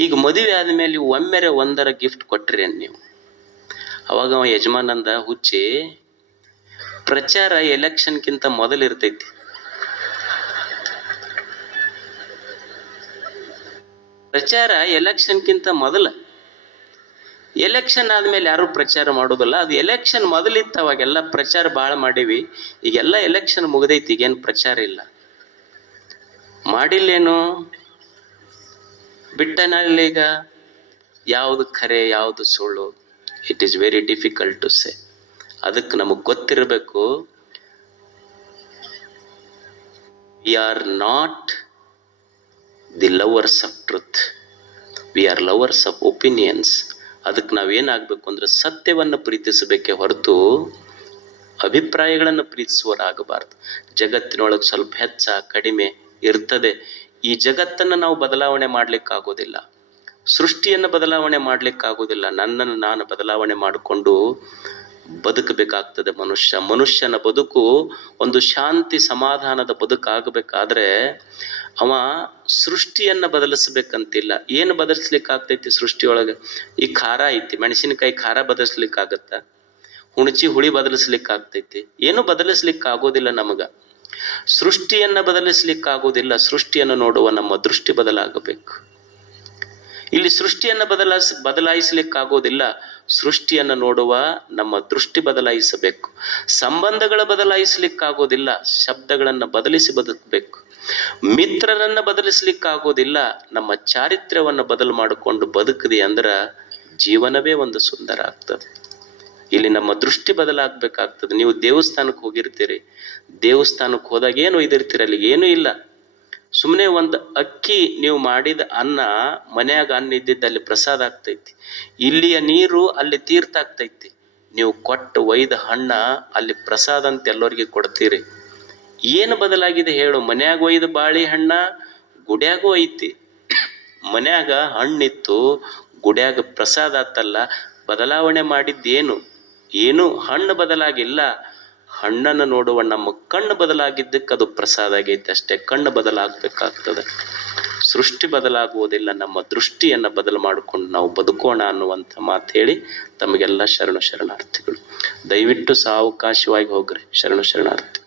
ಈಗ ಮದುವೆ ಆದಮೇಲೆ ಒಮ್ಮೆರೆ ಒಂದರ ಗಿಫ್ಟ್ ಕೊಟ್ರಿ ನೀವು. ಅವಾಗ ಅವ ಯಜಮಾನಂದ, ಹುಚ್ಚಿ, ಪ್ರಚಾರ ಎಲೆಕ್ಷನ್ಗಿಂತ ಮೊದಲು ಇರ್ತೈತಿ. ಪ್ರಚಾರ ಎಲೆಕ್ಷನ್ಗಿಂತ ಮೊದಲ. ಎಲೆಕ್ಷನ್ ಆದಮೇಲೆ ಯಾರು ಪ್ರಚಾರ ಮಾಡೋದಿಲ್ಲ. ಅದು ಎಲೆಕ್ಷನ್ ಮೊದಲಿತ್ತು, ಅವಾಗೆಲ್ಲ ಪ್ರಚಾರ ಭಾಳ ಮಾಡೀವಿ. ಈಗೆಲ್ಲ ಎಲೆಕ್ಷನ್ ಮುಗ್ದೈತಿ, ಈಗೇನು ಪ್ರಚಾರ ಇಲ್ಲ. ಮಾಡಿಲ್ಲೇನು, ಬಿಟ್ಟನಲ್ಲಿ. ಈಗ ಯಾವುದು ಖರೆ ಯಾವುದು ಸುಳ್ಳು, it is very difficult to say. ಅದಕ್ಕೆ ನಮಗೆ ಗೊತ್ತಿರಬೇಕು, we are not the lovers of truth, we are lovers of opinions. ಅದಕ್ಕೆ ನಾವೇನಾಗಬೇಕು ಅಂದರೆ ಸತ್ಯವನ್ನು ಪ್ರೀತಿಸಬೇಕೇ ಹೊರತು ಅಭಿಪ್ರಾಯಗಳನ್ನು ಪ್ರೀತಿಸುವರಾಗಬಾರ್ದು. ಜಗತ್ತಿನೊಳಗೆ ಸ್ವಲ್ಪ ಹೆಚ್ಚ ಕಡಿಮೆ ಇರ್ತದೆ. ಈ ಜಗತ್ತನ್ನು ನಾವು ಬದಲಾವಣೆ ಮಾಡಲಿಕ್ಕಾಗೋದಿಲ್ಲ, ಸೃಷ್ಟಿಯನ್ನು ಬದಲಾವಣೆ ಮಾಡಲಿಕ್ಕಾಗೋದಿಲ್ಲ. ನನ್ನನ್ನು ನಾನು ಬದಲಾವಣೆ ಮಾಡಿಕೊಂಡು ಬದುಕಬೇಕಾಗ್ತದೆ. ಮನುಷ್ಯನ ಬದುಕು ಒಂದು ಶಾಂತಿ ಸಮಾಧಾನದ ಬದುಕಾಗಬೇಕಾದ್ರೆ ಅವ ಸೃಷ್ಟಿಯನ್ನು ಬದಲಿಸ್ಬೇಕಂತಿಲ್ಲ. ಏನು ಬದಲಿಸ್ಲಿಕ್ಕಾಗ್ತೈತಿ ಸೃಷ್ಟಿಯೊಳಗೆ? ಈ ಖಾರ ಐತಿ, ಮೆಣಸಿನಕಾಯಿ ಖಾರ ಬದಲಿಸ್ಲಿಕ್ಕಾಗತ್ತ? ಹುಣಚಿ ಹುಳಿ ಬದಲಿಸ್ಲಿಕ್ಕಾಗ್ತೈತಿ? ಏನು ಬದಲಿಸ್ಲಿಕ್ಕಾಗೋದಿಲ್ಲ. ನಮಗೆ ಸೃಷ್ಟಿಯನ್ನು ಬದಲಿಸ್ಲಿಕ್ಕಾಗೋದಿಲ್ಲ. ಸೃಷ್ಟಿಯನ್ನು ನೋಡುವ ನಮ್ಮ ದೃಷ್ಟಿ ಬದಲಾಗಬೇಕು. ಇಲ್ಲಿ ಸೃಷ್ಟಿಯನ್ನು ಬದಲಾಯಿಸಲಿಕ್ಕಾಗೋದಿಲ್ಲ. ಸೃಷ್ಟಿಯನ್ನು ನೋಡುವ ನಮ್ಮ ದೃಷ್ಟಿ ಬದಲಾಯಿಸಬೇಕು. ಸಂಬಂಧಗಳ ಬದಲಾಯಿಸಲಿಕ್ಕಾಗೋದಿಲ್ಲ, ಶಬ್ದಗಳನ್ನು ಬದಲಿಸಿ ಬದುಕಬೇಕು. ಮಿತ್ರರನ್ನು ಬದಲಿಸಲಿಕ್ಕಾಗೋದಿಲ್ಲ, ನಮ್ಮ ಚಾರಿತ್ರ್ಯವನ್ನು ಬದಲು ಮಾಡಿಕೊಂಡು ಬದುಕದೆ ಅಂದ್ರೆ ಜೀವನವೇ ಒಂದು ಸುಂದರ ಆಗ್ತದೆ. ಇಲ್ಲಿ ನಮ್ಮ ದೃಷ್ಟಿ ಬದಲಾಗಬೇಕಾಗ್ತದೆ. ನೀವು ದೇವಸ್ಥಾನಕ್ಕೆ ಹೋಗಿರ್ತೀರಿ, ದೇವಸ್ಥಾನಕ್ಕೆ ಹೋದಾಗ ಏನು ಒಯ್ದಿರ್ತೀರಿ? ಅಲ್ಲಿ ಏನೂ ಇಲ್ಲ, ಸುಮ್ಮನೆ ಒಂದು ಅಕ್ಕಿ ನೀವು ಮಾಡಿದ ಅನ್ನ, ಮನ್ಯಾಗ ಅನ್ನ ಇದ್ದಿದ್ದಲ್ಲಿ ಪ್ರಸಾದ ಆಗ್ತೈತಿ. ಇಲ್ಲಿಯ ನೀರು ಅಲ್ಲಿ ತೀರ್ಥ ಆಗ್ತೈತಿ. ನೀವು ಕೊಟ್ಟು ಒಯ್ದ ಹಣ್ಣ ಅಲ್ಲಿ ಪ್ರಸಾದ ಅಂತ ಎಲ್ಲರಿಗೆ ಕೊಡ್ತೀರಿ. ಏನು ಬದಲಾಗಿದೆ ಹೇಳು? ಮನ್ಯಾಗ ಒಯ್ದ ಬಾಳಿ ಹಣ್ಣ ಗುಡ್ಯಾಗೂ ಐತಿ. ಮನ್ಯಾಗ ಹಣ್ಣಿತ್ತು, ಗುಡ್ಯಾಗ ಪ್ರಸಾದ ಆತಲ್ಲ. ಬದಲಾವಣೆ ಮಾಡಿದ್ದೇನು? ಏನು ಹಣ್ಣು ಬದಲಾಗಿಲ್ಲ. ಹಣ್ಣನ್ನು ನೋಡುವ ನಮ್ಮ ಕಣ್ಣು ಬದಲಾಗಿದ್ದಕ್ಕೆ ಅದು ಪ್ರಸಾದ ಆಗೈತೆ ಅಷ್ಟೇ. ಕಣ್ಣು ಬದಲಾಗಬೇಕಾಗ್ತದೆ, ಸೃಷ್ಟಿ ಬದಲಾಗುವುದಿಲ್ಲ. ನಮ್ಮ ದೃಷ್ಟಿಯನ್ನು ಬದಲು ಮಾಡಿಕೊಂಡು ನಾವು ಬದುಕೋಣ ಅನ್ನುವಂಥ ಮಾತು ಹೇಳಿ ತಮಗೆಲ್ಲ ಶರಣಾರ್ಥಿಗಳು. ದಯವಿಟ್ಟು ಸಾವಕಾಶವಾಗಿ ಹೋಗ್ರಿ. ಶರಣಾರ್ಥಿ.